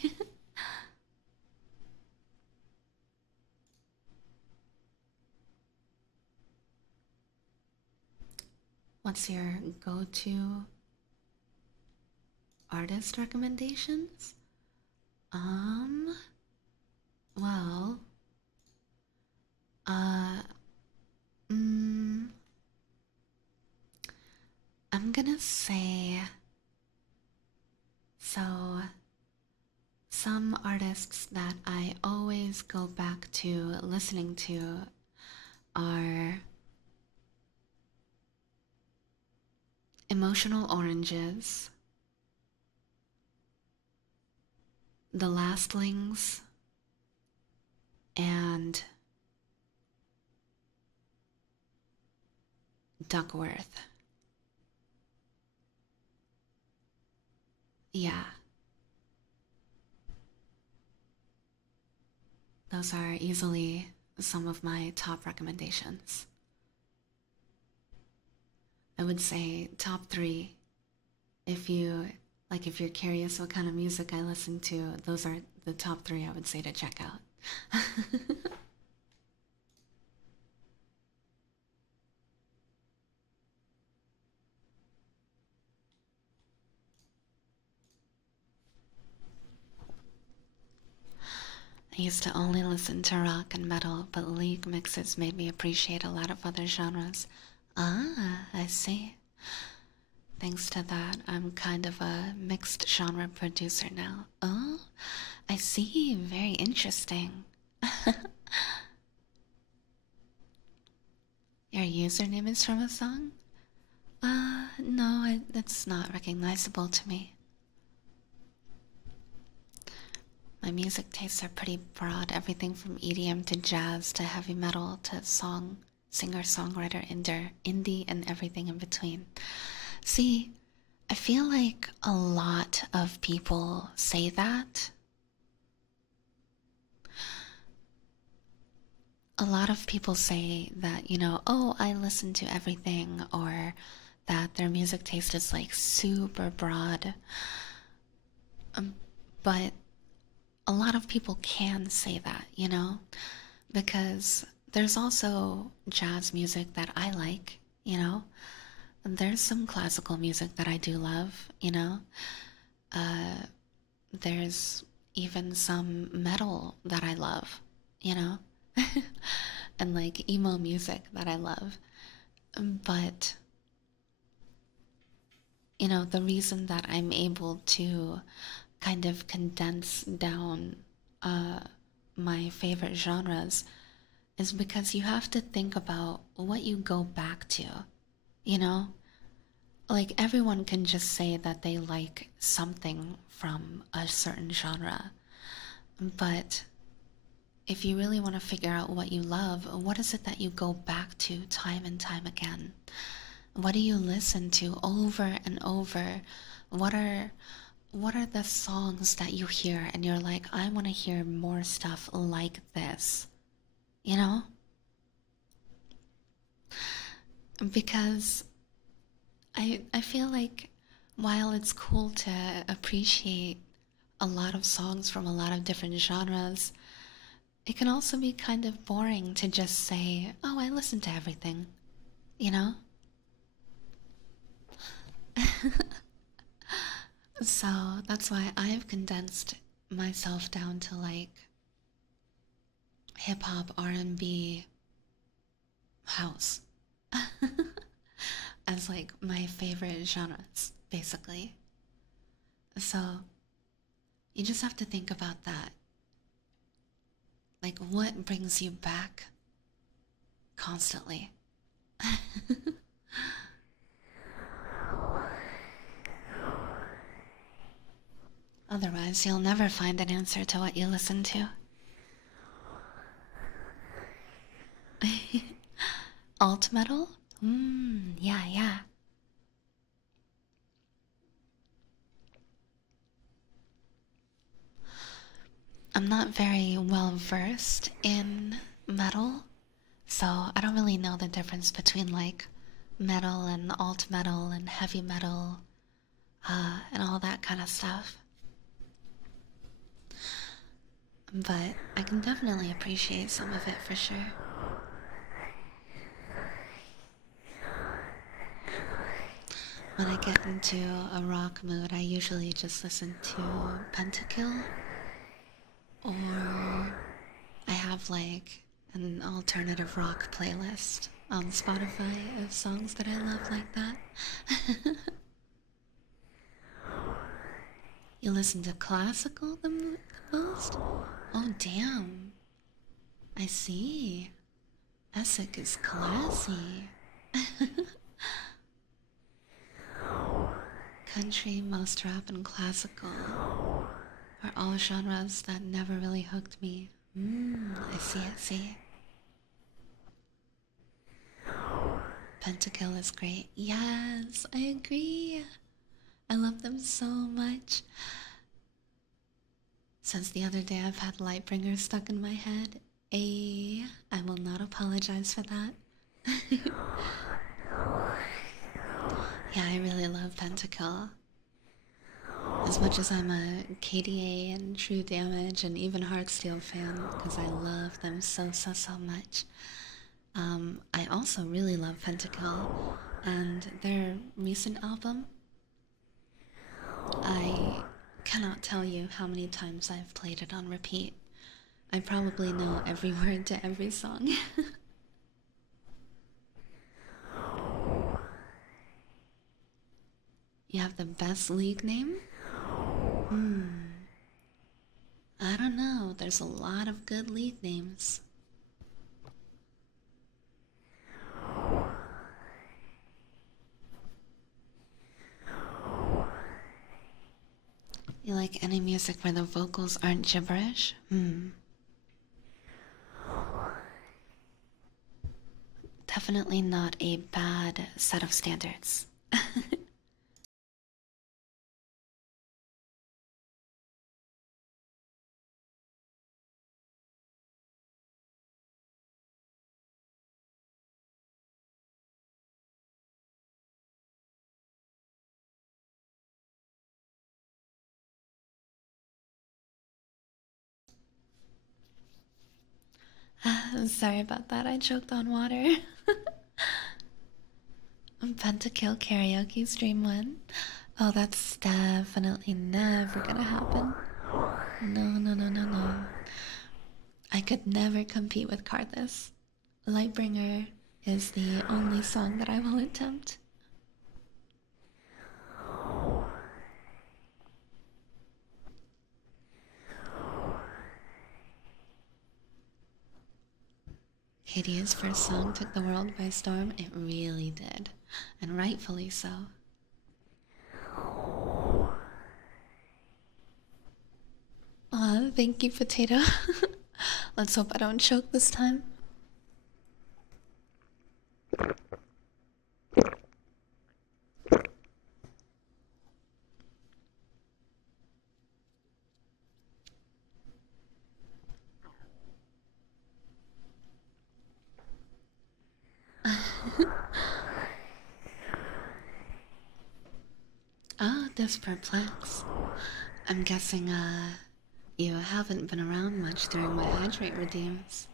What's your go-to artist recommendations? Um, well, uh, mm, I'm gonna say so. Some artists that I always go back to listening to are Emotional Oranges, The Lastlings, and Duckworth. Yeah, those are easily some of my top recommendations. I would say top three. If you if you're curious what kind of music I listen to, those are the top three I would say to check out. I used to only listen to rock and metal, but League mixes made me appreciate a lot of other genres. Ah, I see. Thanks to that, I'm kind of a mixed genre producer now. Oh, I see. Very interesting. Your username is from a song? No, that's not recognizable to me. My music tastes are pretty broad, everything from EDM to jazz to heavy metal to singer-songwriter, indie, and everything in between. See, I feel like a lot of people say that. A lot of people say that, oh, I listen to everything, or that their music taste is like super broad. But a lot of people can say that, because there's also jazz music that I like, and there's some classical music that I do love, there's even some metal that I love, you know, and like emo music that I love. But, the reason that I'm able to kind of condense down my favorite genres is because you have to think about what you go back to, you know? Like everyone can just say that they like something from a certain genre, but if you really want to figure out what you love, what is it that you go back to time and time again? What do you listen to over and over? What are the songs that you hear and you're like, I want to hear more stuff like this, you know? Because I feel like while it's cool to appreciate a lot of songs from a lot of different genres, it can also be kind of boring to just say, oh, I listen to everything, you know? So that's why I've condensed myself down to like hip hop, R&B, house as like my favorite genres, basically. So you just have to think about that. Like, what brings you back constantly? Otherwise, you'll never find an answer to what you listen to. Alt metal? Yeah, yeah. I'm not very well versed in metal, so I don't really know the difference between like metal and alt metal and heavy metal, and all that kind of stuff. But I can definitely appreciate some of it for sure. When I get into a rock mood, I usually just listen to Pentakill, or I have like an alternative rock playlist on Spotify of songs that I love like that. You listen to classical the most? Oh, damn. I see. Essex is classy. Country, most rap, and classical are all genres that never really hooked me. I see, I see. Pentakill is great. Yes, I agree. I love them so much. Since the other day, I've had Lightbringer stuck in my head. I will not apologize for that. Yeah, I really love Pentakill. As much as I'm a KDA and True Damage and even Heartsteel fan, because I love them so much. I also really love Pentakill, and their recent album, I cannot tell you how many times I've played it on repeat. I probably know every word to every song. You have the best league name? I don't know. There's a lot of good league names. You like any music where the vocals aren't gibberish? Definitely not a bad set of standards. Sorry about that, I choked on water. Pentakill karaoke stream one. Oh, that's definitely never gonna happen. No. I could never compete with Cardless. Lightbringer is the only song that I will attempt. Katie's first song took the world by storm. It really did, and rightfully so. Aw, thank you, Potato. Let's hope I don't choke this time. Ah, this perplex. I'm guessing, you haven't been around much during my hydrate redeems.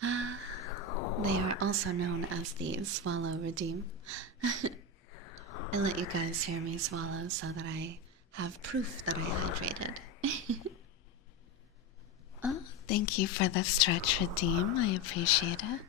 They are also known as the Swallow Redeem. I let you guys hear me swallow so that I have proof that I hydrated. Oh, thank you for the stretch redeem. I appreciate it.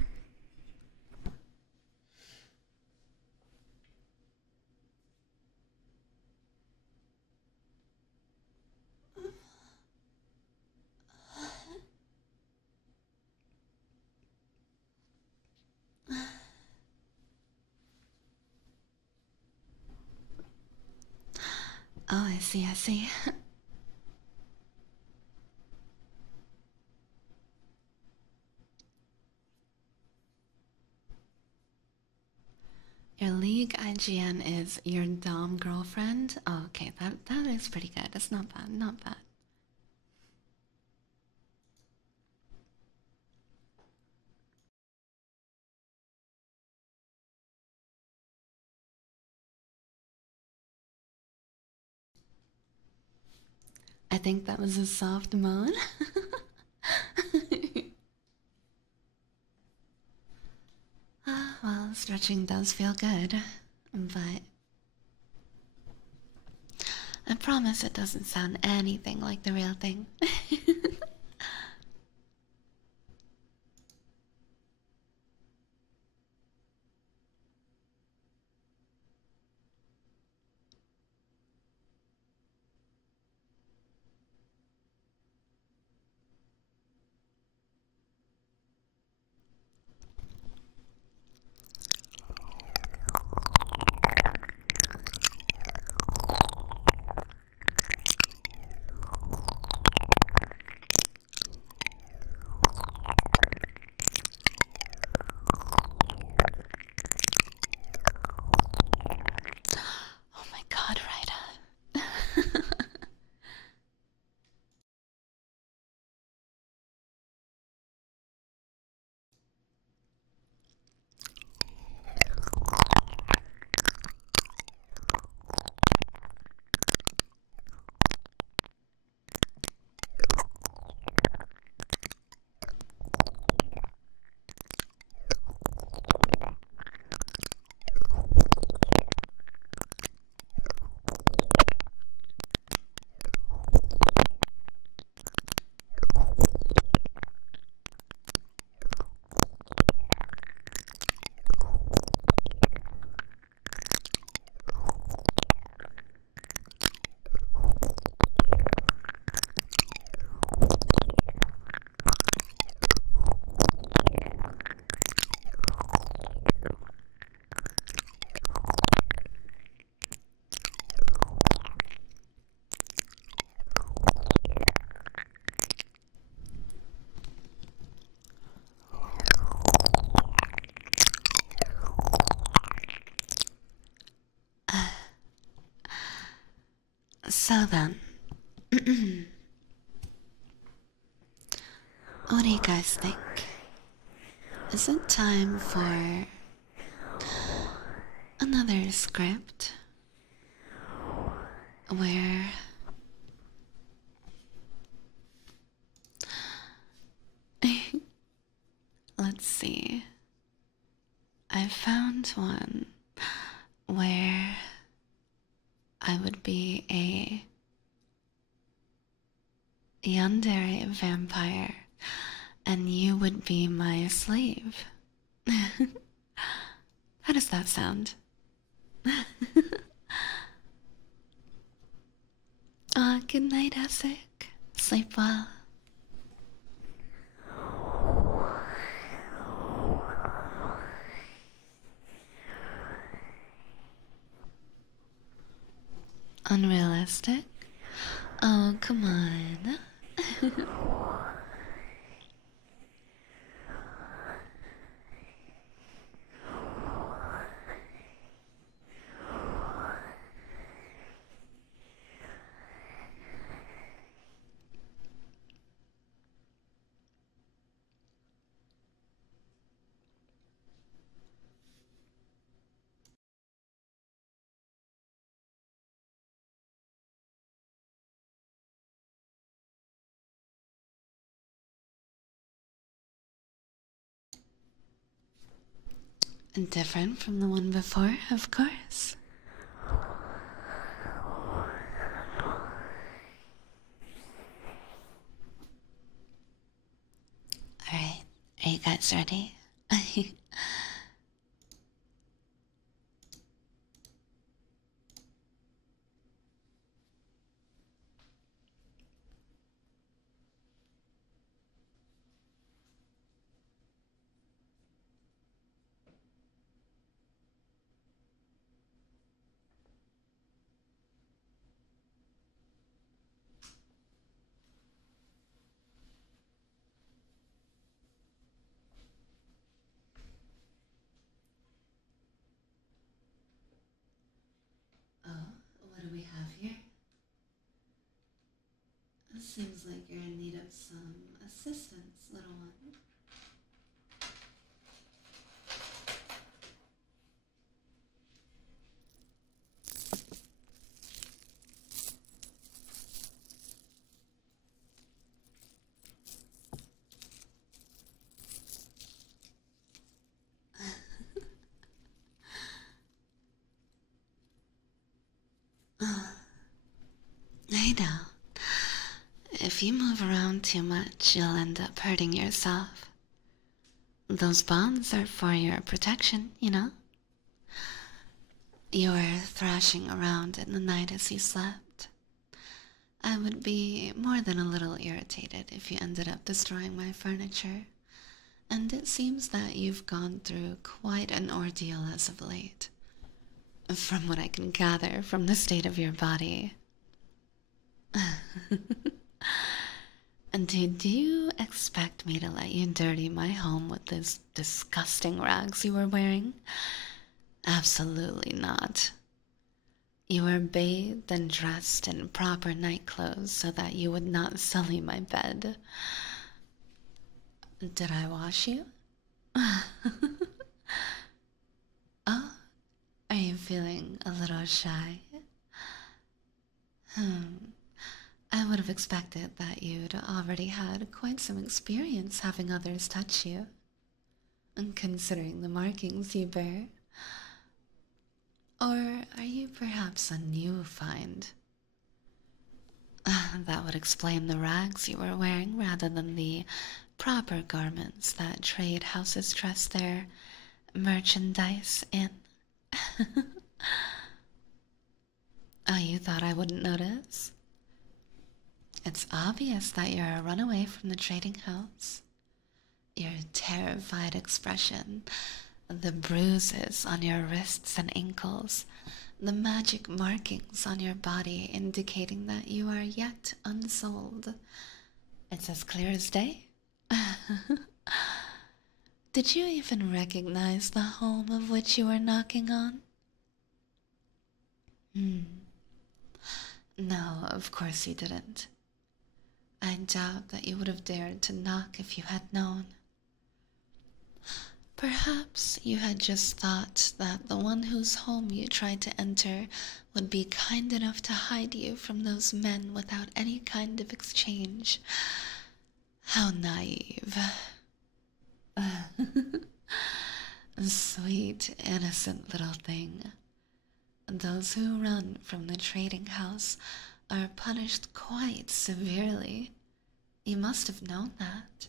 Oh, I see. Your league IGN is your Dom girlfriend? Oh, okay, that is pretty good. It's not bad, not bad. I think that was a soft moan. Well, stretching does feel good, but I promise it doesn't sound anything like the real thing. So then, what do you guys think? Is it time for another script where let's see. I found one where I would be a yandere vampire and you would be my slave. How does that sound? Good night, Essex. Sleep well. Unrealistic? Oh, come on. Different from the one before, of course. Alright, are you guys ready? Oh, what do we have here? It seems like you're in need of some assistance, little one. I know. If you move around too much, you'll end up hurting yourself. Those bonds are for your protection, you know? You were thrashing around in the night as you slept. I would be more than a little irritated if you ended up destroying my furniture, and it seems that you've gone through quite an ordeal as of late, from what I can gather from the state of your body. And did you expect me to let you dirty my home with those disgusting rags you were wearing? Absolutely not. You were bathed and dressed in proper night clothes so that you would not sully my bed. Did I wash you? Oh, are you feeling a little shy? I would have expected that you'd already had quite some experience having others touch you, and considering the markings you bear. Or are you perhaps a new find? That would explain the rags you were wearing rather than the proper garments that trade houses dress their merchandise in. Oh, you thought I wouldn't notice? It's obvious that you're a runaway from the trading house. Your terrified expression, the bruises on your wrists and ankles, the magic markings on your body indicating that you are yet unsold. It's as clear as day. Did you even recognize the home of which you were knocking on? No, of course you didn't. I doubt that you would have dared to knock if you had known. Perhaps you had just thought that the one whose home you tried to enter would be kind enough to hide you from those men without any kind of exchange. How naive. Sweet, innocent little thing. Those who run from the trading house are punished quite severely. You must have known that.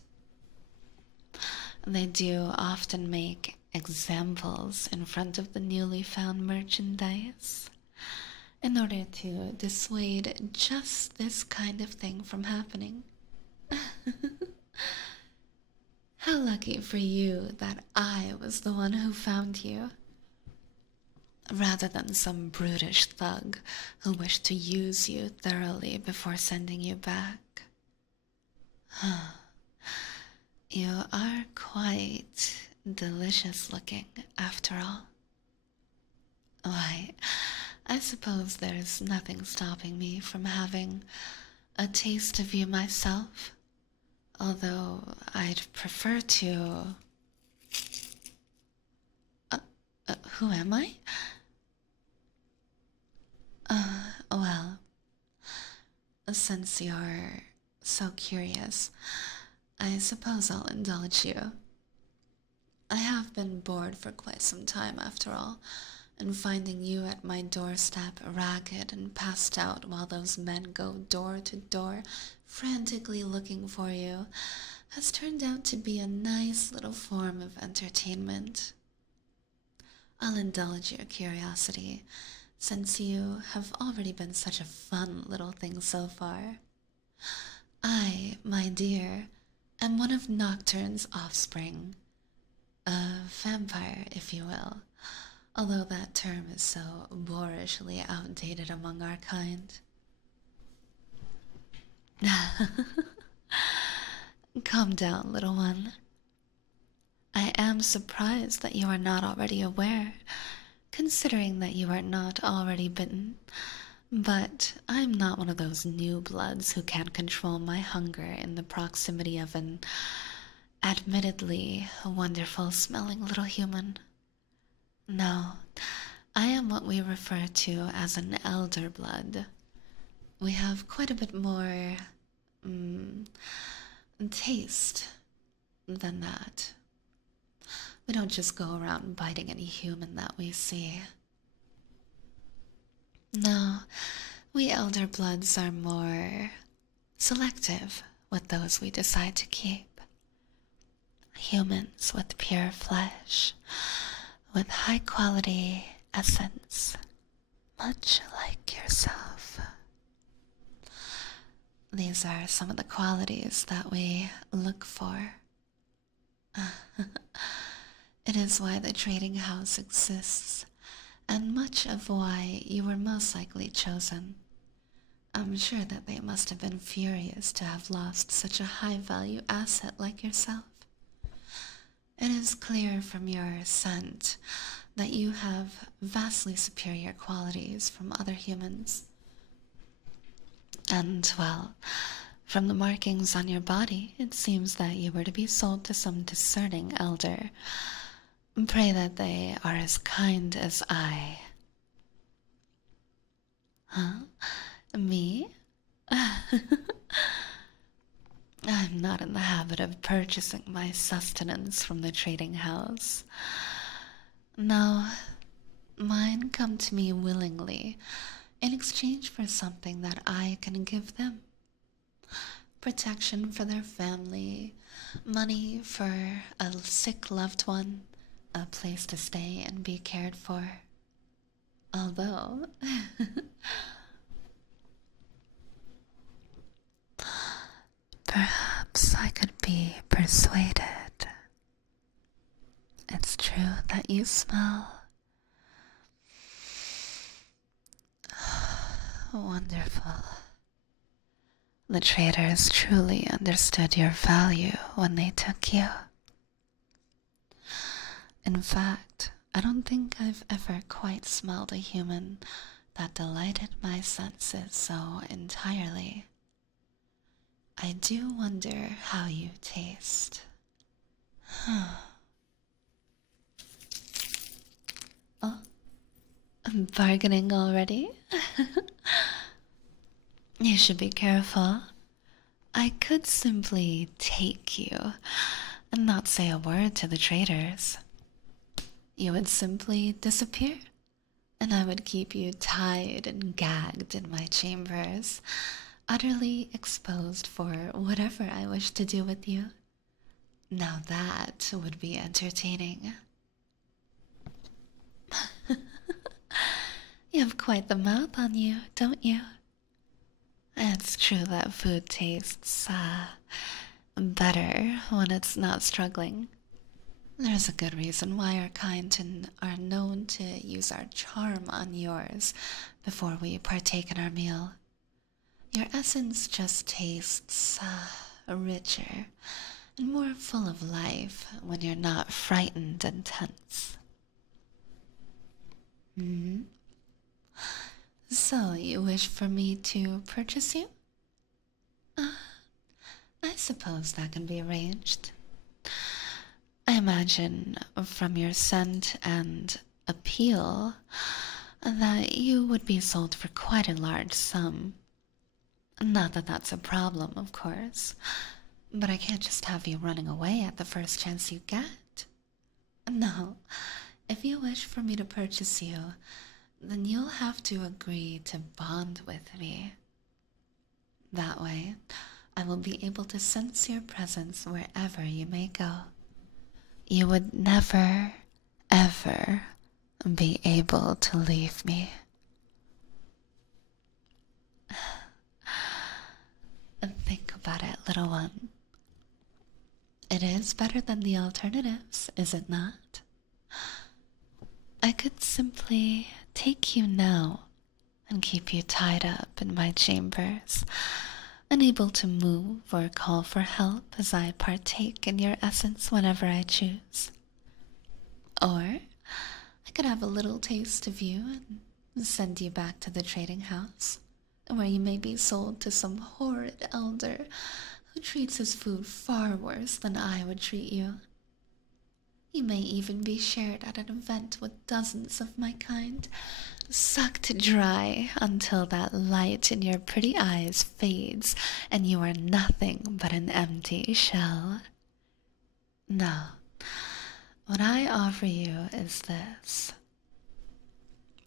They do often make examples in front of the newly found merchandise in order to dissuade just this kind of thing from happening. How lucky for you that I was the one who found you, rather than some brutish thug who wished to use you thoroughly before sending you back. You are quite delicious looking, after all. Why, I suppose there's nothing stopping me from having a taste of you myself, although I'd prefer to... who am I? Well, since you're so curious, I suppose I'll indulge you. I have been bored for quite some time, after all, and finding you at my doorstep ragged and passed out while those men go door to door frantically looking for you has turned out to be a nice little form of entertainment. I'll indulge your curiosity, since you have already been such a fun little thing so far. I, my dear, am one of Nocturne's offspring. A vampire, if you will, although that term is so boorishly outdated among our kind. Calm down, little one. I am surprised that you are not already aware, considering that you are not already bitten. But I'm not one of those new bloods who can't control my hunger in the proximity of an admittedly wonderful smelling little human. No, I am what we refer to as an elder blood. We have quite a bit more taste than that. We don't just go around biting any human that we see. No, we elder bloods are more selective with those we decide to keep. Humans with pure flesh, with high quality essence, much like yourself. These are some of the qualities that we look for. It is why the trading house exists, and much of why you were most likely chosen. I'm sure that they must have been furious to have lost such a high-value asset like yourself. It is clear from your scent that you have vastly superior qualities from other humans. And, well, from the markings on your body, it seems that you were to be sold to some discerning elder. Pray that they are as kind as I. Huh? Me? I'm not in the habit of purchasing my sustenance from the trading house. No, mine come to me willingly in exchange for something that I can give them. Protection for their family, money for a sick loved one, a place to stay and be cared for. Although... perhaps I could be persuaded. It's true that you smell wonderful. The traders truly understood your value when they took you. In fact, I don't think I've ever quite smelled a human that delighted my senses so entirely. I do wonder how you taste. Oh, bargaining already? You should be careful. I could simply take you and not say a word to the traders. You would simply disappear, and I would keep you tied and gagged in my chambers, utterly exposed for whatever I wish to do with you. Now that would be entertaining. You have quite the mouth on you, don't you? It's true that food tastes, better when it's not struggling. There's a good reason why our kind are known to use our charm on yours before we partake in our meal. Your essence just tastes richer and more full of life when you're not frightened and tense. Hmm? So, you wish for me to purchase you? I suppose that can be arranged. I imagine from your scent and appeal that you would be sold for quite a large sum. Not that that's a problem, of course, but I can't just have you running away at the first chance you get. No, if you wish for me to purchase you, then you'll have to agree to bond with me. That way, I will be able to sense your presence wherever you may go. You would never, ever be able to leave me. Think about it, little one. It is better than the alternatives, is it not? I could simply take you now and keep you tied up in my chambers, unable to move or call for help as I partake in your essence whenever I choose. Or I could have a little taste of you and send you back to the trading house, where you may be sold to some horrid elder who treats his food far worse than I would treat you. You may even be shared at an event with dozens of my kind, sucked dry until that light in your pretty eyes fades and you are nothing but an empty shell. No, what I offer you is this.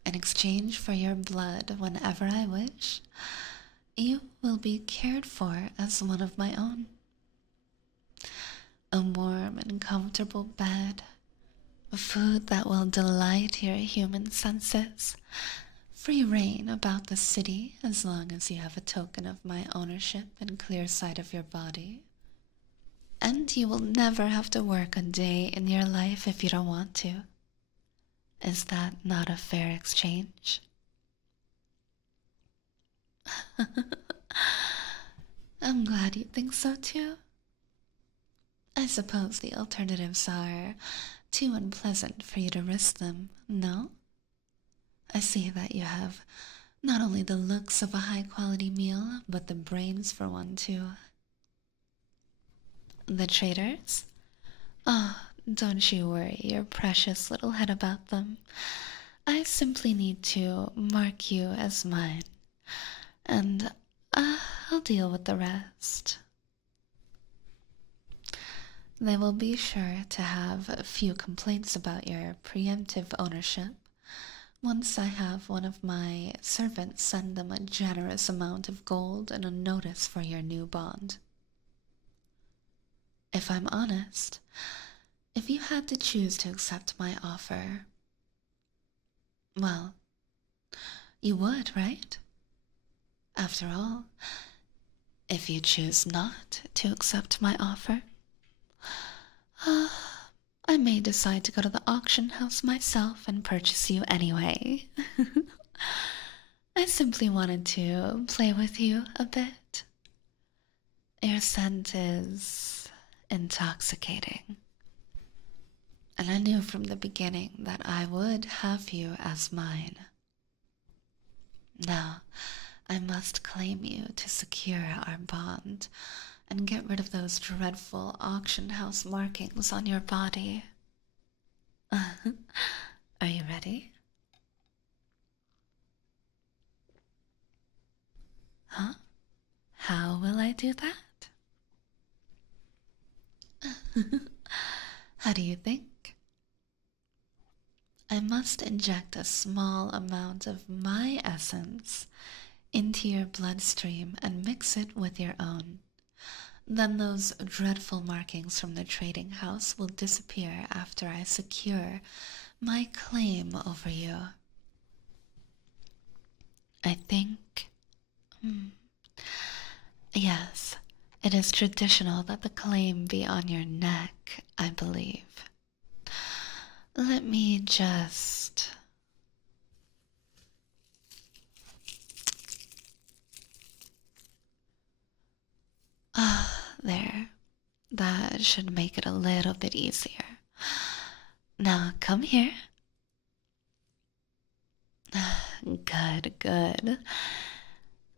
In exchange for your blood whenever I wish, you will be cared for as one of my own. A warm and comfortable bed, food that will delight your human senses, free reign about the city as long as you have a token of my ownership and clear sight of your body. And you will never have to work a day in your life if you don't want to. Is that not a fair exchange? I'm glad you think so too. I suppose the alternatives are too unpleasant for you to risk them, no? I see that you have not only the looks of a high-quality meal, but the brains for one too. The traders? Oh, don't you worry your precious little head about them. I simply need to mark you as mine, and I'll deal with the rest. They will be sure to have a few complaints about your preemptive ownership once I have one of my servants send them a generous amount of gold and a notice for your new bond. If I'm honest, if you had to choose to accept my offer, well, you would, right? After all, if you choose not to accept my offer, I may decide to go to the auction house myself and purchase you anyway. I simply wanted to play with you a bit. Your scent is intoxicating, and I knew from the beginning that I would have you as mine. Now, I must claim you to secure our bond and get rid of those dreadful auction house markings on your body. Are you ready? Huh? How will I do that? How do you think? I must inject a small amount of my essence into your bloodstream and mix it with your own. Then those dreadful markings from the trading house will disappear after I secure my claim over you. I think. Yes, it is traditional that the claim be on your neck, I believe. Let me just. There. That should make it a little bit easier. Now, come here. Good, good.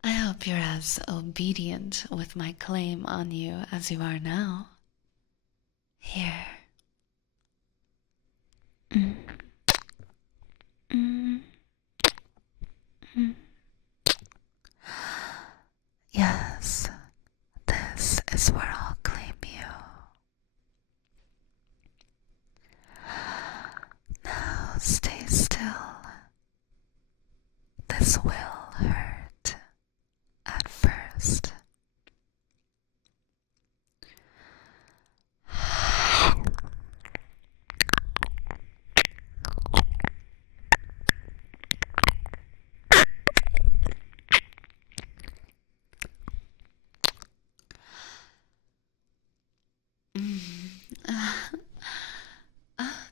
I hope you're as obedient with my claim on you as you are now. Here. Yes, this is where I'll claim you. Now stay still. This will hurt at first.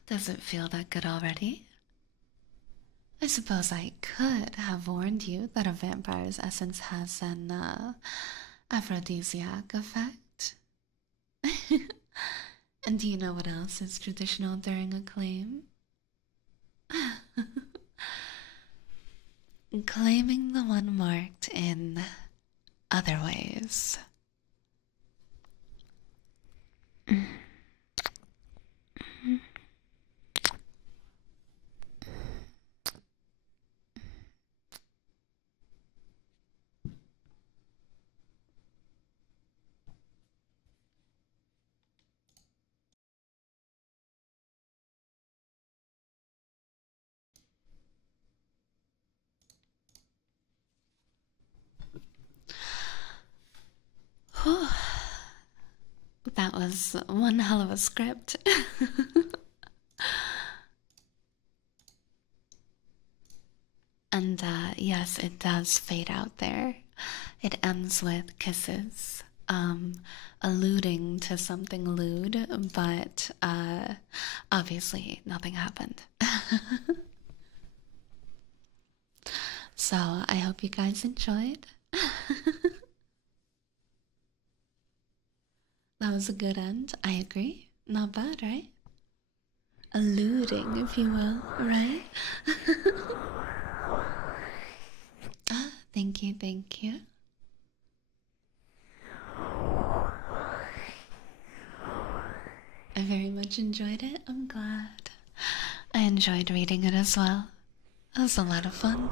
Does it feel that good already? I suppose I could have warned you that a vampire's essence has an aphrodisiac effect. And do you know what else is traditional during a claim? Claiming the one marked in other ways. Whew. That was one hell of a script. And yes, it does fade out there. It ends with kisses, alluding to something lewd, but obviously nothing happened. So I hope you guys enjoyed. That was a good end, I agree. Not bad, right? Alluding, if you will, right? Thank you, thank you. I very much enjoyed it. I'm glad. I enjoyed reading it as well. It was a lot of fun.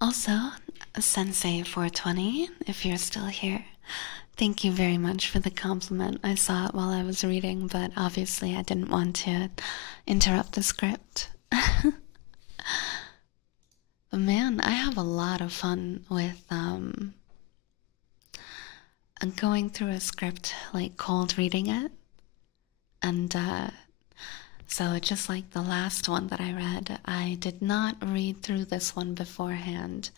Also, Sensei 420, if you're still here, thank you very much for the compliment. I saw it while I was reading, but obviously I didn't want to interrupt the script. But man, I have a lot of fun with going through a script, like cold reading it, and So, just like the last one that I read, I did not read through this one beforehand.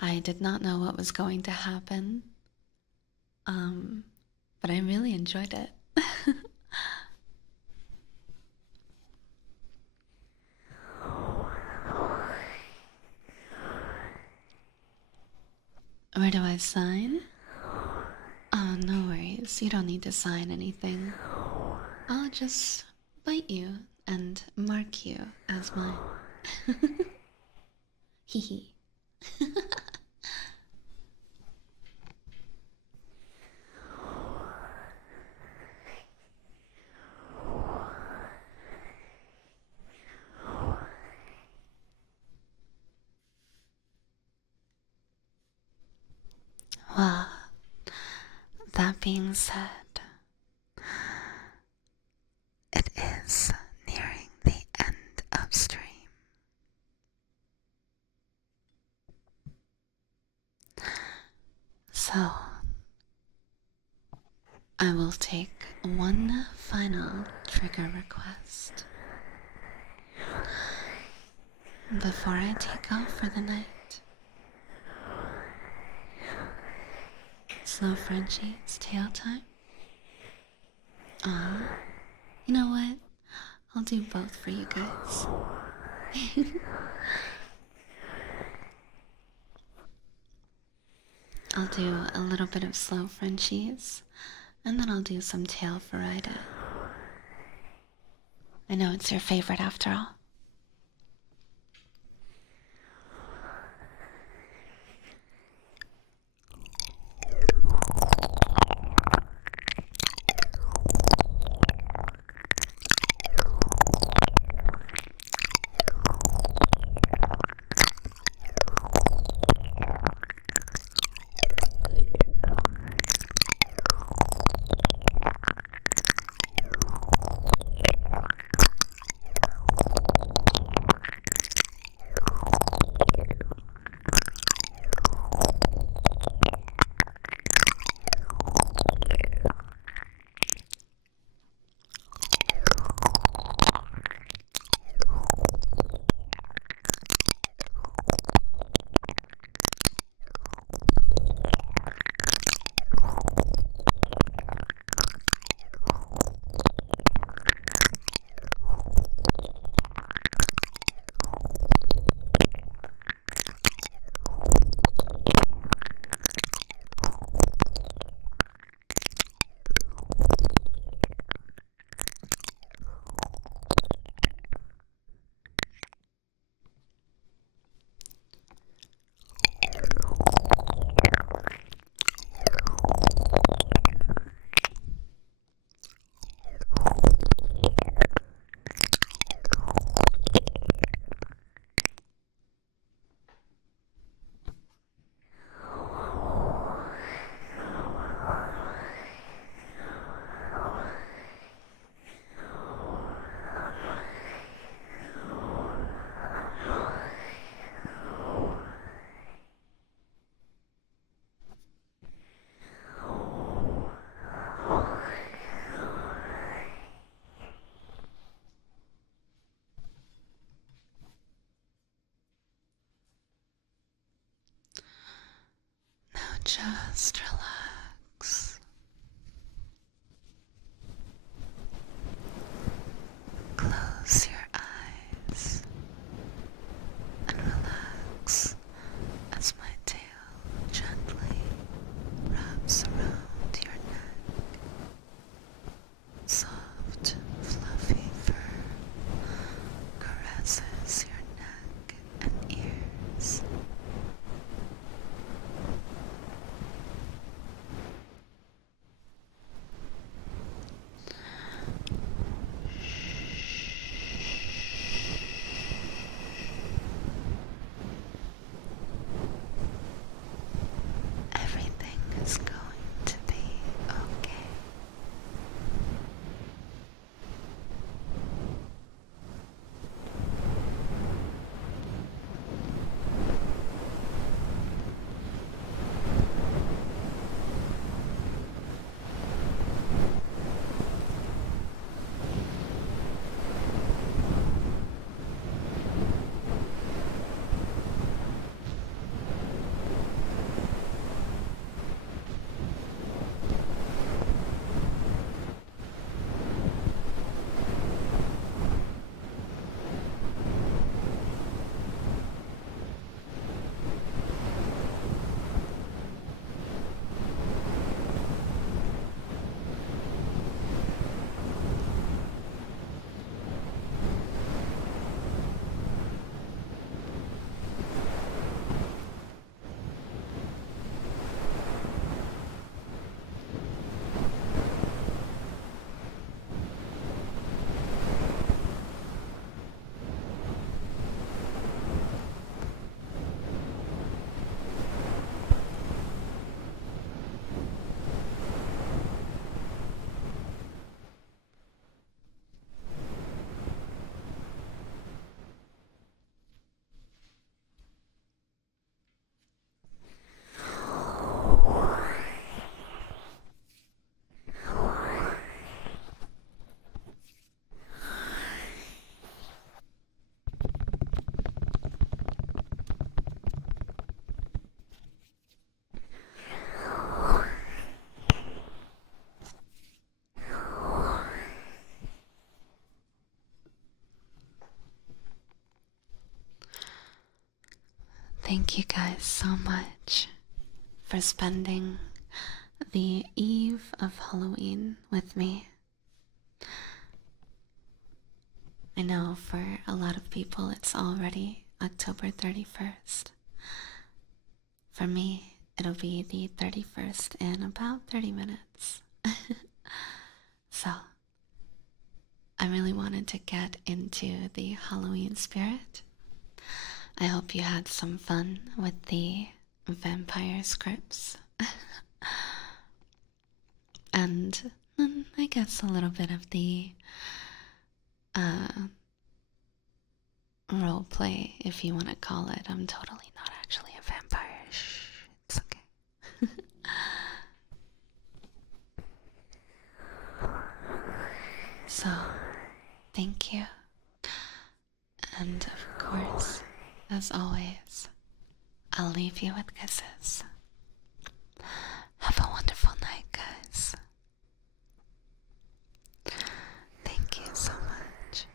I did not know what was going to happen. But I really enjoyed it. Where do I sign? Oh, no worries. You don't need to sign anything. I'll just bite you and mark you as mine. Hee hee. Well, that being said, it is nearing the end of stream. So, I will take one final trigger request before I take off for the night. Slow Frenchie, it's tail time. You know what? I'll do both for you guys. I'll do a little bit of slow Frenchies, and then I'll do some tail for Ida. I know it's your favorite after all. Just relax. Close your eyes and relax as my tail gently wraps around your neck. Soft, fluffy fur caresses your neck and ears. thank you guys so much for spending the eve of Halloween with me. I know for a lot of people it's already October 31st. For me, it'll be the 31st in about 30 minutes. So, I really wanted to get into the Halloween spirit. I hope you had some fun with the vampire scripts. And I guess a little bit of the role play, if you want to call it. I'm totally not actually a vampire. Shh, it's okay. So, thank you. And of course, as always, I'll leave you with kisses. Have a wonderful night, guys. Thank you so much.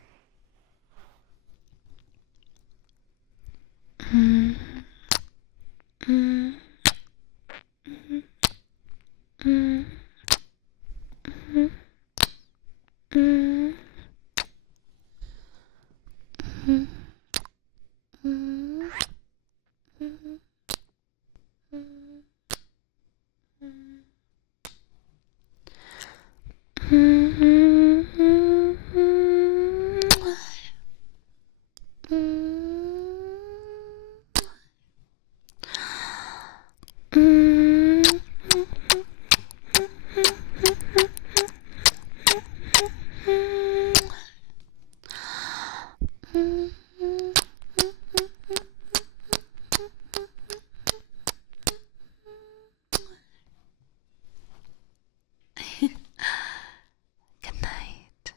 Good night.